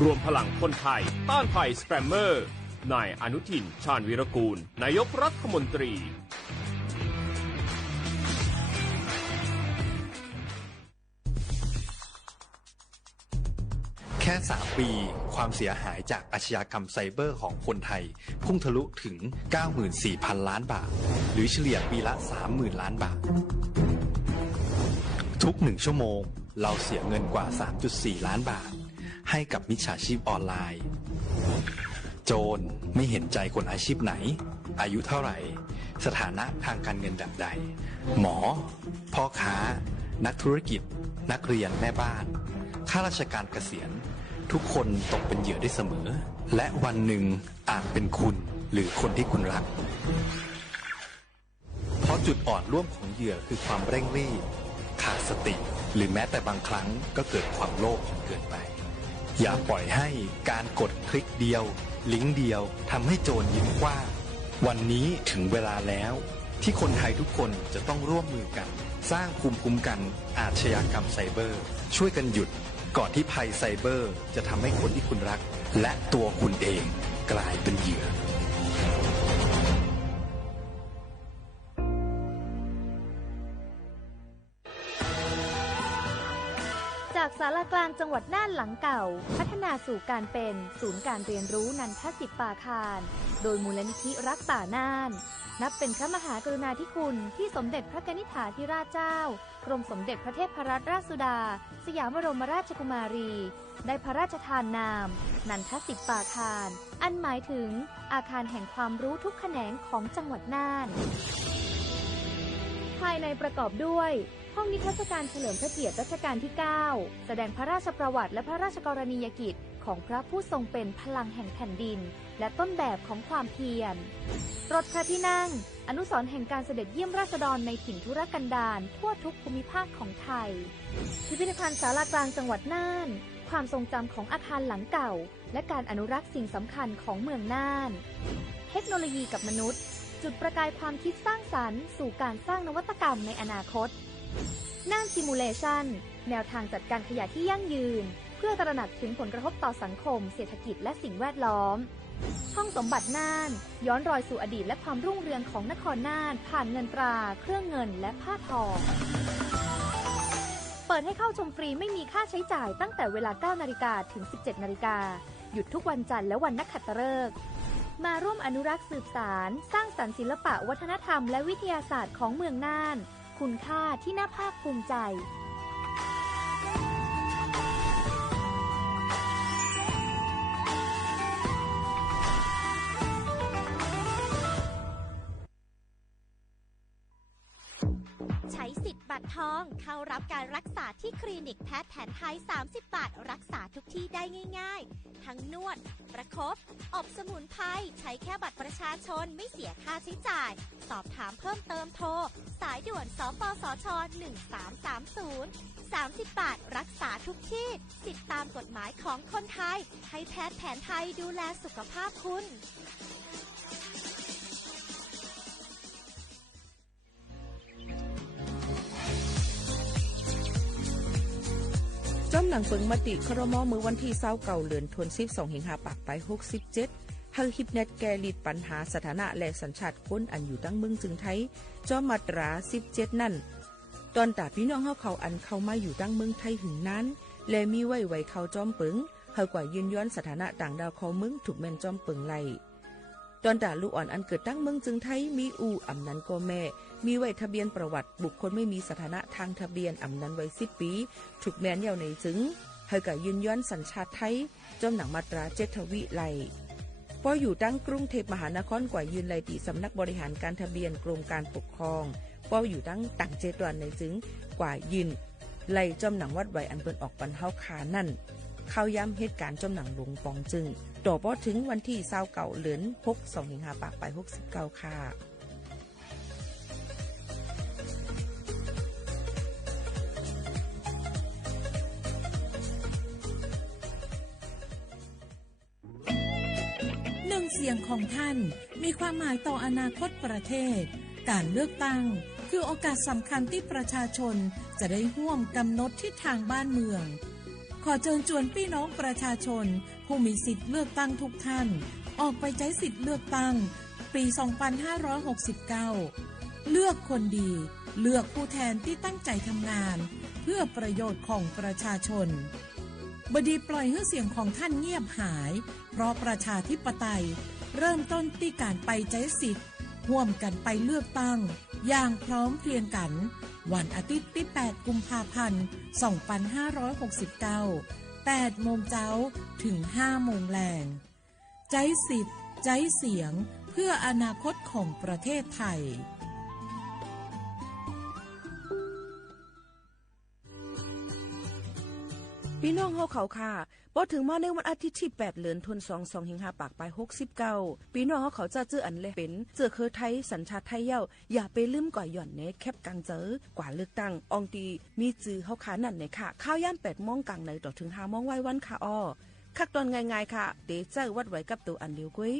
รวมพลังคนไทยต้านภัยสแกมเมอร์นายอนุทินชาญวีรกูลนายกรัฐมนตรีแค่3 ปีความเสียหายจากอาชญากรรมไซเบอร์ของคนไทยพุ่งทะลุถึง 94,000 ล้านบาทหรือเฉลี่ยปีละ 30,000 ล้านบาททุก1 ชั่วโมงเราเสียเงินกว่า 3.4 ล้านบาทให้กับมิจฉาชีพออนไลน์โจรไม่เห็นใจคนอาชีพไหนอายุเท่าไหร่สถานะทางการเงินแบบใดหมอพ่อค้านักธุรกิจนักเรียนแม่บ้านข้าราชการเกษียณทุกคนตกเป็นเหยื่อได้เสมอและวันหนึ่งอาจเป็นคุณหรือคนที่คุณรักเพราะจุดอ่อนร่วมของเหยื่อคือความเร่งรีบขาดสติหรือแม้แต่บางครั้งก็เกิดความโลภจนเกินไปอย่าปล่อยให้การกดคลิกเดียวลิงก์เดียวทำให้โจรยิ้มกว้างวันนี้ถึงเวลาแล้วที่คนไทยทุกคนจะต้องร่วมมือกันสร้างภูมิคุ้มกันอาชญากรรมไซเบอร์ช่วยกันหยุดก่อนที่ภัยไซเบอร์จะทำให้คนที่คุณรักและตัวคุณเองกลายเป็นเหยื่อจากศาลากลางจังหวัดน่านหลังเก่าพัฒนาสู่การเป็นศูนย์การเรียนรู้นันทศิษย์ป่าคารโดยมูลนิธิรักป่าน่านนับเป็นพระมหากรุณาธิคุณที่สมเด็จพระกนิษฐาธิราชเจ้ากรมสมเด็จพระเทพรัตนราชสุดาสยามบรมราชกุมารีได้พระราชทานนามนันทศิษย์ป่าคารอันหมายถึงอาคารแห่งความรู้ทุกแขนงของจังหวัดน่านภายในประกอบด้วยห้องนิทรรศการเฉลิมพระเกียรติรัชกาลที่ 9แสดงพระราชประวัติและพระราชกรณียกิจ ของพระผู้ทรงเป็นพลังแห่งแผ่นดินและต้นแบบของความเพียรรถพระที่นั่งอนุสรณ์แห่งการเสด็จเยี่ยมราษฎรในถิ่นทุรกันดารทั่วทุกภูมิภาคของไทยพิพิธภัณฑ์ศาลากลางจังหวัดน่านความทรงจำของอาคารหลังเก่าและการอนุรักษ์สิ่งสำคัญของเมืองน่านเทคโนโลยีกับมนุษย์จุดประกายความคิดสร้างสรรค์สู่การสร้างนวัตกรรมในอนาคตน่านซิมูเลชันแนวทางจัดการขยะที่ยั่งยืนเพื่อตระหนักถึงผลกระทบต่อสังคมเศรษฐกิจและสิ่งแวดล้อมห้องสมบัติน่านย้อนรอยสู่อดีตและความรุ่งเรืองของนครน่านผ่านเงินตราเครื่องเงินและผ้าทองเปิดให้เข้าชมฟรีไม่มีค่าใช้จ่ายตั้งแต่เวลา 9 นาฬิกาถึง 17 นาฬิกาหยุดทุกวันจันทร์และวันนักขัตฤกษ์มาร่วมอนุรักษ์สืบสานสร้างสรรค์ศิลปะวัฒนธรรมและวิทยาศาสตร์ของเมืองน่านคุณค่าที่น่าภาคภูมิใจใช้สิทธิ์บัตรทองเข้ารับการรักษาที่คลินิกแพทย์แผนไทย30 บาทรักษาทุกที่ได้ง่ายๆทั้งนวดประคบอบสมุนไพรใช้แค่บัตรประชาชนไม่เสียค่าใช้จ่ายสอบถามเพิ่มเติมโทรสายด่วนสปสช1330 30 บาทรักษาทุกที่สิทธิตามกฎหมายของคนไทยให้แพทย์แผนไทยดูแลสุขภาพคุณจอมหนังเปิงมติครม.มือวันที่29เดือนธันวาคม2สิงหาคมไป67ให้ฮิปเน็ตแก้ลิดปัญหาสถานะและสัญชาติคนอันอยู่ตั้งเมืองจึงไทยจอมมาตรา17นั่นตอนตาพี่น้องเฮาเขาอันเข้ามาอยู่ตั้งเมืองไทยหึงนั้นและมีไว้เข้าจอมเปิงเฮากว่ายืนย้อนสถานะต่างดาวเขาเมืองถูกแม่นจอมเปิงไล่ตอนตาลูกอ่อนอันเกิดตั้งเมืองจึงไทยมีอู่อำนั้นก็แม่มีไว้ทะเบียนประวัติบุคคลไม่มีสถานะทางทะเบียนอำนั้นไว้10 ปีถูกแม่นยาวในจึงเฮาก็ยืนย้อนสัญชาติไทยจอมหนังมาตรา7ทวิไล่พออยู่ตั้งกรุงเทพมหานครกว่ายืนไล่ติสำนักบริหารการทะเบียนกรมการปกครองพออยู่ตั้งต่าง7วันในจึงกว่ายืนไล่จอมหนังวัดไว้อันเปิ้นออกปันเฮาคานั่นเข้าย้ำเหตุการณ์จอมหนังหลวงปองจึงต่อพอถึงวันที่29เดือน6 2สิงหาคมไป69ค่ะเสียงของท่านมีความหมายต่ออนาคตประเทศการเลือกตั้งคือโอกาสสำคัญที่ประชาชนจะได้ร่วมกำหนดทิศทางบ้านเมืองขอเชิญชวนพี่น้องประชาชนผู้มีสิทธิ์เลือกตั้งทุกท่านออกไปใช้สิทธิ์เลือกตั้งปี 2569 เลือกคนดีเลือกผู้แทนที่ตั้งใจทำงานเพื่อประโยชน์ของประชาชนบดีปล่อยให้เสียงของท่านเงียบหายเพราะประชาธิปไตยเริ่มต้นที่การไปใช้สิทธิ์ร่วมกันไปเลือกตั้งอย่างพร้อมเพรียงกันวันอาทิตย์ที่8กุมภาพันธ์2569 8 โมงเช้าถึง 5 โมงแลงใช้สิทธิ์ใช้เสียงเพื่ออนาคตของประเทศไทยพี่น้องเฮาเขาค่ะพอถึงมาในวันอาทิตย์ที่8เดือนธันวาคม2สิงหาคมไป69พี่น้องเฮาเขาจะเจออันเลยเป็นเจอคือไทยสัญชาติไทยเย้าอย่าไปลืมก่อยหย่อนในแคปกลางเจอกว่าเลือกตั้งอองตีมีจือเฮาขานั่นในค่ะข้าวย่าน8 โมงกลางในต่อถึง 5 โมงไว้วันค่ะอ้อคักตอนง่ายๆค่ะเตเจอวัดไว้กับตัวอันเดียวกุ้ย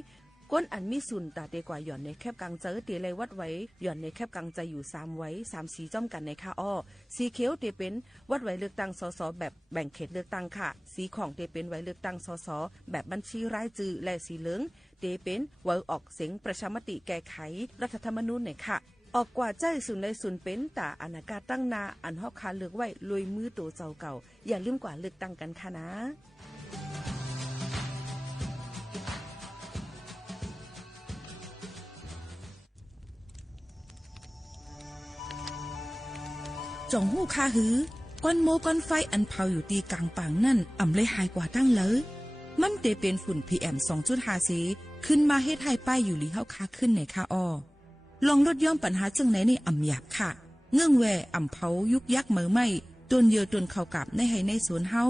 ก้นอันมีสุนตาเตกว่าหย่อนในแคบกลางเจอเตเลยวัดไว้หย่อนในแคบกลางใจอยู่3ไว้3สีจ้อมกันในค่ะอ้อสีเขียวเตเป็นวัดไว้เลือกตั้งสสแบบแบ่งเขตเลือกตั้งค่ะสีของเตเป็นไว้เลือกตั้งสสแบบบัญชีรายชื่อและสีเหลืองเตเป็นไว้ออกเสียงประชามติแก้ไขรัฐธรรมนูญในค่ะออกกว่าใจสุนในสุนเป็นตาอนาคตตั้งนาอันฮอกคาเลือกไว้ลุยมือตัวเจ้าเก่าอย่าลืมกว่าเลือกตั้งกันค่ะนะจ่องหู้คาหือก้อนโมก้อนไฟอันเผาอยู่ตีกลางป่างนั่นอ่ำเลยหายกว่าตั้งเลยมันเตเป็นฝุ่น PM 2.5 สีขึ้นมาเฮ็ดให้ป้ายอยู่ลีเฮาคาขึ้นในค่าอ้อลองลดย่อมปัญหาจังไหนในอ่ำหยาบค่ะเงื่องแวอ่ำเผายุกยักเหมือไม่ต้นเยอต้นเข้ากับในให้ในสวนเฮา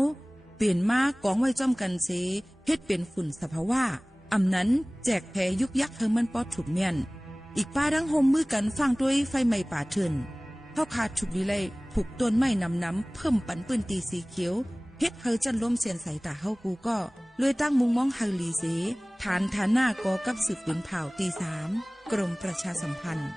เปลี่ยนมากองไว้จ้อมกันเสเฮ็ดเป็นฝุ่นสภาวะอำนั้นแจกแผยุกยักเฮมันปอดถูกเมียนอีกป้าดังโฮมมือกันฟังด้วยไฟไหม้ป่าเถินเฮาขาดฉุกลีไลผูกต้นไม้น้ำเพิ่มปันปืนตีสีเขียวเฮ็ดเฮอจันล้มเสียนใส่ตาเฮากูก็เลยตั้งมุงมองเฮาลีเสฐานหน้ากอกับสืบปืนเผาตี3กรมประชาสัมพันธ์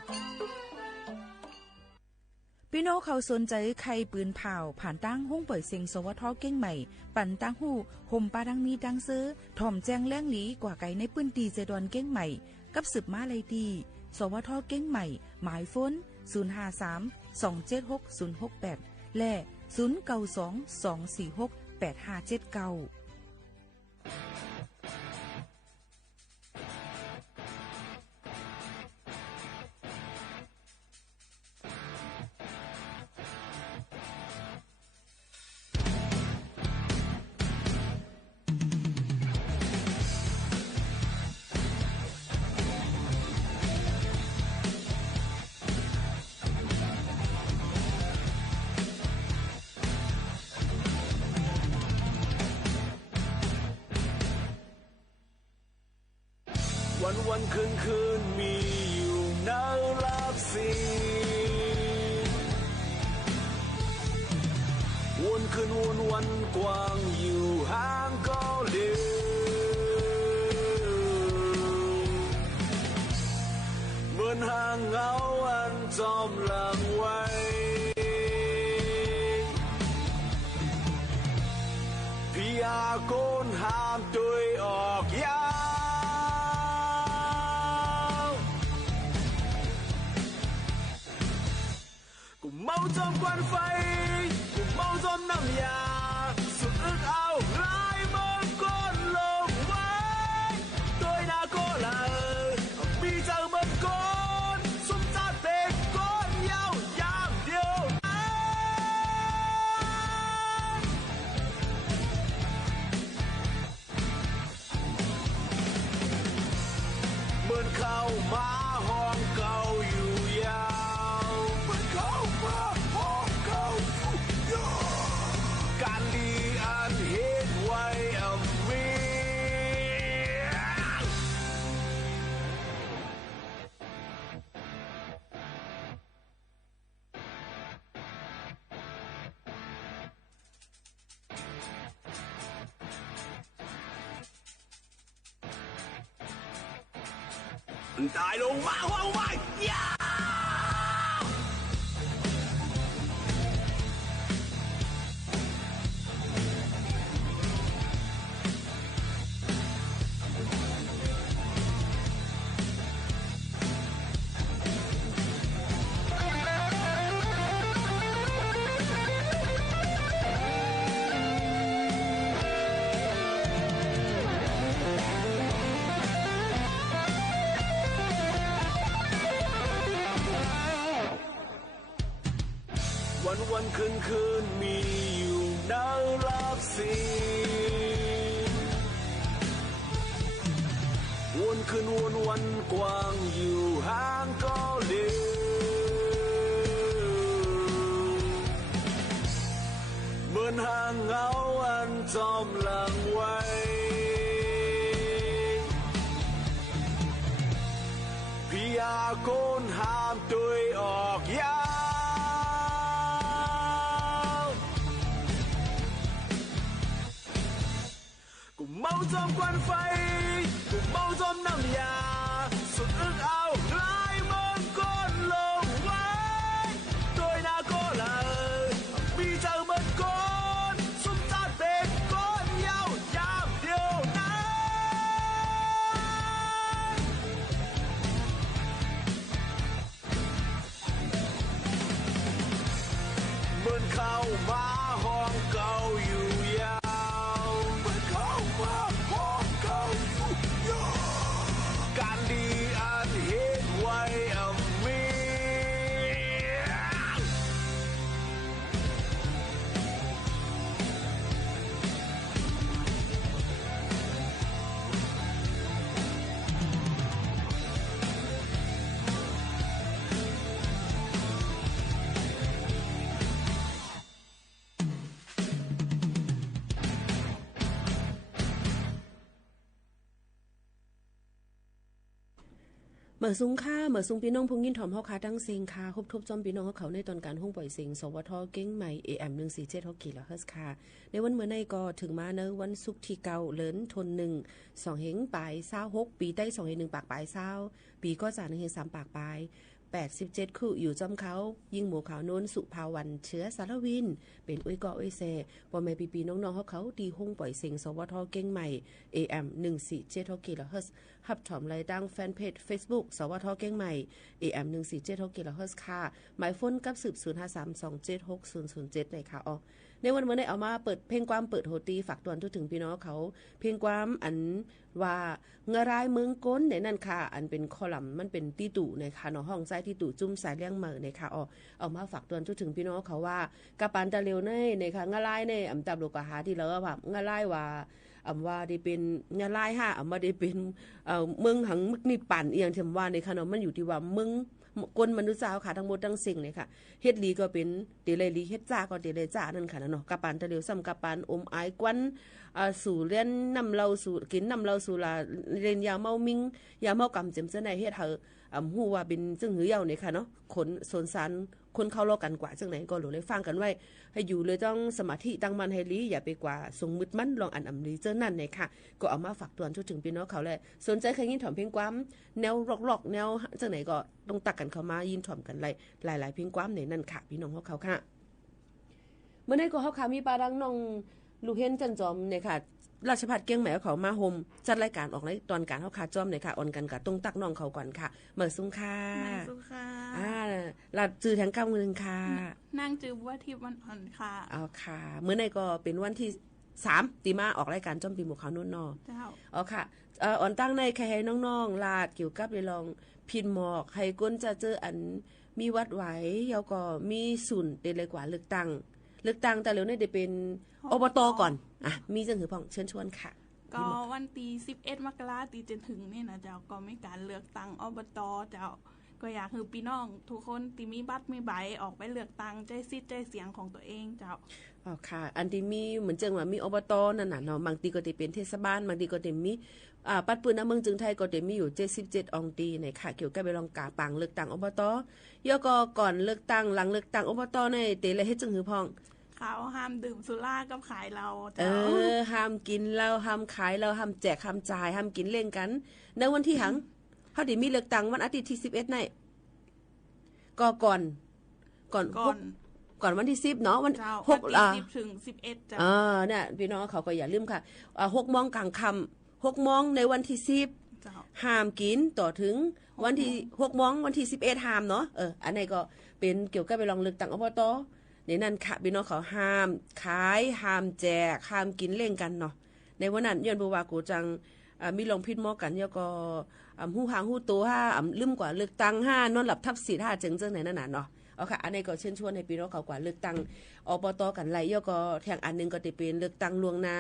พี่น้องเขาสนใจใครปืนเผาผ่านตั้งห้องเปิดเซ็งสวทเก้งใหม่ปั่นตั้งหูห่มปลาดังมีดังซื้อถ่อมแจ้งแล้งหลีกว่าไก่ในปืนตีเจดอนเก้งใหม่กับสืบมาไลดีสวทเก้งใหม่หมายฟ้น053-276-068และ092-246-8579วันคืนมีอยู่ในลับสีวนคืนวนวันกว้างอยู่ห่างก็เดียวเหมือนห่างเงาอันจอมหลังไว้พี่อาโกนห้ามตัวออกยาเมาจอมควันไฟกูเมาจอมน้ำยาสุดอึดเอาลายมันก้นลงไว้โดยหน้าก็เลยมีเจอมันก้นสุ่มตาเตะก้นยาวยามเดียวเหมือนเข้ามาห้องเก่าอยู่ยาวเหมือนเข้ามาห้องเก่าอยู่ยาวการดีอันเฮ็ดไว้มีตายลงมาห้องไว้ยาวันคืนมีอยู่ในลับสีวนคืนวนวันกว้างอยู่ห่างก็เดียวเหมือนห่างเงาอันจอมหลังไว้พี่อาโกนห้ามตัวออกยาเมาจอมควันไฟกูเมาจอมน้ำยาสุดอึดเอาลายมันก้นลงไว้โดยหน้าก็เลยมีเจอมันก้นสุ่มตาเตะก้นยาวยามเดียวนั้นเหมือนเข้ามาห้องเก่าอยู่ยาวเหมือนเข้ามาห้องเก่าอยู่ยาวการดีอันเฮ็ดไว้มี มื่อซุ้งค่าเมื่อซุ้งพี่น้องพงยินถ่อมเฮาคาตั้งเสียงค่ะครบทบจอมพี่น้องเขาในตอนการห้องปล่อยเสียงสวทเก้งใหม่ AM 147 ฮกกิโลเฮิรตซ์ค่ะในวันเมื่อในก็ถึงมาเนวันศุกร์ที่เก่าเลินทน1 2เฮงปลาย26ปีใต้2เฮง1ปากปลาย20ปีก็จาก1เฮง3ปากปลาย87คู่อยู่จอมเขายิ่งหมู่ขาวโน้นสุภาวันเชื้อสารวินเป็นอุ้ยกออุ้ยเซบ่แม่ปีๆน้องๆเขาดีห้องปล่อยเสียงสวทเก้งใหม่ AM 147 ฮกกิโลเฮิรตซ์ฮับถอมรายดังแฟนเพจ Facebook สวทเก้งใหม่ AM 147 ฮกกิโลเฮิรตซ์ค่ะหมายโฟนกับสืบ0532760007เลยค่ะอ๋อในวันเมื่อได้เอามาเปิดเพลงความเปิดโหตีฝากตวนทุกถึงพี่น้องเขาเพลงความอันว่าเงรายเมืองก้นในนั่นค่ะอันเป็นคอลัมน์มันเป็นตีตู่ในค่ะเนาะห้องใจตีตู่จุ้มสายเลี้ยงเหมือในค่ะเอามาฝากตวนทุกถึงพี่น้องเขาว่ากะปานตะเร็วในค่ะเงรายในอำตับโลกหาที่แล้วว่าเงรายว่าว่าได้เป็นเงราย5ว่าได้เป็นเมืองหังมึกนี่ปั่นอีหยังเทมว่าในค่ะเนาะมันอยู่ที่ว่าเมืองคนมนุษย์เจ้าค่ะทั้งหมดทั้งสิ่งเลยค่ะเฮ็ดลีก็เป็นเตเลลีเฮ็ดจ้าก็เตเลจ้านั่นค่ะเนาะกะปานตะเร็วซ้ำกะปานอมอายกวนสู่เรียนนำเราสู่กินนำเราสู่ลาเรียนยาเมามิงยาเมากำเจ็มเสนเฮ็ดเฮาฮู้ว่าเป็นจึงหือเยานี่ค่ะเนาะคนสนสารคนเข้ารอกันกว่าจังไหนก็หลเลยฟังกันไว้ให้อยู่เลยต้องสมาธิตั้งมั่นให้ลีอย่าไปกว่าสงมึดมันลองอันอำลีเจอนั่นเลยค่ะก็เอามาฝากตวนทุกถึงพี่น้องเขาแหละสนใจใครยินถ่อมเพลงความแนวร็อกๆแนวจังไหนก็ต้องตักกันเข้ามายินถ่อมกันหลายเพลงความในนั่นค่ะพี่น้องเขาค่ะเมื่อในก็เฮาค่ะมีปาดังน้องลูกเห็นจันจอมเนี่ยค่ะราชภัฏเกียงใหม่เขามาโฮมจัดรายการออกในตอนการเฮาค่ะจอมเนี่ยค่ะออนกันกับตรงตักน้องเขาก่อนค่ะเมื่อซุ้งค่ะลาจือแทงก้าวนึงค่ะนางจือว่าทิพย์วันอ่อนค่ะค่ะเมื่อในก็เป็นวันที่3ตีมาออกรายการจอมปีหมู่เขานุ่นนอเจ้าค่ะอ่อนตั้งในใครให้น้องๆลาดเกี่ยวกับไปลองพินหมอกให้ก้นจะเจออันมีวัดไหวแล้วก็มีศูนย์เป็นเลยกว่าเลือกตั้งแต่เร็วนี่ได้เป็นอบตก่อนมีจังหือพ่องเชิญชวนค่ะก็วันที่11 มกราคมที่จะถึงนี่นะเจ้าก็มีการเลือกตั้งอบตเจ้าก็อยากให้พี่น้องทุกคนที่มีบัตรมีใบออกไปเลือกตั้งใจสิทธิ์ใจเสียงของตัวเองเจ้าค่ะอันที่มีเหมือนจังว่ามีอบตนั่นน่ะเนาะบางทีก็ได้เป็นเทศบาลบางทีก็ได้มีปัดปืนน้ำเมืองจึงไทยก็ได้มีอยู่77องค์ตีในค่ะเกี่ยวกับไปลองกาปังเลือกตั้งอบตย่อก็ก่อนเลือกตั้งหลังเลือกตั้งอบตในเตเลยเฮ็ดจังหือพ่องเขาห้ามดื่มสุรากับขายเราห้ามกินเหล้าห้ามขายเราห้ามแจกห้ามจ่ายห้ามกินเล่นกันในวันที่หังเฮาได้มีเลือกตั้งวันอาทิตย์ที่11นี่ก็ก่อนวันที่10เนาะวัน6ถึง11จ้ะเนี่ยพี่น้องเขาก็อย่าลืมค่ะ6:00 นกลางค่ำ6:00 นในวันที่10ห้ามกินต่อถึงวันที่6:00 นวันที่11ห้ามเนาะอันนี้ก็เป็นเกี่ยวกับไปลองเลือกตั้งอบตในนั้นค่ะพี่น้องเขาห้ามขายห้ามแจกห้ามกินเล่นกันเนาะในวันนั้นย้อนบ่ว่ากูจังมีลงพิษหมอกันแล้วก็ฮู้หางฮู้ตัวลืมกว่าเลือกตั้งนอนหลับทับสิ5จังไหนนั่นน่ะเนาะค่ะอันนี้ก็เชิญชวนให้พี่น้องเขากว่าเลือกตั้งอบตกันไล่แล้วก็แทงอันนึงก็สิเป็นเลือกตั้งล่วงหน้า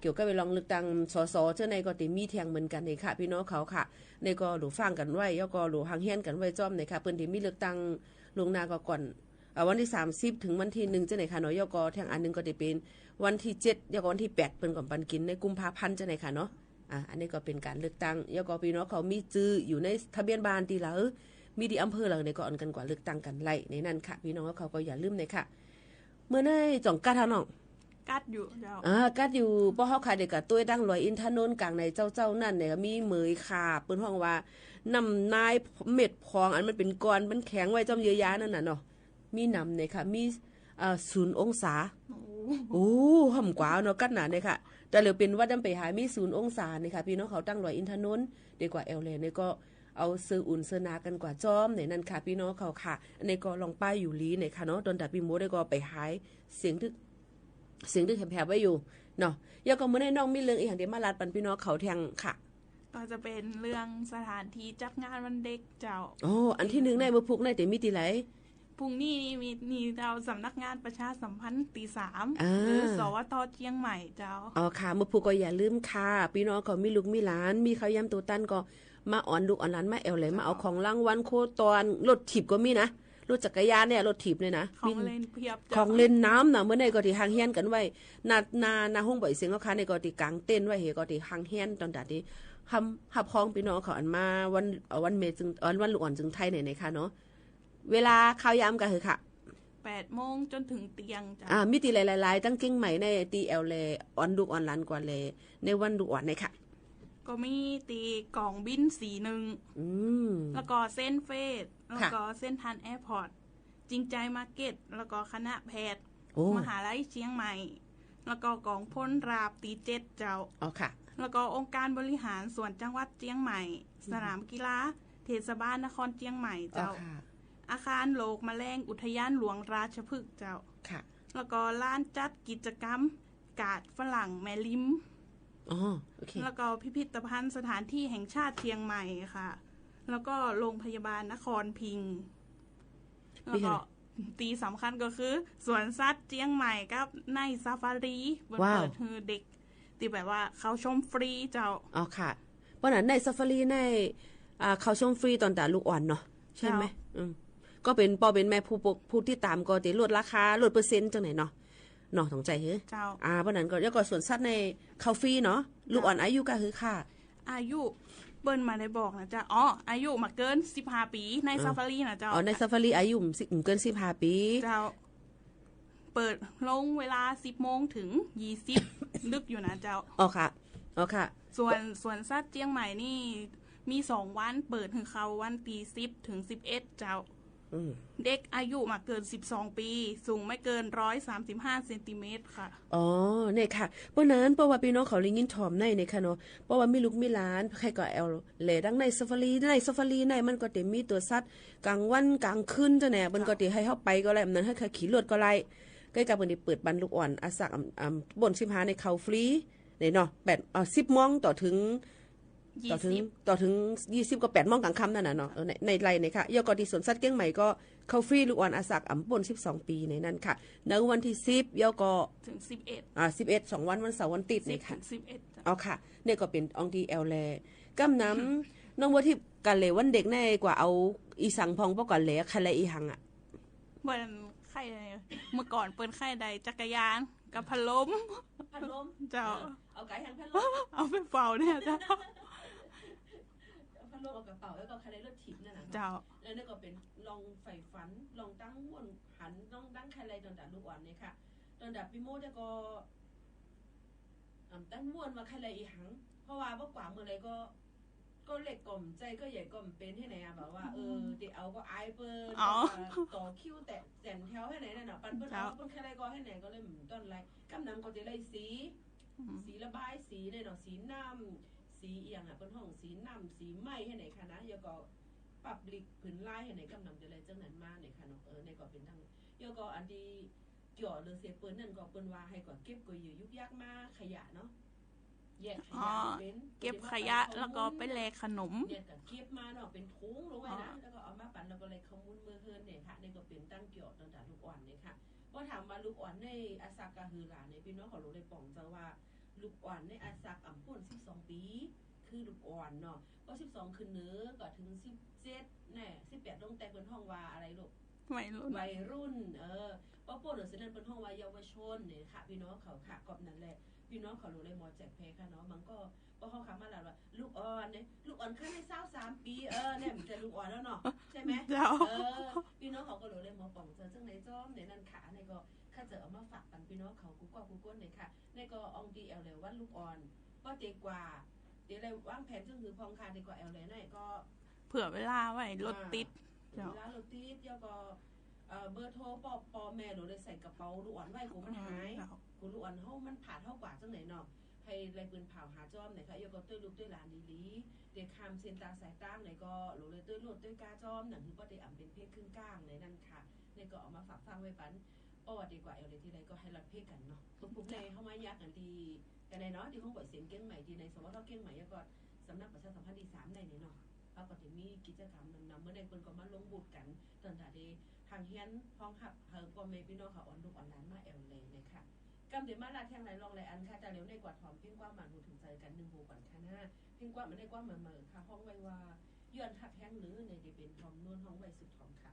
เกี่ยวกับไปลองเลือกตั้งสสเจ้าในก็สิมีแทงเหมือนกันนี่ค่ะพี่น้องเขาค่ะในก็หลูฟังกันไว้แล้วก็หลูหังเฮียนกันไว้จ้อมนี่ค่ะเพิ่นสิมีเลือกตั้งล่วงหน้าก็ก่อนวันที่30ถึงวันที่1จังไหนค่ะเนาะยกแทงอันนึงก็ได้เป็นวันที่7ยกวันที่8เพิ่นก่อนปันกินในกุมภาพันธ์จังไหนค่ะเนาะอันนี้ก็เป็นการเลือกตั้งยกพี่น้องเขามีจื้ออยู่ในทะเบียนบ้านที่ละมีที่อำเภอละในก็อ่อนกันกว่าเลือกตั้งกันไล่ในนั้นค่ะพี่น้องเขาก็อย่าลืมเลยค่ะเมื่อได้จ่องกัดเฮาน้องกัดอยู่เจ้ากัดอยู่บ่เฮาค่ะเด็กก็ตุ้ยตั้งลอยอินทนนท์กลางในเจ้านั่นเนี่ยมีเหมยขาเปิ้นฮ้องว่าน้ำนายเม็ดพองอันมันเป็นก้อนมันแข็งไว้จอมเยอะยานั่นน่ะเนาะมีนำเนี่ยค่ะมี0 องศาห่ำกว่าเนาะกัดหนาเนี่ยค่ะแต่เหลือเป็นว่าดำไปหามี0 องศาเนี่ยค่ะพี่น้องเขาตั้งลอยอินทนนท์ดีกว่าเอลเลเนี่ยก็เอาเสื้ออุ่นเสื้อนากันกว่าจอมเนี่ยนั่นค่ะพี่น้องเขาค่ะในก็ลองป้ายอยู่ลีเนี่ยค่ะเนาะตอนดับพี่โมได้ก็ไปหายเสียงทึกแผลๆไว้อยู่เนาะแล้วก็มื้อในน้องมีเรื่องอีกอย่างเดียวมาลาดปันพี่น้องเขาแทงค่ะก็จะเป็นเรื่องสถานที่จัดงานวันเด็กเจ้าอันที่1ในมื้อพุกในแต่มีที่ไหนพรุ่งนี้มีเราสำนักงานประชาสัมพันธ์ตี 3หรือสวทเชียงใหม่เจ้าค่ะมื้อพุกก็อย่าลืมค่ะพี่น้องก็มีลูกมีหลานมีข้าวยำตัวตั้นก็มาอ่อนลูกอ่อนหลานมาแอวเลยมาเอาของรางวัลโคตอนรถถีบก็มีนะร รถจักรยานเนี่ยรถถีบเนี่ยนะ ของเล่นเพียบของเล่นน้ำนะเมื่อในก็ที่หางเฮียนกันไว้นาห้องบ่อยเสียงเขาค้าในก็ที่กลางเต้นไว้เฮก็ที่หางเฮียนตอนดัดนี้หับพ้องพี่น้องเขาอันมาวันเมจึงวันลูกอ่อนจึงไทยไหนค่ะเนาะเวลาข้าวยามกันเหรอค่ะ8 โมงจนถึงเตียงจ้ะมีตีหลายๆตั้งเก่งใหม่ในตีแอลเลออนลูกอ่อนล้านกว่าเลในวันลูกอ่อนในค่ะก็มีตีกล่องบิน41แล้วก็เส้นเฟสแล้วก็เส้นทันแอร์พอร์ตจริงใจมาร์เก็ตแล้วก็คณะแพทย์มหาลัยเชียงใหม่แล้วก็กองพลราบตี7เจ้าค่ะแล้วก็องค์การบริหารส่วนจังหวัดเชียงใหม่สนามกีฬาเทศบาลนครเชียงใหม่เจ้าอาคารโลกแมลงอุทยานหลวงราชพฤกษ์เจ้าค่ะแล้วก็ลานจัดกิจกรรมกาดฝรั่งแม่ลิ้มโอเคแล้วก็พิพิธภัณฑ์สถานที่แห่งชาติเชียงใหม่ค่ะแล้วก็โรงพยาบาลนครพิงค์แล้วก็ตีสำคัญก็คือสวนสัตว์เชียงใหม่กับในซาฟารีเปิดให้เด็กที่แบบว่าเขาชมฟรีเจ้าค่ะเพราะนั้นในซาฟารีในเขาชมฟรีตอนแต่ลูกอ่อนเนาะใช่ไหมก็เป็นเป็นแม่ผู้ที่ตามก็ติลดราคาลดเปอร์เซ็นต์จังไหนเนาะตรงใจเฮ้เจ้าเพราะนั้นก็แล้วก็สวนสัตว์ในเขาฟรีเนาะลูกอ่อนอายุก็คือค่ะอายุเปิ้นมาได้บอกนะจ๊ะอายุมาเกิน15 ปีในซาฟารีนะเจ้าในซาฟารีอายุเกิน15 ปีเจ้าเปิดลงเวลา 10 โมงถึง 20 ลึกอยู่นะเจ้าค่ะส่วนสัตว์เชียงใหม่นี่มี2 วันเปิดถึงเขาวันตี10 ถึง 11เจ้าเด็กอายุมาเกิน12 ปีสูงไม่เกิน135 เซนติเมตรค่ะเนี่ยค่ะเพราะนั้นเพราะว่าพี่น้องเขาลิงยินถอมในค่ะเนาะเพราะว่ามีลูกมีหลานใครก็แอลแหล่ดังในซาฟารีในมันก็จะมีตัวสัตว์กลางวันกลางคืนจังแหน่มันก็จะให้เฮาไปก็ได้นั้นให้ขี่รถก็ไล่ใกล้กับเพิ่นได้เปิดบันลูกอ่อนอาสักบน15ในเขาฟรีเนาะ10 โมงต่อถึง20ก็8 โมงกลางค่ำนั่นน่ะเนาะในไร่นี่ค่ะยกก็ที่สวนสัตว์เชียงใหม่ก็เขาฟรีลูกอ่อนอาสักบน12 ปีในนั้นค่ะในวันที่10ยกก็ถึง11 2 วันเสาร์วันติดนี่ค่ะ11ค่ะเนี่ยก็เป็นองดีแอลแลกำน้ำน้องว่าที่กันเลยวันเด็กแน่กว่าเอาอีสังพองปก่อนเลยคันละอีหังอ่ะเปิ้นไข่เมื่อก่อนเปิ้นไข่ใดจักรยานกับพัดลมเจ้าเอาไก่แห้งพัดลมเอาไปเฝ้าเนี่ยเจ้าพัดลมเอากระเป๋าแล้วก็คันละรถถีบนั่นน่ะเจ้าแล้วนี่ก็เป็นลองไฟฝันลองตั้งม่วนหันลองตั้งคันละตอนดับลูกอ่อนนี่ค่ะตอนดับพี่โมได้ก็ตั้งม่วนว่าคันละอีหังเพราะว่าบ่กว่ามื้อไรก็เล็กก่อมใจก็ใหญ่ก่อมเป็นให้ไหนแบบว่าเดี๋ยวเอาก็อายเปิ้นต่อคิวแต่แจนแถวให้ไหนนั่นน่ะปันเปิ้นเอาเปิ้นแค่ไรก็ให้ไหนก็เลยต้นไรกำนำก็จะไล่สีระบายสีเนี่ยเนาะสีน้ำสีเอียงเปิ้นห้องสีน้ำสีไหม้ให้ไหนค่ะนะยก็ปรับลิกผืนลายให้ไหนกำนำจะเลยจังนั้นมาเนี่ยค่ะเนาะในก็เป็นทั้งยก็อันที่เกี่ยวเรื่องเสียเปิ้นนั่นก็เปิ้นว่าให้ก่อนเก็บก็อยู่ยุกยักมาขยะเนาะแยกขยะเป็นเก็บขยะแล้วก็ไปแลกขนมเนี่ยก็เก็บมาเนาะเป็นถุงลงไว้นะแล้วก็เอามาปั่นแล้วก็เลยขมุนมือเฮือนเนี่ยค่ะนี่ก็เป็นตั้งเกี่ยวตั้งแต่ลูกอ่อนเนี่ยค่ะพอถามว่าลูกอ่อนในอาสักกะฮือหลานเนี่ยพี่น้องเขารู้ได้ป่องจังว่าลูกอ่อนในอาสักป่น12 ปีคือลูกอ่อนเนาะก็12ขึ้นเนื้อก็ถึง17แน่18ลงแต่เปิ้นห้องว่าอะไรลูกวัยรุ่นป้อป่นหรือสินั่นเปิ้นห้องว่าเยาวชนเนี่ยค่ะพี่น้องเขาค่ะกอบนั่นแหละพี่น้องเขารู้เลยหมอแจกแพ้ค่ะเนาะมันก็เขาคำมาแล้วว่าลูกอ่อนเนี่ยลูกอ่อนขึ้นให้23 ปีเนี่ยมันจะลูกอ่อนแล้วเนาะใช่ไหมพี่น้องเขาก็รู้เลยหมอป่องเจอจังไหนจ้อมเนี่ยนั่นขาเนี่ยก็ข้าจะเอามาฝากปันพี่น้องเขากูก้นเนี่ยค่ะเนี่ยก็องดีแอลเลยว่าลูกอ่อนก็เด็กกว่าเดี๋ยวอะไรวางแผนจึงคือพองคาเด็กกว่าแอลเลยเนี่ยก็เผื่อเวลาไว้รถติดเวลารถติดแล้วก็เบอร์โทรปอแม่เราเลยใส่กระเป๋าลูกอ่อนไว้กูมันหายกูลูกอ่อนเฮามันผ่าเท่ากว่าจังไหนเนาะให้ไรปืนเผาหาจอมไหนค่ะยกก็ตื้อลูกตื้อหลานดีๆเด็กคำเซนตาสายตั้งไหนก็หลูเลยตื้อลูกตื้อกาจอมหนังคือป้าเด็กอ่ำเป็นเพศครึ่งก้างในนั่นค่ะเนี่ยก็เอามาฝากฟังไว้ปันป้อดีกว่าเอาเลยที่ใดก็ให้รับเพศกันเนาะปุ๊บในเข้ามายากกันดีกันในเนาะที่ห้องปล่อยเสียงเก้งใหม่ดีในสวทเก้งใหม่ยก็สำนักประชาสัมพันธ์ที่3ในนี้เนาะเขาก็จะมีกิจกรรมนำเมื่อในคนก็มาลงบุตรกันตอนแต่เดทางเฮียนพ้องหับเฮอก็เมพี่น้องเขาอ่อนลูกอ่อนหลานมาแอลเลยนะคะกำเดี๋ยวมาลาแทงไหลลองไหลอันค่ะแต่เร็วในกว่าถอมเพ่งกว่าหมันหูถึงใจกัน1 โมก่อนค่ะหน้าเพ่งกว่ามันได้กว่าเหมือนค่ะห้องไว้ว่าย้อนหักแห้งหรือในเดเป็นทอมนวลห้องไว้สุดทองค่ะ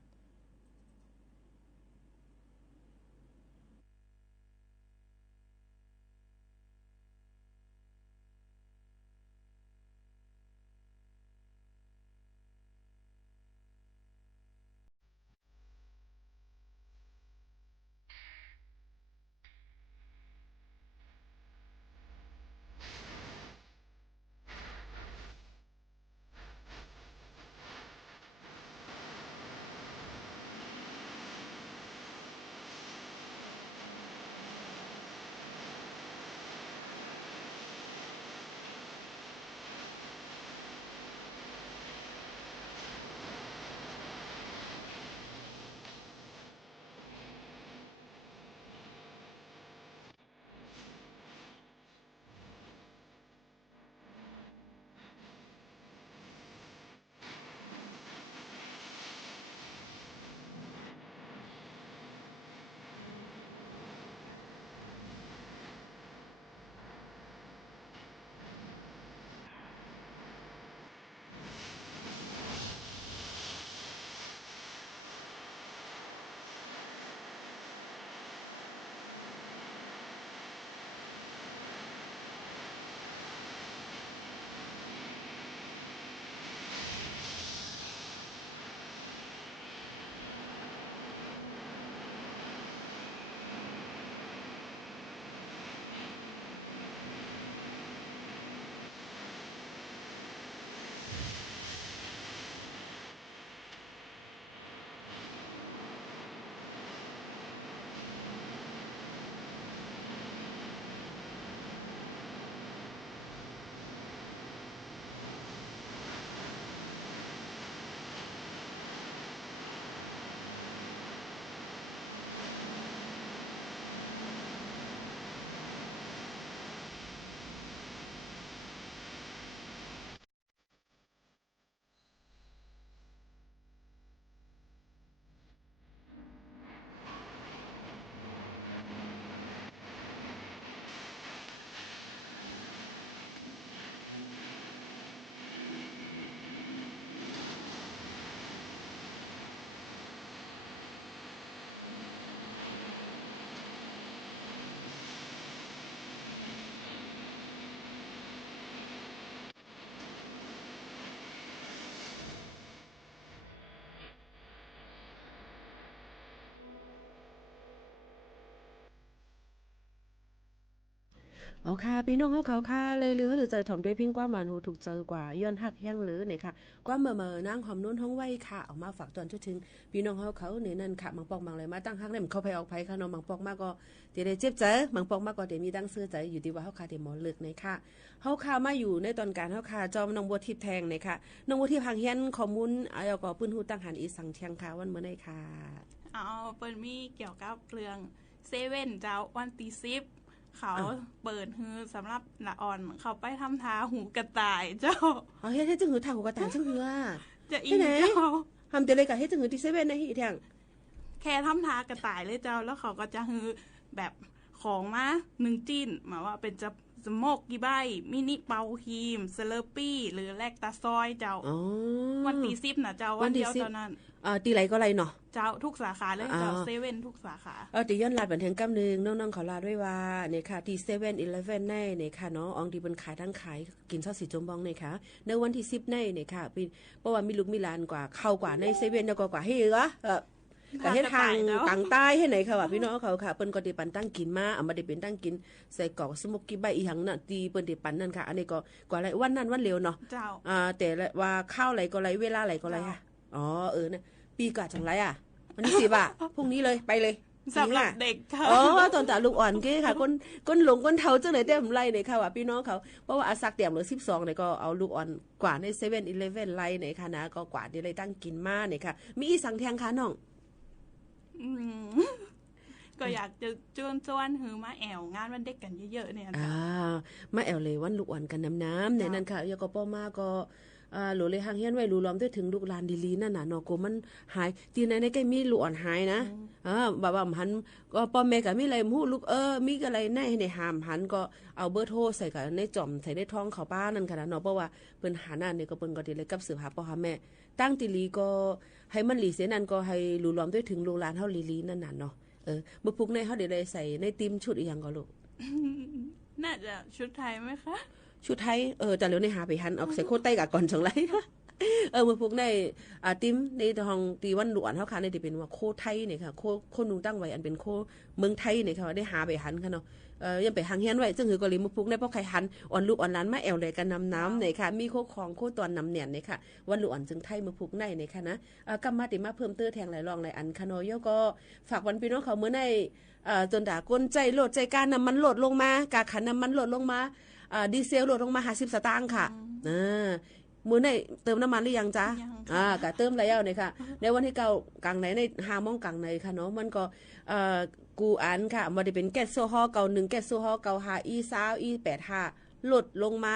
เอาค่ะพี่น้องเขาค่ะเลยหรือใจถ่อมด้วยพิงกว่ามันหูถูกเจอกว่าย้อนหักแห้งหรือเนี่ยค่ะกว่าเมื่อนางหอมนุ่นท้องไว้ค่ะออกมาฝากตอนถึงพี่น้องเขาเนี่ยนั่นค่ะบางปอกบางเลยมาตั้งหักเนี่ยมันเข้าไปออกไปค่ะน้องบางปอกมากก็เดี๋ยวได้เจ็บใจบางปอกมากก็เดี๋ยวมีตั้งเสื้อใจอยู่ที่ว่าเขาค่ะเดี๋ยวหมอเลือกเนี่ยค่ะเขาค่ะมาอยู่ในตอนการเขาค่ะจอมน้องบัวทิพย์แทงเนี่ยค่ะน้องบัวทิพย์หางเฮียนข้อมูลเอาก็ปื้นหูตั้งหันอีสังเทียงค่ะวันเมื่อไหร่ค่ะเอาเปิ้นมีเกี่ยวกับเรื่องเซเว่นเจ้าวันที่10เขาเปิดฮือสำหรับละอ่อนเขาไปทำทาหูกระต่ายเจ้าเฮ็ดจังหือทาหูกระต่ายจังหือจะอีเจ้าทำแต่เลยกับเฮ็ดจังหือที่เซเว่นในฮีแทงแค่ทำทากระต่ายเลยเจ้าแล้วเขาก็จะฮือแบบของมา1จิ้นหมายว่าเป็นจะสโมกกี่ใบมินิเปาครีมเซเลปี้หรือแลกตาซอยเจ้าวันที่10น่ะเจ้าวันเดียวเท่านั้นตีไรก็ไรเนาะเจ้าทุกสาขาเลยเจ้าเซเว่นทุกสาขาตีย้อนลาดบันเทิงกำนึงน้องๆเขาลาด้วยว่าเนี่ยค่ะที่7-11ในเนี่ยค่ะเนาะอองที่เพิ่นขายทั้งขายกินซอสสีจมบองเนี่ยค่ะในวันที่10ในเนี่ยค่ะเพราะว่ามีลูกมีหลานกว่าเข้ากว่าในเซเว่นแล้วก็กว่าให้เหรอก็ให้ทางกลางใต้ให้ไหนค่ะว่าพี่น้องเขาค่ะเปิ้นก็ได้ปันตั้งกินมาเอามาได้เป็นตั้งกินใส่กรอกสมุกกี่ใบอีหยังน่ะตีเปิ้นได้ปันนั่นค่ะอันนี้ก็กว่าไรวันนั้นวันเร็วเนาะแต่ว่าข้าวไหลก็ไหลเวลาไหลก็ไหลค่ะอ๋อนะปีกว่าจังไรอ่ะวันนี้10 พรุ่งนี้เลยไปเลยสำหรับเด็กค่ะตอนตาลูกอ่อนเก้ค่ะก้นหลงก้นเทาจังเลยเต็มไล่เนี่ยค่ะว่าพี่น้องเขาเพราะว่าอาซักเตรียมเหลือ12เนี่ยก็เอาลูกอ่อนกว่าใน7-11ไล่เนี่ยค่ะนะก็กว่าได้เลยตั้งกินมาเนี่ยค่ะมีอีสังแทงค่ะน้องก็อยากจะชวนหือมาแอวงานวันเด็กกันเยอะๆเนี่ยมาแอวเลยวันลูกอ่อนกันน้ำเนี่ยนั่นค่ะยก็ป้อมาก็หลูเลยหางเฮียนไว้หลูล้อมด้วยถึงลูกหลานดีๆนั่นน่ะเนาะกูมันหายทีไหนใกล้มีลูกอ่อนหายนะแบบว่าหันก็ป้อแม่ก็มีอะไรฮู้ลูกมีอะไรในหามหันก็เอาเบอร์โทรใส่กับในจ่อมใส่ในท้องเขาป้านั่นค่ะเนาะเพราะว่าเพิ่นหานั่นเนี่ยก็เพิ่นก็ได้เลยกับสืบหาพ่อหาแม่ตั้งติลีก็ให้มันหลีเสียนั่นก็ให้หลูล้อมด้วยถึงลูกหลานเฮาลีๆนั่นน่ะเนาะมื้อพุกในเฮาได้เลยใส่ในติมชุดอีหยังก็ลูกน่าจะชุดไทยมั้ยคะชุดไทยแต่เร็วในหาไปหันออกใส่โคตรใต้กะก่อนจังไรมือพวกในติ้มในทองตีวันหลวนเฮาค่ะในที่เป็นว่าโคไทยเนี่ยค่ะโคนูตั้งไว้อันเป็นโคเมืองไทยเนี่ยค่ะได้หาไปหันค่ะเนาะยังไปหางเฮียนไว้จังหือก็เลยมือพวกในเพราะใครหันอ่อนลูกอ่อนหลานมาแอวเลยกันน้ำเนี่ยค่ะมีโคของโคตอนน้ำเนี่ยเนี่ยค่ะวันหลวนจึงไทยมือพวกในเนี่ยค่ะนะกำมาติมาเพิ่มเติมแทงหลายรองหลายอันค่ะเนาะย่อก็ฝากวันพี่น้องเขาเมื่อในจนด่าก้นใจโหลดใจการน้ำมันโหลดลงมากาขันน้ำมันโหลดลงมาดีเซลลดลงมา50 สตางค์ค่ะมื้อไหนเติมน้ำมันหรือยังจ๊ะก็เติมแล้วเนี่ยค่ะในวันที่9กลางไหนใน5 โมงกลางไหนค่ะเนาะมันก็กูอันค่ะบ่ได้เป็นแก๊สโซฮอล์91แก๊สโซฮอล์95 E20 E85ลดลงมา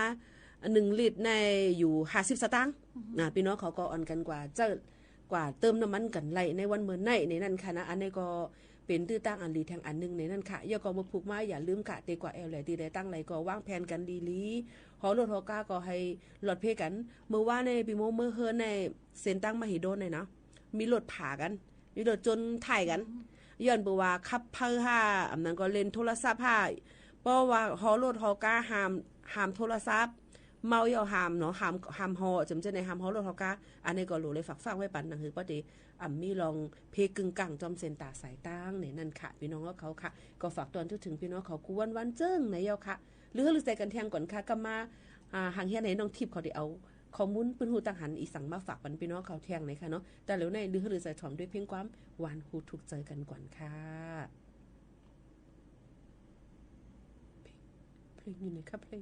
1 ลิตรในอยู่50 สตางค์พี่น้องเขาก็อ่อนกันกว่าเติมน้ำมันกันไหลในวันมื้อไหนในนั้นค่ะนะอันนี้ก็เป็นตื้อตั้งอันลีแทงอันนึงในนั่นค่ะย่อก็มาผูกมาอย่าลืมกะเตกว่าแอลเลยตีได้ตั้งไหลก็วางแผนกันดีๆฮอรถฮอก้าก็ให้หลอดเพกันเมื่อว่าในปีโมเมื่อเฮิร์นในเซ็นตั้งมหิดลเนี่ยนะมีรถผ่ากันมีรถจนถ่ายกันย้อนบอกว่าขับเพอห้าอันนั้นก็เล่นโทรศัพท์ห้าเพราะว่าฮอรถฮอก้าห้ามโทรศัพท์เมาอย่าห้ามเนาะห้ามฮอจำจะในห้ามฮอรถฮอก้าอันนี้ก็รู้เลยฝากฟังไว้ปันหนังคือป้าดีมีลองเพกึ่งกลางจอมเซนตาสายตั้งเนี่ยนั่นค่ะพี่น้องก็เขาค่ะก็ฝากตอนถึงพี่น้องเขากูวันเจิ้งไหนเยาค่ะหรือใจกันเที่ยงก่อนค่ะก็มาหางเฮียไหนน้องทิพย์เขาได้เอาข้อมูลปืนหูตั้งหันอีสังมาฝากปันพี่น้องเขาเที่ยงไหนค่ะเนาะแต่แล้วในหรือใจถ่อมด้วยเพียงความหวานหูถูกใจกันก่อนค่ะเพลงอยู่ไหนครับเพลง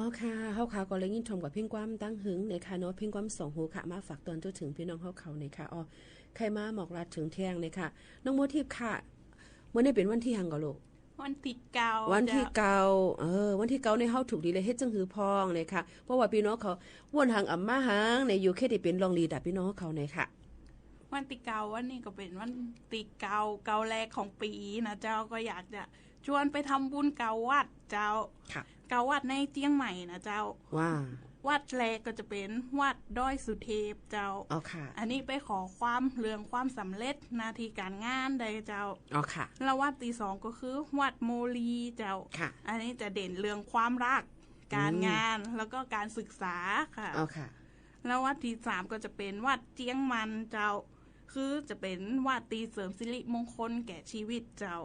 อ๋อค่ะเฮาค่ะก็เลยยินชมกับพิงความตั้งหึงในค่ะเนาะพิงความ2หูค่ะมาฝากตอนจนถึงพี่น้องเฮาเขาในค่ะอ๋อใครมาหมอกรัดถึงเที่ยงในค่ะน้องโมทิพย์ค่ะมื้อนี้เป็นวันที่หังก็ลูกวันที่เก้าวันที่เก้าวันที่เก้าในเฮาถูกดีเลยเฮ็ดจังหือพองเลยค่ะเพราะว่าพี่น้องเขาวนหางอ่ำมาหางในอยู่แค่ที่เป็นรองลีดพี่น้องเขาในค่ะวันที่เก้าวันนี้ก็เป็นวันที่เก้าแรกของปีนะเจ้าก็อยากจะชวนไปทำบุญเก้าวัดเจ้าเก้าวัดในเจียงใหม่นะเจ้าว่าวัดแรกก็จะเป็นวัดดอยสุเทพเจ้าอันนี้ไปขอความเรื่องความสำเร็จหน้าที่การงานได้เจ้าแล้ววัดที่สองก็คือวัดโมลีเจ้าอันนี้จะเด่นเรื่องความรักการงานแล้วก็การศึกษาค่ะแล้ววัดที่สามก็จะเป็นวัดเจียงมันเจ้าคือจะเป็นวัดตีเสริมสิริมงคลแก่ชีวิตเจ้า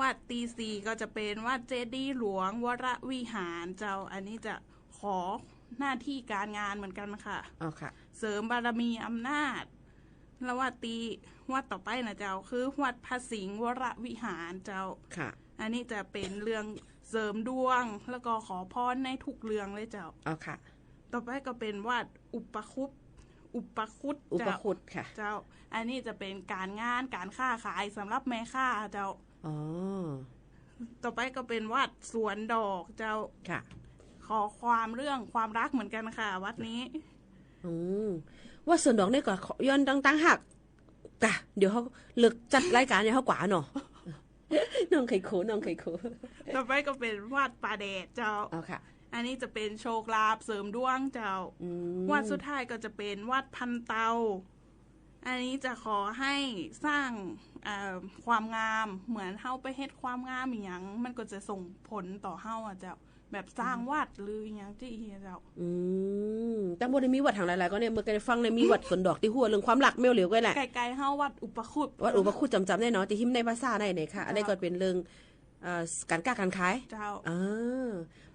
วัดตีสี่ก็จะเป็นวัดเจดีย์หลวงวรวิหารเจ้าอันนี้จะขอหน้าที่การงานเหมือนกันค่ะเสริมบารมีอำนาจแล้ววัดต่อไปนะเจ้าคือวัดพระสิงห์วรวิหารเจ้าอันนี้จะเป็นเรื่องเสริมดวงแล้วก็ขอพรในทุกเรื่องเลยเจ้าต่อไปก็เป็นวัดอุปคุตค่ะเจ้าอันนี้จะเป็นการงานการค้าขายสำหรับแม่ค้าเจ้าต่อไปก็เป็นวัดสวนดอกเจ้าขอความเรื่องความรักเหมือนกันค่ะวัดนี้ว่าสวนดอกนี่ก็ย้อนตั้งหักกะเดี๋ยวเขาเลิกจัดรายการเนี่ยเขากว่าเนาะน้องไข่โคต่อไปก็เป็นวัดป่าแดดเจ้าอันนี้จะเป็นโชคลาภเสริมดวงเจ้าวัดสุดท้ายก็จะเป็นวัดพันเตาอันนี้จะขอให้สร้างความงามเหมือนเฮาไปเฮ็ดความงามอย่างมันก็จะส่งผลต่อเฮาเจ้าแบบสร้างวัดหรืออย่างที่เจ้าแต่บ่ได้มีวัดทางหลายๆก็เนี่ยเมื่อกี้ฟังเลยมีวัดสวนดอกที่หัวเรื่องความรักแมวเหลียวก็แหละไกลๆเฮาวัดอุปคุตจำได้เนาะที่หิมในภาษาได้เนี่ยค่ะอันนี้ก็เป็นเรื่องการค้าการขายเจ้า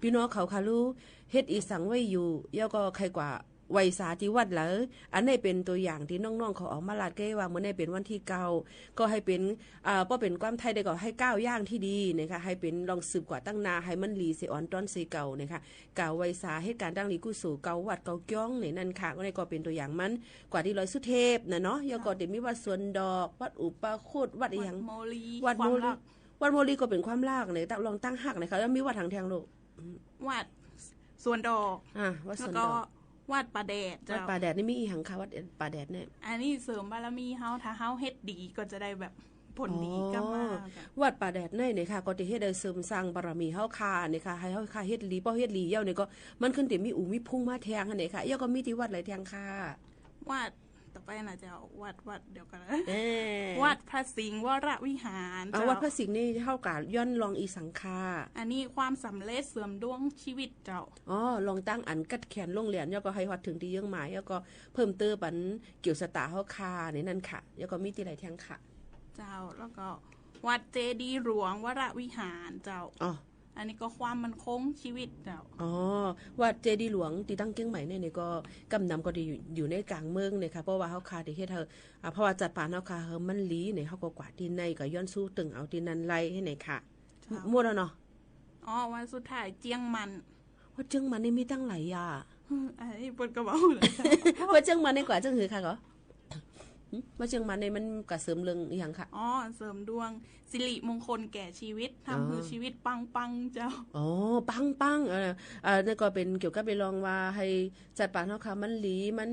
พี่น้องเขาค่ะรู้เฮ็ดอีสังไว้อยู่ย่อก็ใครกว่าไวยสาที่วัดแล้วอันนี้เป็นตัวอย่างที่น้องๆเขาออกมาลาดแก้ว่าเมื่อได้เป็นวันที่เก้าก็ให้เป็นป้อเป็นความไทยได้ก็ให้ก้าวย่างที่ดีนะคะให้เป็นลองสืบกว่าตั้งนาให้มันหลีเสอ่อนต้นเสเก่านะคะกล่าวไวยสาให้การตั้งหลีกุศลเก่าวัดเก่าก้องนี่นั่นค่ะก็ได้ก็เป็นตัวอย่างมันกว่าที่ร้อยสุเทพนะเนาะย่อก็เดี๋ยวมีวัดสวนดอกวัดอุปคุตวัดอีหยังวัดโมลีก็เป็นความลากเนี่ยลองตั้งหักนะคะแล้วมีวัดทางแทงลูกวัดสวนดอกวัดสวนดอกวัดป่าแดดวัดป่าแดดนี่มีอีหังค่ะวัดป่าแดดเนี่ยอันนี้เสริมบารมีเฮาถ้าเฮาเฮ็ดดีก็จะได้แบบผลดีก็มาวัดป่าแดดเนี่ยค่ะก็จะเฮ็ดได้เสริมสร้างบารมีเฮาค่ะนี่ค่ะให้เฮาค่ะเฮ็ดดีบ่เฮ็ดดีเย้านี่ก็มันขึ้นแต่มีอู่มีพุ่งมาแทงอันนี้ค่ะเย้าก็มีที่วัดหลายแทงค่ะวัดต่อไปน่ะจะวัดเดียวกันวัดพระสิงห์วรวิหารวัดพระสิงห์นี่เท่ากับย้อนลองอีสังคาอันนี้ความสำเร็จเสริมดวงชีวิตเจ้าลองตั้งอันกัดแขนลงเหรียญแล้วก็ให้วัดถึงที่เยื่องหมายแล้วก็เพิ่มเติมปันเกี่ยวสตาเฮาคาในนั้นค่ะแล้วก็มีที่ไหลแทงค่ะเจ้าแล้วก็วัดเจดีย์หลวงวรวิหารเจ้าอันนี้ก็ความมันคงชีวิตเจ้าวัดเจดีย์หลวงที่ตั้งเกียงใหม่เนี่ยก็กำนำก็ดีอยู่ในกลางเมืองเนี่ยค่ะเพราะว่าเฮาคาที่เฮ็ดเฮาเพราะว่าจัดปานเฮาคาเฮามันลีเนี่ยเฮาก็กวาดที่ในก็ย้อนสู้ตึงเอาที่นั้นไล่ให้ไหนค่ะหมดแล้วเนาะวันสุดท้ายเจียงมันว่าเจียงมันนี่มีตั้งหลายอย่างไอ้ปนกระเป๋าเลยว่าเจียงมันนี่กว่าจังหือค่ะก็ว่าเชียงมันในมันกระเสริมเรื่องอย่างค่ะเสริมดวงสิริมงคลแก่ชีวิตทำคือชีวิตปังเจ้าปังนี่ก็เป็นเกี่ยวกับไปลองว่าให้จัดปานเฮาค่ะมันหลีมัน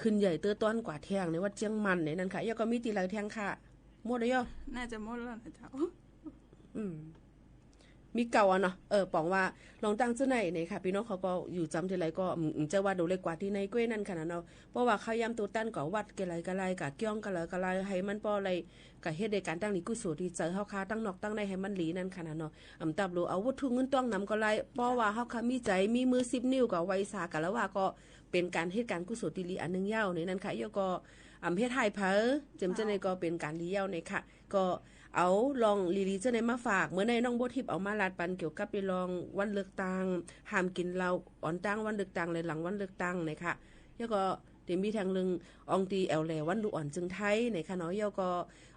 ขึ้นใหญ่เตื้อต้นกว่าแทงในวัดเชียงมันในนั้นค่ะย่อก็มีตีหลายแทงค่ะหมดแล้วย่อน่าจะหมดแล้วนะเจ้ามีเก่าเนาะป๋องว่าลองตั้งเจ้าไหนเนี่ยค่ะพี่น้องเขาก็อยู่จำทีไรก็จะว่าดูเล็กกว่าที่ในก้วยนั่นขนาดเนาะเพราะว่าเขาย้ำตัวตั้นก็วัดกันไรกะเกี้ยงกันไรให้มันปออะไรกะเฮ็ดในการตั้งหลีกุศลที่เจอเฮาคาตั้งนอกตั้งในให้มันหลีนั่นขนาดเนาะตับรู้เอาวัตถุเงินต้องนำก็ไรเพราะว่าเฮาคามีใจมีมือ10นิ้วก็ไว้สากันแล้วว่าก็เป็นการเฮ็ดการกุศลที่ลีอันนึงยาวในนั้นค่ะย่อก็เฮ็ดให้เผอจำเจ้าในก็เป็นการลียาวในค่ะก็เอาลองลีเจ้าในมาฝากเมื่อในน้องโบทิพย์เอามาลาดปันเกี่ยวกับไปลองวันเลือกตั้งห้ามกินเหล้าอ่อนตั้งวันเลือกตั้งเลยหลังวันเลือกตั้งนะคะแล้วก็เดี๋ยวมีทางลึงองตีแอลแลวันลูกอ่อนจึงไทยนะคะเนาะแล้วก็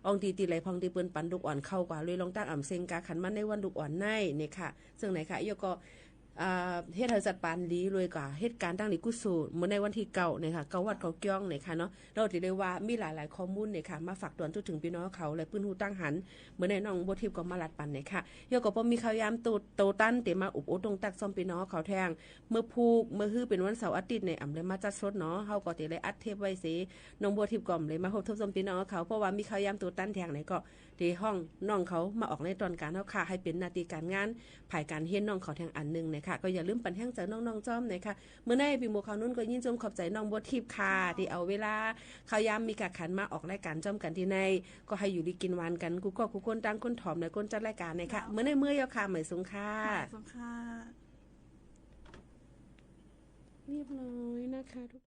องตีไหลพองตีเปิ้นปันลูกอ่อนเข้ากว่าเลยลองตั้งอ่ำเซงกาขันมันในวันลูกอ่อนในเนี่ยค่ะซึ่งไหนค่ะแล้วก็ เฮ็ดให้สัตว์ปานลีเลยก็เหตุการณ์ดังนี้กุสูเมื่อในวันที่9เนี่ยค่ะเกาวัดเขาเกี้ยงเนี่ยค่ะเนาะเราสิได้ว่ามีหลายๆข้อมูลเนี่ยค่ะมาฝากตวนถึงพี่น้องเขาและปื้นฮู้ตั้งหันเมื่อในน้องบ่ทิพย์ก็มาลัดปันเนี่ยค่ะเฮาก็บ่มีข่าวยามโตตันเตมาอุบโอตรงตักซ่อมพี่น้องเขาแทงเมื่อพูกเมื่อฮื้อเป็นวันเสาร์อาทิตย์เนี่ยอำเลยมาจัดสดเนาะเฮาก็สิได้อัดเทปไว้สิน้องบัวทิพย์ก็เลยมาพบทบซ่อมพี่น้องเขาเพราะว่ามีข่าวยามโตตันแทงไหนก็ที่ห้องน้องเขามาออกในตอนการเฮาค่ะให้เป็นหน้าที่การงานภายการเฮ็ดน้องเขาแทงอันนึงนะคะก็อย่าลืมปันแห้งจากน้องๆจ้อมนะคะเมื่อในปีหมู่เขานุ่นก็ยินชมขอบใจน้องบัวทิพย์ค่ะที่เอาเวลาข่าวยามมีกะขันมาออกรายการจ้อมกันที่ในก็ให้อยู่ดีกินหวานกันกูก็กูคนตั้งคนถอมในคนจัดรายการนะคะเมื่อในเมื่อยาค่ะหมายสงค่ะเรียบร้อยนะคะทุก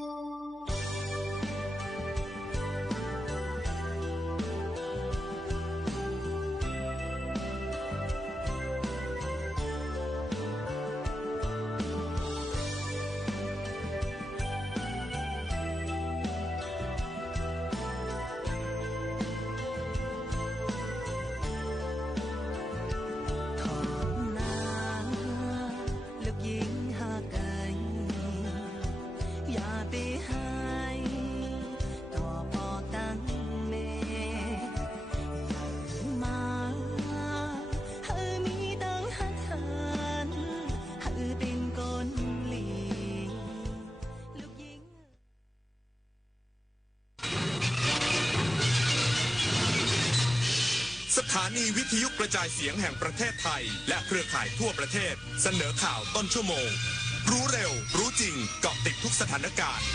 สถานีวิทยุกระจายเสียงแห่งประเทศไทยและเครือข่ายทั่วประเทศเสนอข่าวต้นชั่วโมงรู้เร็วรู้จริงเกาะติดทุกสถานการณ์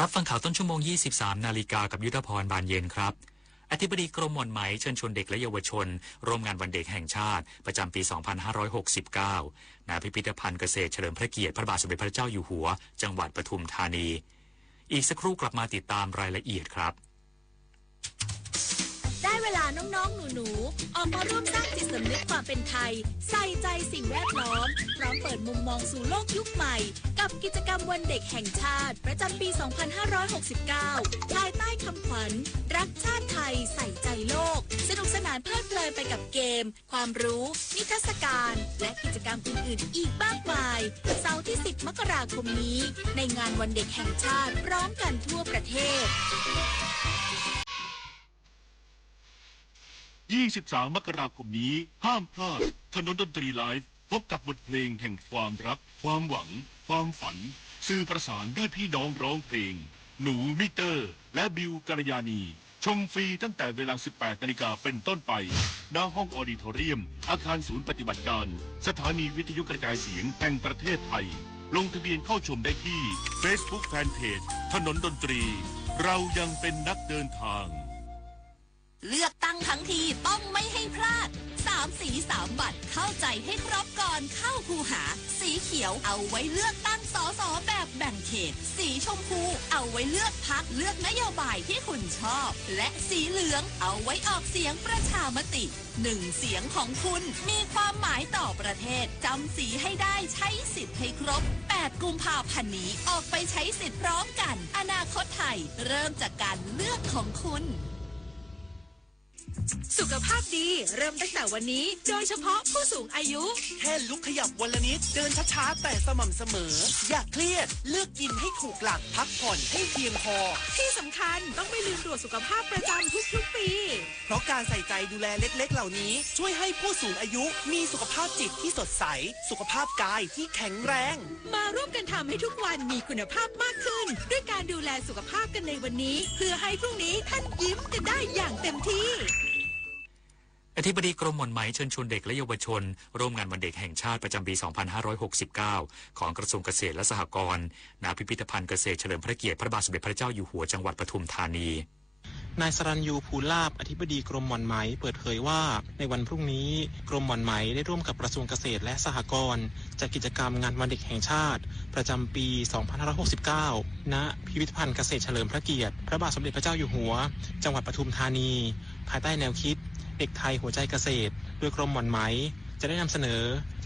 รับฟังข่าวต้นชั่วโมง 23 นาฬิกากับยุทธพรบานเย็นครับอธิบดีกรมหม่อนไหมเชิญชวนเด็กและเยาวชนร่วมงานวันเด็กแห่งชาติประจำปี 2569 ณ พิพิธภัณฑ์เกษตรเฉลิมพระเกียรติพระบาทสมเด็จพระเจ้าอยู่หัวจังหวัดปทุมธานีอีกสักครู่กลับมาติดตามรายละเอียดครับได้เวลาน้องๆหนูๆออกมาร่วมสร้างจิตสำนึกความเป็นไทยใส่ใจสิ่งแวดล้อมพร้อมเปิดมุมมองสู่โลกยุคใหม่กับกิจกรรมวันเด็กแห่งชาติประจำปี 2569 ภายใต้คำขวัญรักชาติไทยใส่ใจโลกสนุกสนานเพลิดเพลินไปกับเกมความรู้นิทรรศการและกิจกรรมอื่นๆอีกมากมายเสาร์ที่ 10 มกราคมนี้ในงานวันเด็กแห่งชาติพร้อมกันทั่วประเทศ23 มกราคมนี้ห้ามพลาดถนนดนตรีไลฟ์พบกับบทเพลงแห่งความรักความหวังความฝันสื่อประสานด้วยพี่น้องร้องเพลงหนูมิเตอร์และบิวกัลยาณีชมฟรีตั้งแต่เวลา 18 นาฬิกาเป็นต้นไปณห้องออดิทอเรียมอาคารศูนย์ปฏิบัติการสถานีวิทยุกระจายเสียงแห่งประเทศไทยลงทะเบียนเข้าชมได้ที่ Facebook Fanpage ถนนดนตรีเรายังเป็นนักเดินทางเลือกตั้งทั้งทีต้องไม่ให้พลาด3สี3บัตรเข้าใจให้ครบก่อนเข้าคูหาสีเขียวเอาไว้เลือกตั้งสสแบบแบ่งเขตสีชมพูเอาไว้เลือกพรรคเลือกนโยบายที่คุณชอบและสีเหลืองเอาไว้ออกเสียงประชามติ1เสียงของคุณมีความหมายต่อประเทศจำสีให้ได้ใช้สิทธิ์ให้ครบ8 กุมภาพันธ์นี้ออกไปใช้สิทธิ์พร้อมกันอนาคตไทยเริ่มจากการเลือกของคุณสุขภาพดีเริ่มตั้งแต่วันนี้โดยเฉพาะผู้สูงอายุแค่ลุกขยับวันละนิดเดินช้าๆแต่สม่ำเสมออย่าเครียดเลือกกินให้ถูกหลักพักผ่อนให้เพียงพอที่สำคัญต้องไม่ลืมตรวจสุขภาพประจำทุกๆปีเพราะการใส่ใจดูแลเล็กๆเหล่านี้ช่วยให้ผู้สูงอายุมีสุขภาพจิตที่สดใสสุขภาพกายที่แข็งแรงมาร่วมกันทำให้ทุกวันมีคุณภาพมากขึ้นด้วยการดูแลสุขภาพกันในวันนี้เพื่อให้พรุ่งนี้ท่านยิ้มกันได้อย่างเต็มที่อธิบดีกรมหม่อนไหมเชิญชวนเด็กและเยาวชนร่วมงานวันเด็กแห่งชาติประจำปี 2569 ของกระทรวงเกษตรและสหกรณ์ณ พิพิธภัณฑ์เกษตรเฉลิมพระเกียรติพระบาทสมเด็จพระเจ้าอยู่หัวจังหวัดปทุมธานีนายสรัญยูภูลาภอธิบดีกรมหม่อนไหมเปิดเผยว่าในวันพรุ่งนี้กรมหม่อนไหมได้ร่วมกับกระทรวงเกษตรและสหกรณ์จัดกิจกรรมงานวันเด็กแห่งชาติประจำปี 2569 ณ พิพิธภัณฑ์เกษตรเฉลิมพระเกียรติพระบาทสมเด็จพระเจ้าอยู่หัวจังหวัดปทุมธานีภายใต้แนวคิดเด็กไทยหัวใจเกษตรโดยกรมหม่อนไหมจะได้นำเสนอ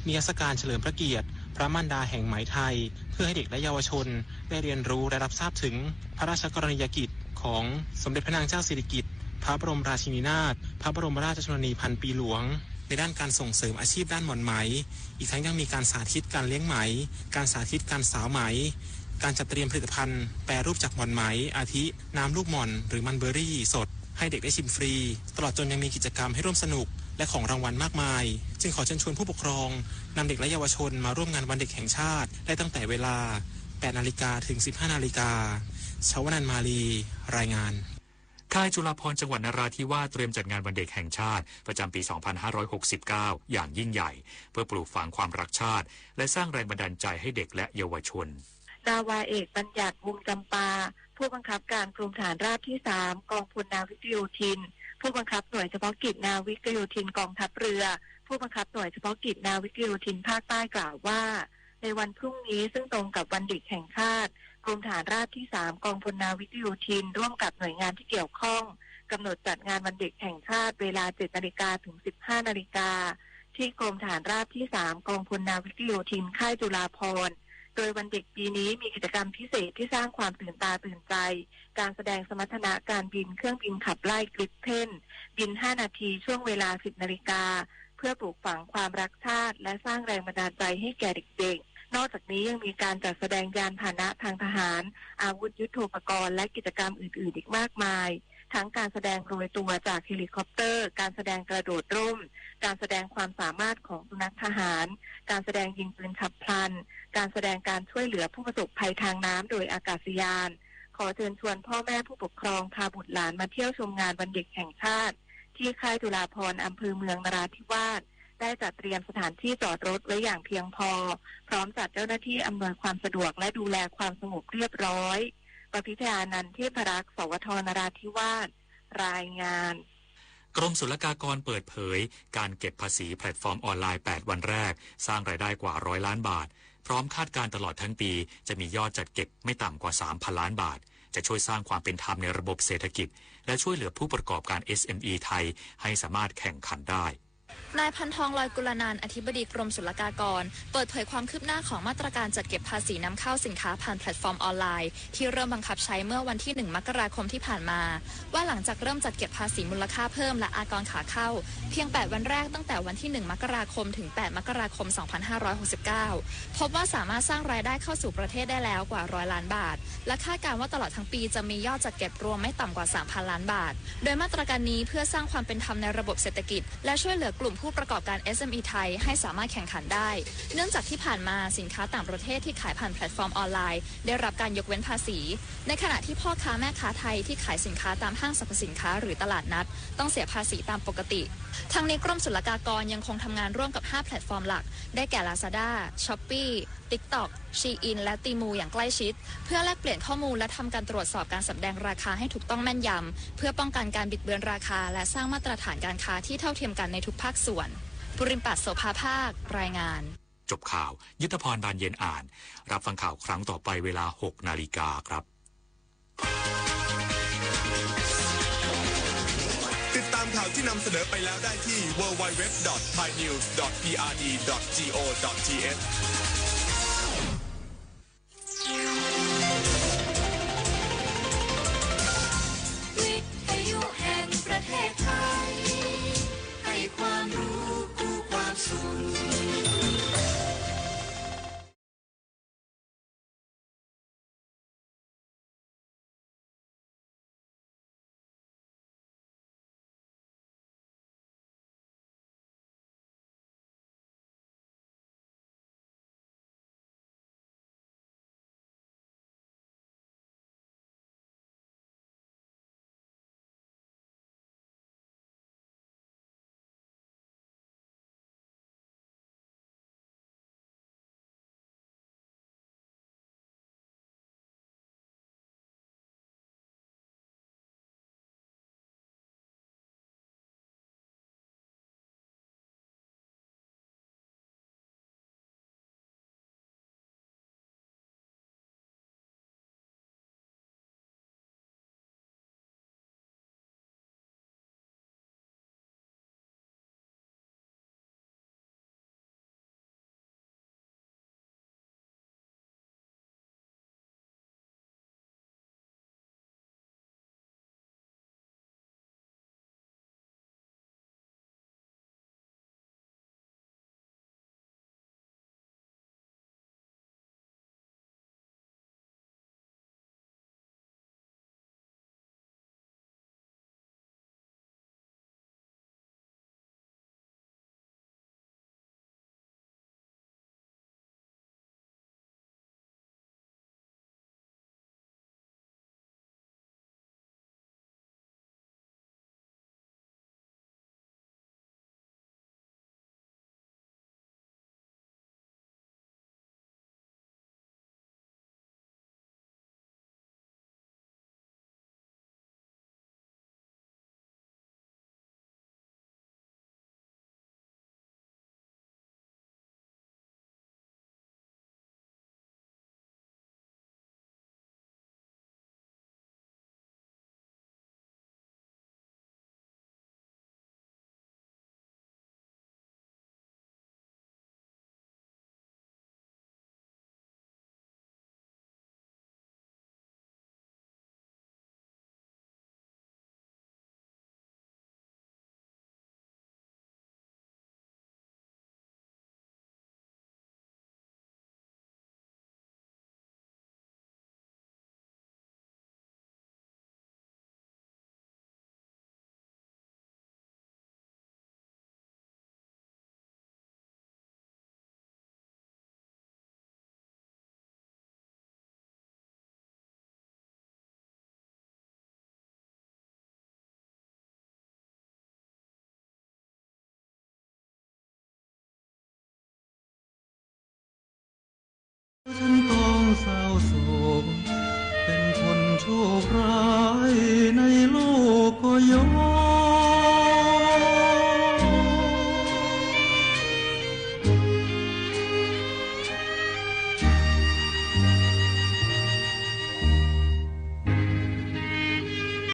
นิทรรศการเฉลิมพระเกียรติพระมารดาแห่งไหมไทยเพื่อให้เด็กและเยาวชนได้เรียนรู้และรับทราบถึงพระราชกรณียกิจของสมเด็จพระนางเจ้าสิริกิติ์พระบรมราชินีนาถพระบรมราชชนนีพันปีหลวงในด้านการส่งเสริมอาชีพด้านหม่อนไหมอีกทั้งยังมีการสาธิตการเลี้ยงไหมการสาธิตการสาวไหมการจัดเตรียมผลิตภัณฑ์แปรรูปจากหม่อนไหมอาทิน้ำลูกหม่อนหรือมันเบอร์รี่สดให้เด็กได้ชิมฟรีตลอดจนยังมีกิจกรรมให้ร่วมสนุกและของรางวัลมากมายจึงขอเชิญชวนผู้ปกครองนำเด็กและเยาวชนมาร่วมงานวันเด็กแห่งชาติได้ตั้งแต่เวลา 8 นาฬิกาถึง 15 นาฬิกาชวนันท์มาลีรายงานค่ายจุฬาภรณ์จังหวัดนราธิวาสเตรียมจัดงานวันเด็กแห่งชาติประจำปี 2569 อย่างยิ่งใหญ่เพื่อปลูกฝังความรักชาติและสร้างแรงบันดาลใจให้เด็กและเยาวชนนาวาเอกบัญญัติวงจำปาผู้บังคับการกรมฐานราบที่ 3 กองพลนาวิกโยธิน ผู้บังคับหน่วยเฉพาะกิจนาวิกโยธินกองทัพเรือผู้บังคับหน่วยเฉพาะกิจนาวิกโยธินภาคใต้กล่าวว่าในวันพรุ่งนี้ซึ่งตรงกับวันเด็กแห่งชาติกรมฐานราบที่3กองพลนาวิกโยธินร่วมกับหน่วยงานที่เกี่ยวข้องกำหนดจัดงานวันเด็กแห่งชาติเวลา 7:00 นถึง 15:00 นที่กรมฐานราบที่3กองพลนาวิกโยธินค่ายจุฬาภรณ์โดยวันเด็กปีนี้มีกิจกรรมพิเศษที่สร้างความตื่นตาตื่นใจการแสดงสมรรถนะการบินเครื่องบินขับไล่กริปเพนบิน5นาทีช่วงเวลา 10:00 นเพื่อปลูกฝังความรักชาติและสร้างแรงบันดาลใจให้แก่เด็กๆนอกจากนี้ยังมีการจัดแสดงยานพาหนะทางทหารอาวุธยุทโธปกรณ์และกิจกรรมอื่นๆอีกมากมายทั้งการแสดงโรยตัวจากเฮลิคอปเตอร์การแสดงกระโดดร่มการแสดงความสามารถของสุนัขทหารการแสดงยิงปืนฉับพลันการแสดงการช่วยเหลือผู้ประสบภัยทางน้ำโดยอากาศยานขอเชิญชวนพ่อแม่ผู้ปกครองพาบุตรหลานมาเที่ยวชมงานวันเด็กแห่งชาติที่ค่ายจุฬาภรณ์อำเภอเมืองนราธิวาสได้จัดเตรียมสถานที่จอดรถไว้อย่างเพียงพอพร้อมจัดเจ้าหน้าที่อำนวยความสะดวกและดูแลความสงบเรียบร้อยปพิธานันท์เทพรักษ์สวทนราธิวาสรายงานกรมศุลกากรเปิดเผยการเก็บภาษีแพลตฟอร์มออนไลน์8วันแรกสร้างรายได้กว่า100 ล้านบาทพร้อมคาดการตลอดทั้งปีจะมียอดจัดเก็บไม่ต่ำกว่า 3,000 ล้านบาทจะช่วยสร้างความเป็นธรรมในระบบเศรษฐกิจและช่วยเหลือผู้ประกอบการ SME ไทยให้สามารถแข่งขันได้นายพันทองลอยกุลนานท์อธิบดีกรมศุลกากรเปิดเผยความคืบหน้าของมาตรการจัดเก็บภาษีนำเข้าสินค้าผ่านแพลตฟอร์มออนไลน์ที่เริ่มบังคับใช้เมื่อวันที่1 มกราคมที่ผ่านมาว่าหลังจากเริ่มจัดเก็บภาษีมูลค่าเพิ่มและอากรขาเข้าเพียง8วันแรกตั้งแต่วันที่1 มกราคมถึง8 มกราคม 2569พบว่าสามารถสร้างรายได้เข้าสู่ประเทศได้แล้วกว่า100 ล้านบาทและคาดการณ์ว่าตลอดทั้งปีจะมียอดจัดเก็บรวมไม่ต่ำกว่า 3,000 ล้านบาทโดยมาตรการนี้เพื่อสร้างความเป็นธรรมในระบบเศรษฐกิจและช่วยเหลือกลุ่มผู้ประกอบการ SME ไทยให้สามารถแข่งขันได้เนื่องจากที่ผ่านมาสินค้าต่างประเทศที่ขายผ่านแพลตฟอร์มออนไลน์ได้รับการยกเว้นภาษีในขณะที่พ่อค้าแม่ค้าไทยที่ขายสินค้าตามห้างสรรพสินค้าหรือตลาดนัดต้องเสียภาษีตามปกติทั้งนี้กรมศุลกากรยังคงทำงานร่วมกับ5แพลตฟอร์มหลักได้แก่ Lazada, Shopee, TikTok, Shein และ Temu อย่างใกล้ชิดเพื่อแลกเปลี่ยนข้อมูลและทำการตรวจสอบการสำแดงราคาให้ถูกต้องแม่นยำเพื่อป้องกันการบิดเบือนราคาและสร้างมาตรฐานการค้าที่เท่าเทียมกันในทุกภาคส่วนปุริมปัตย์โสภาภาครายงานจบข่าวยุทธพรบานเย็นอ่านรับฟังข่าวครั้งต่อไปเวลา 6 นาฬิกาครับติดตามข่าวที่นำเสนอไปแล้วได้ที่ www.thainews.prd.go.th ฉันต้องเศร้าโศ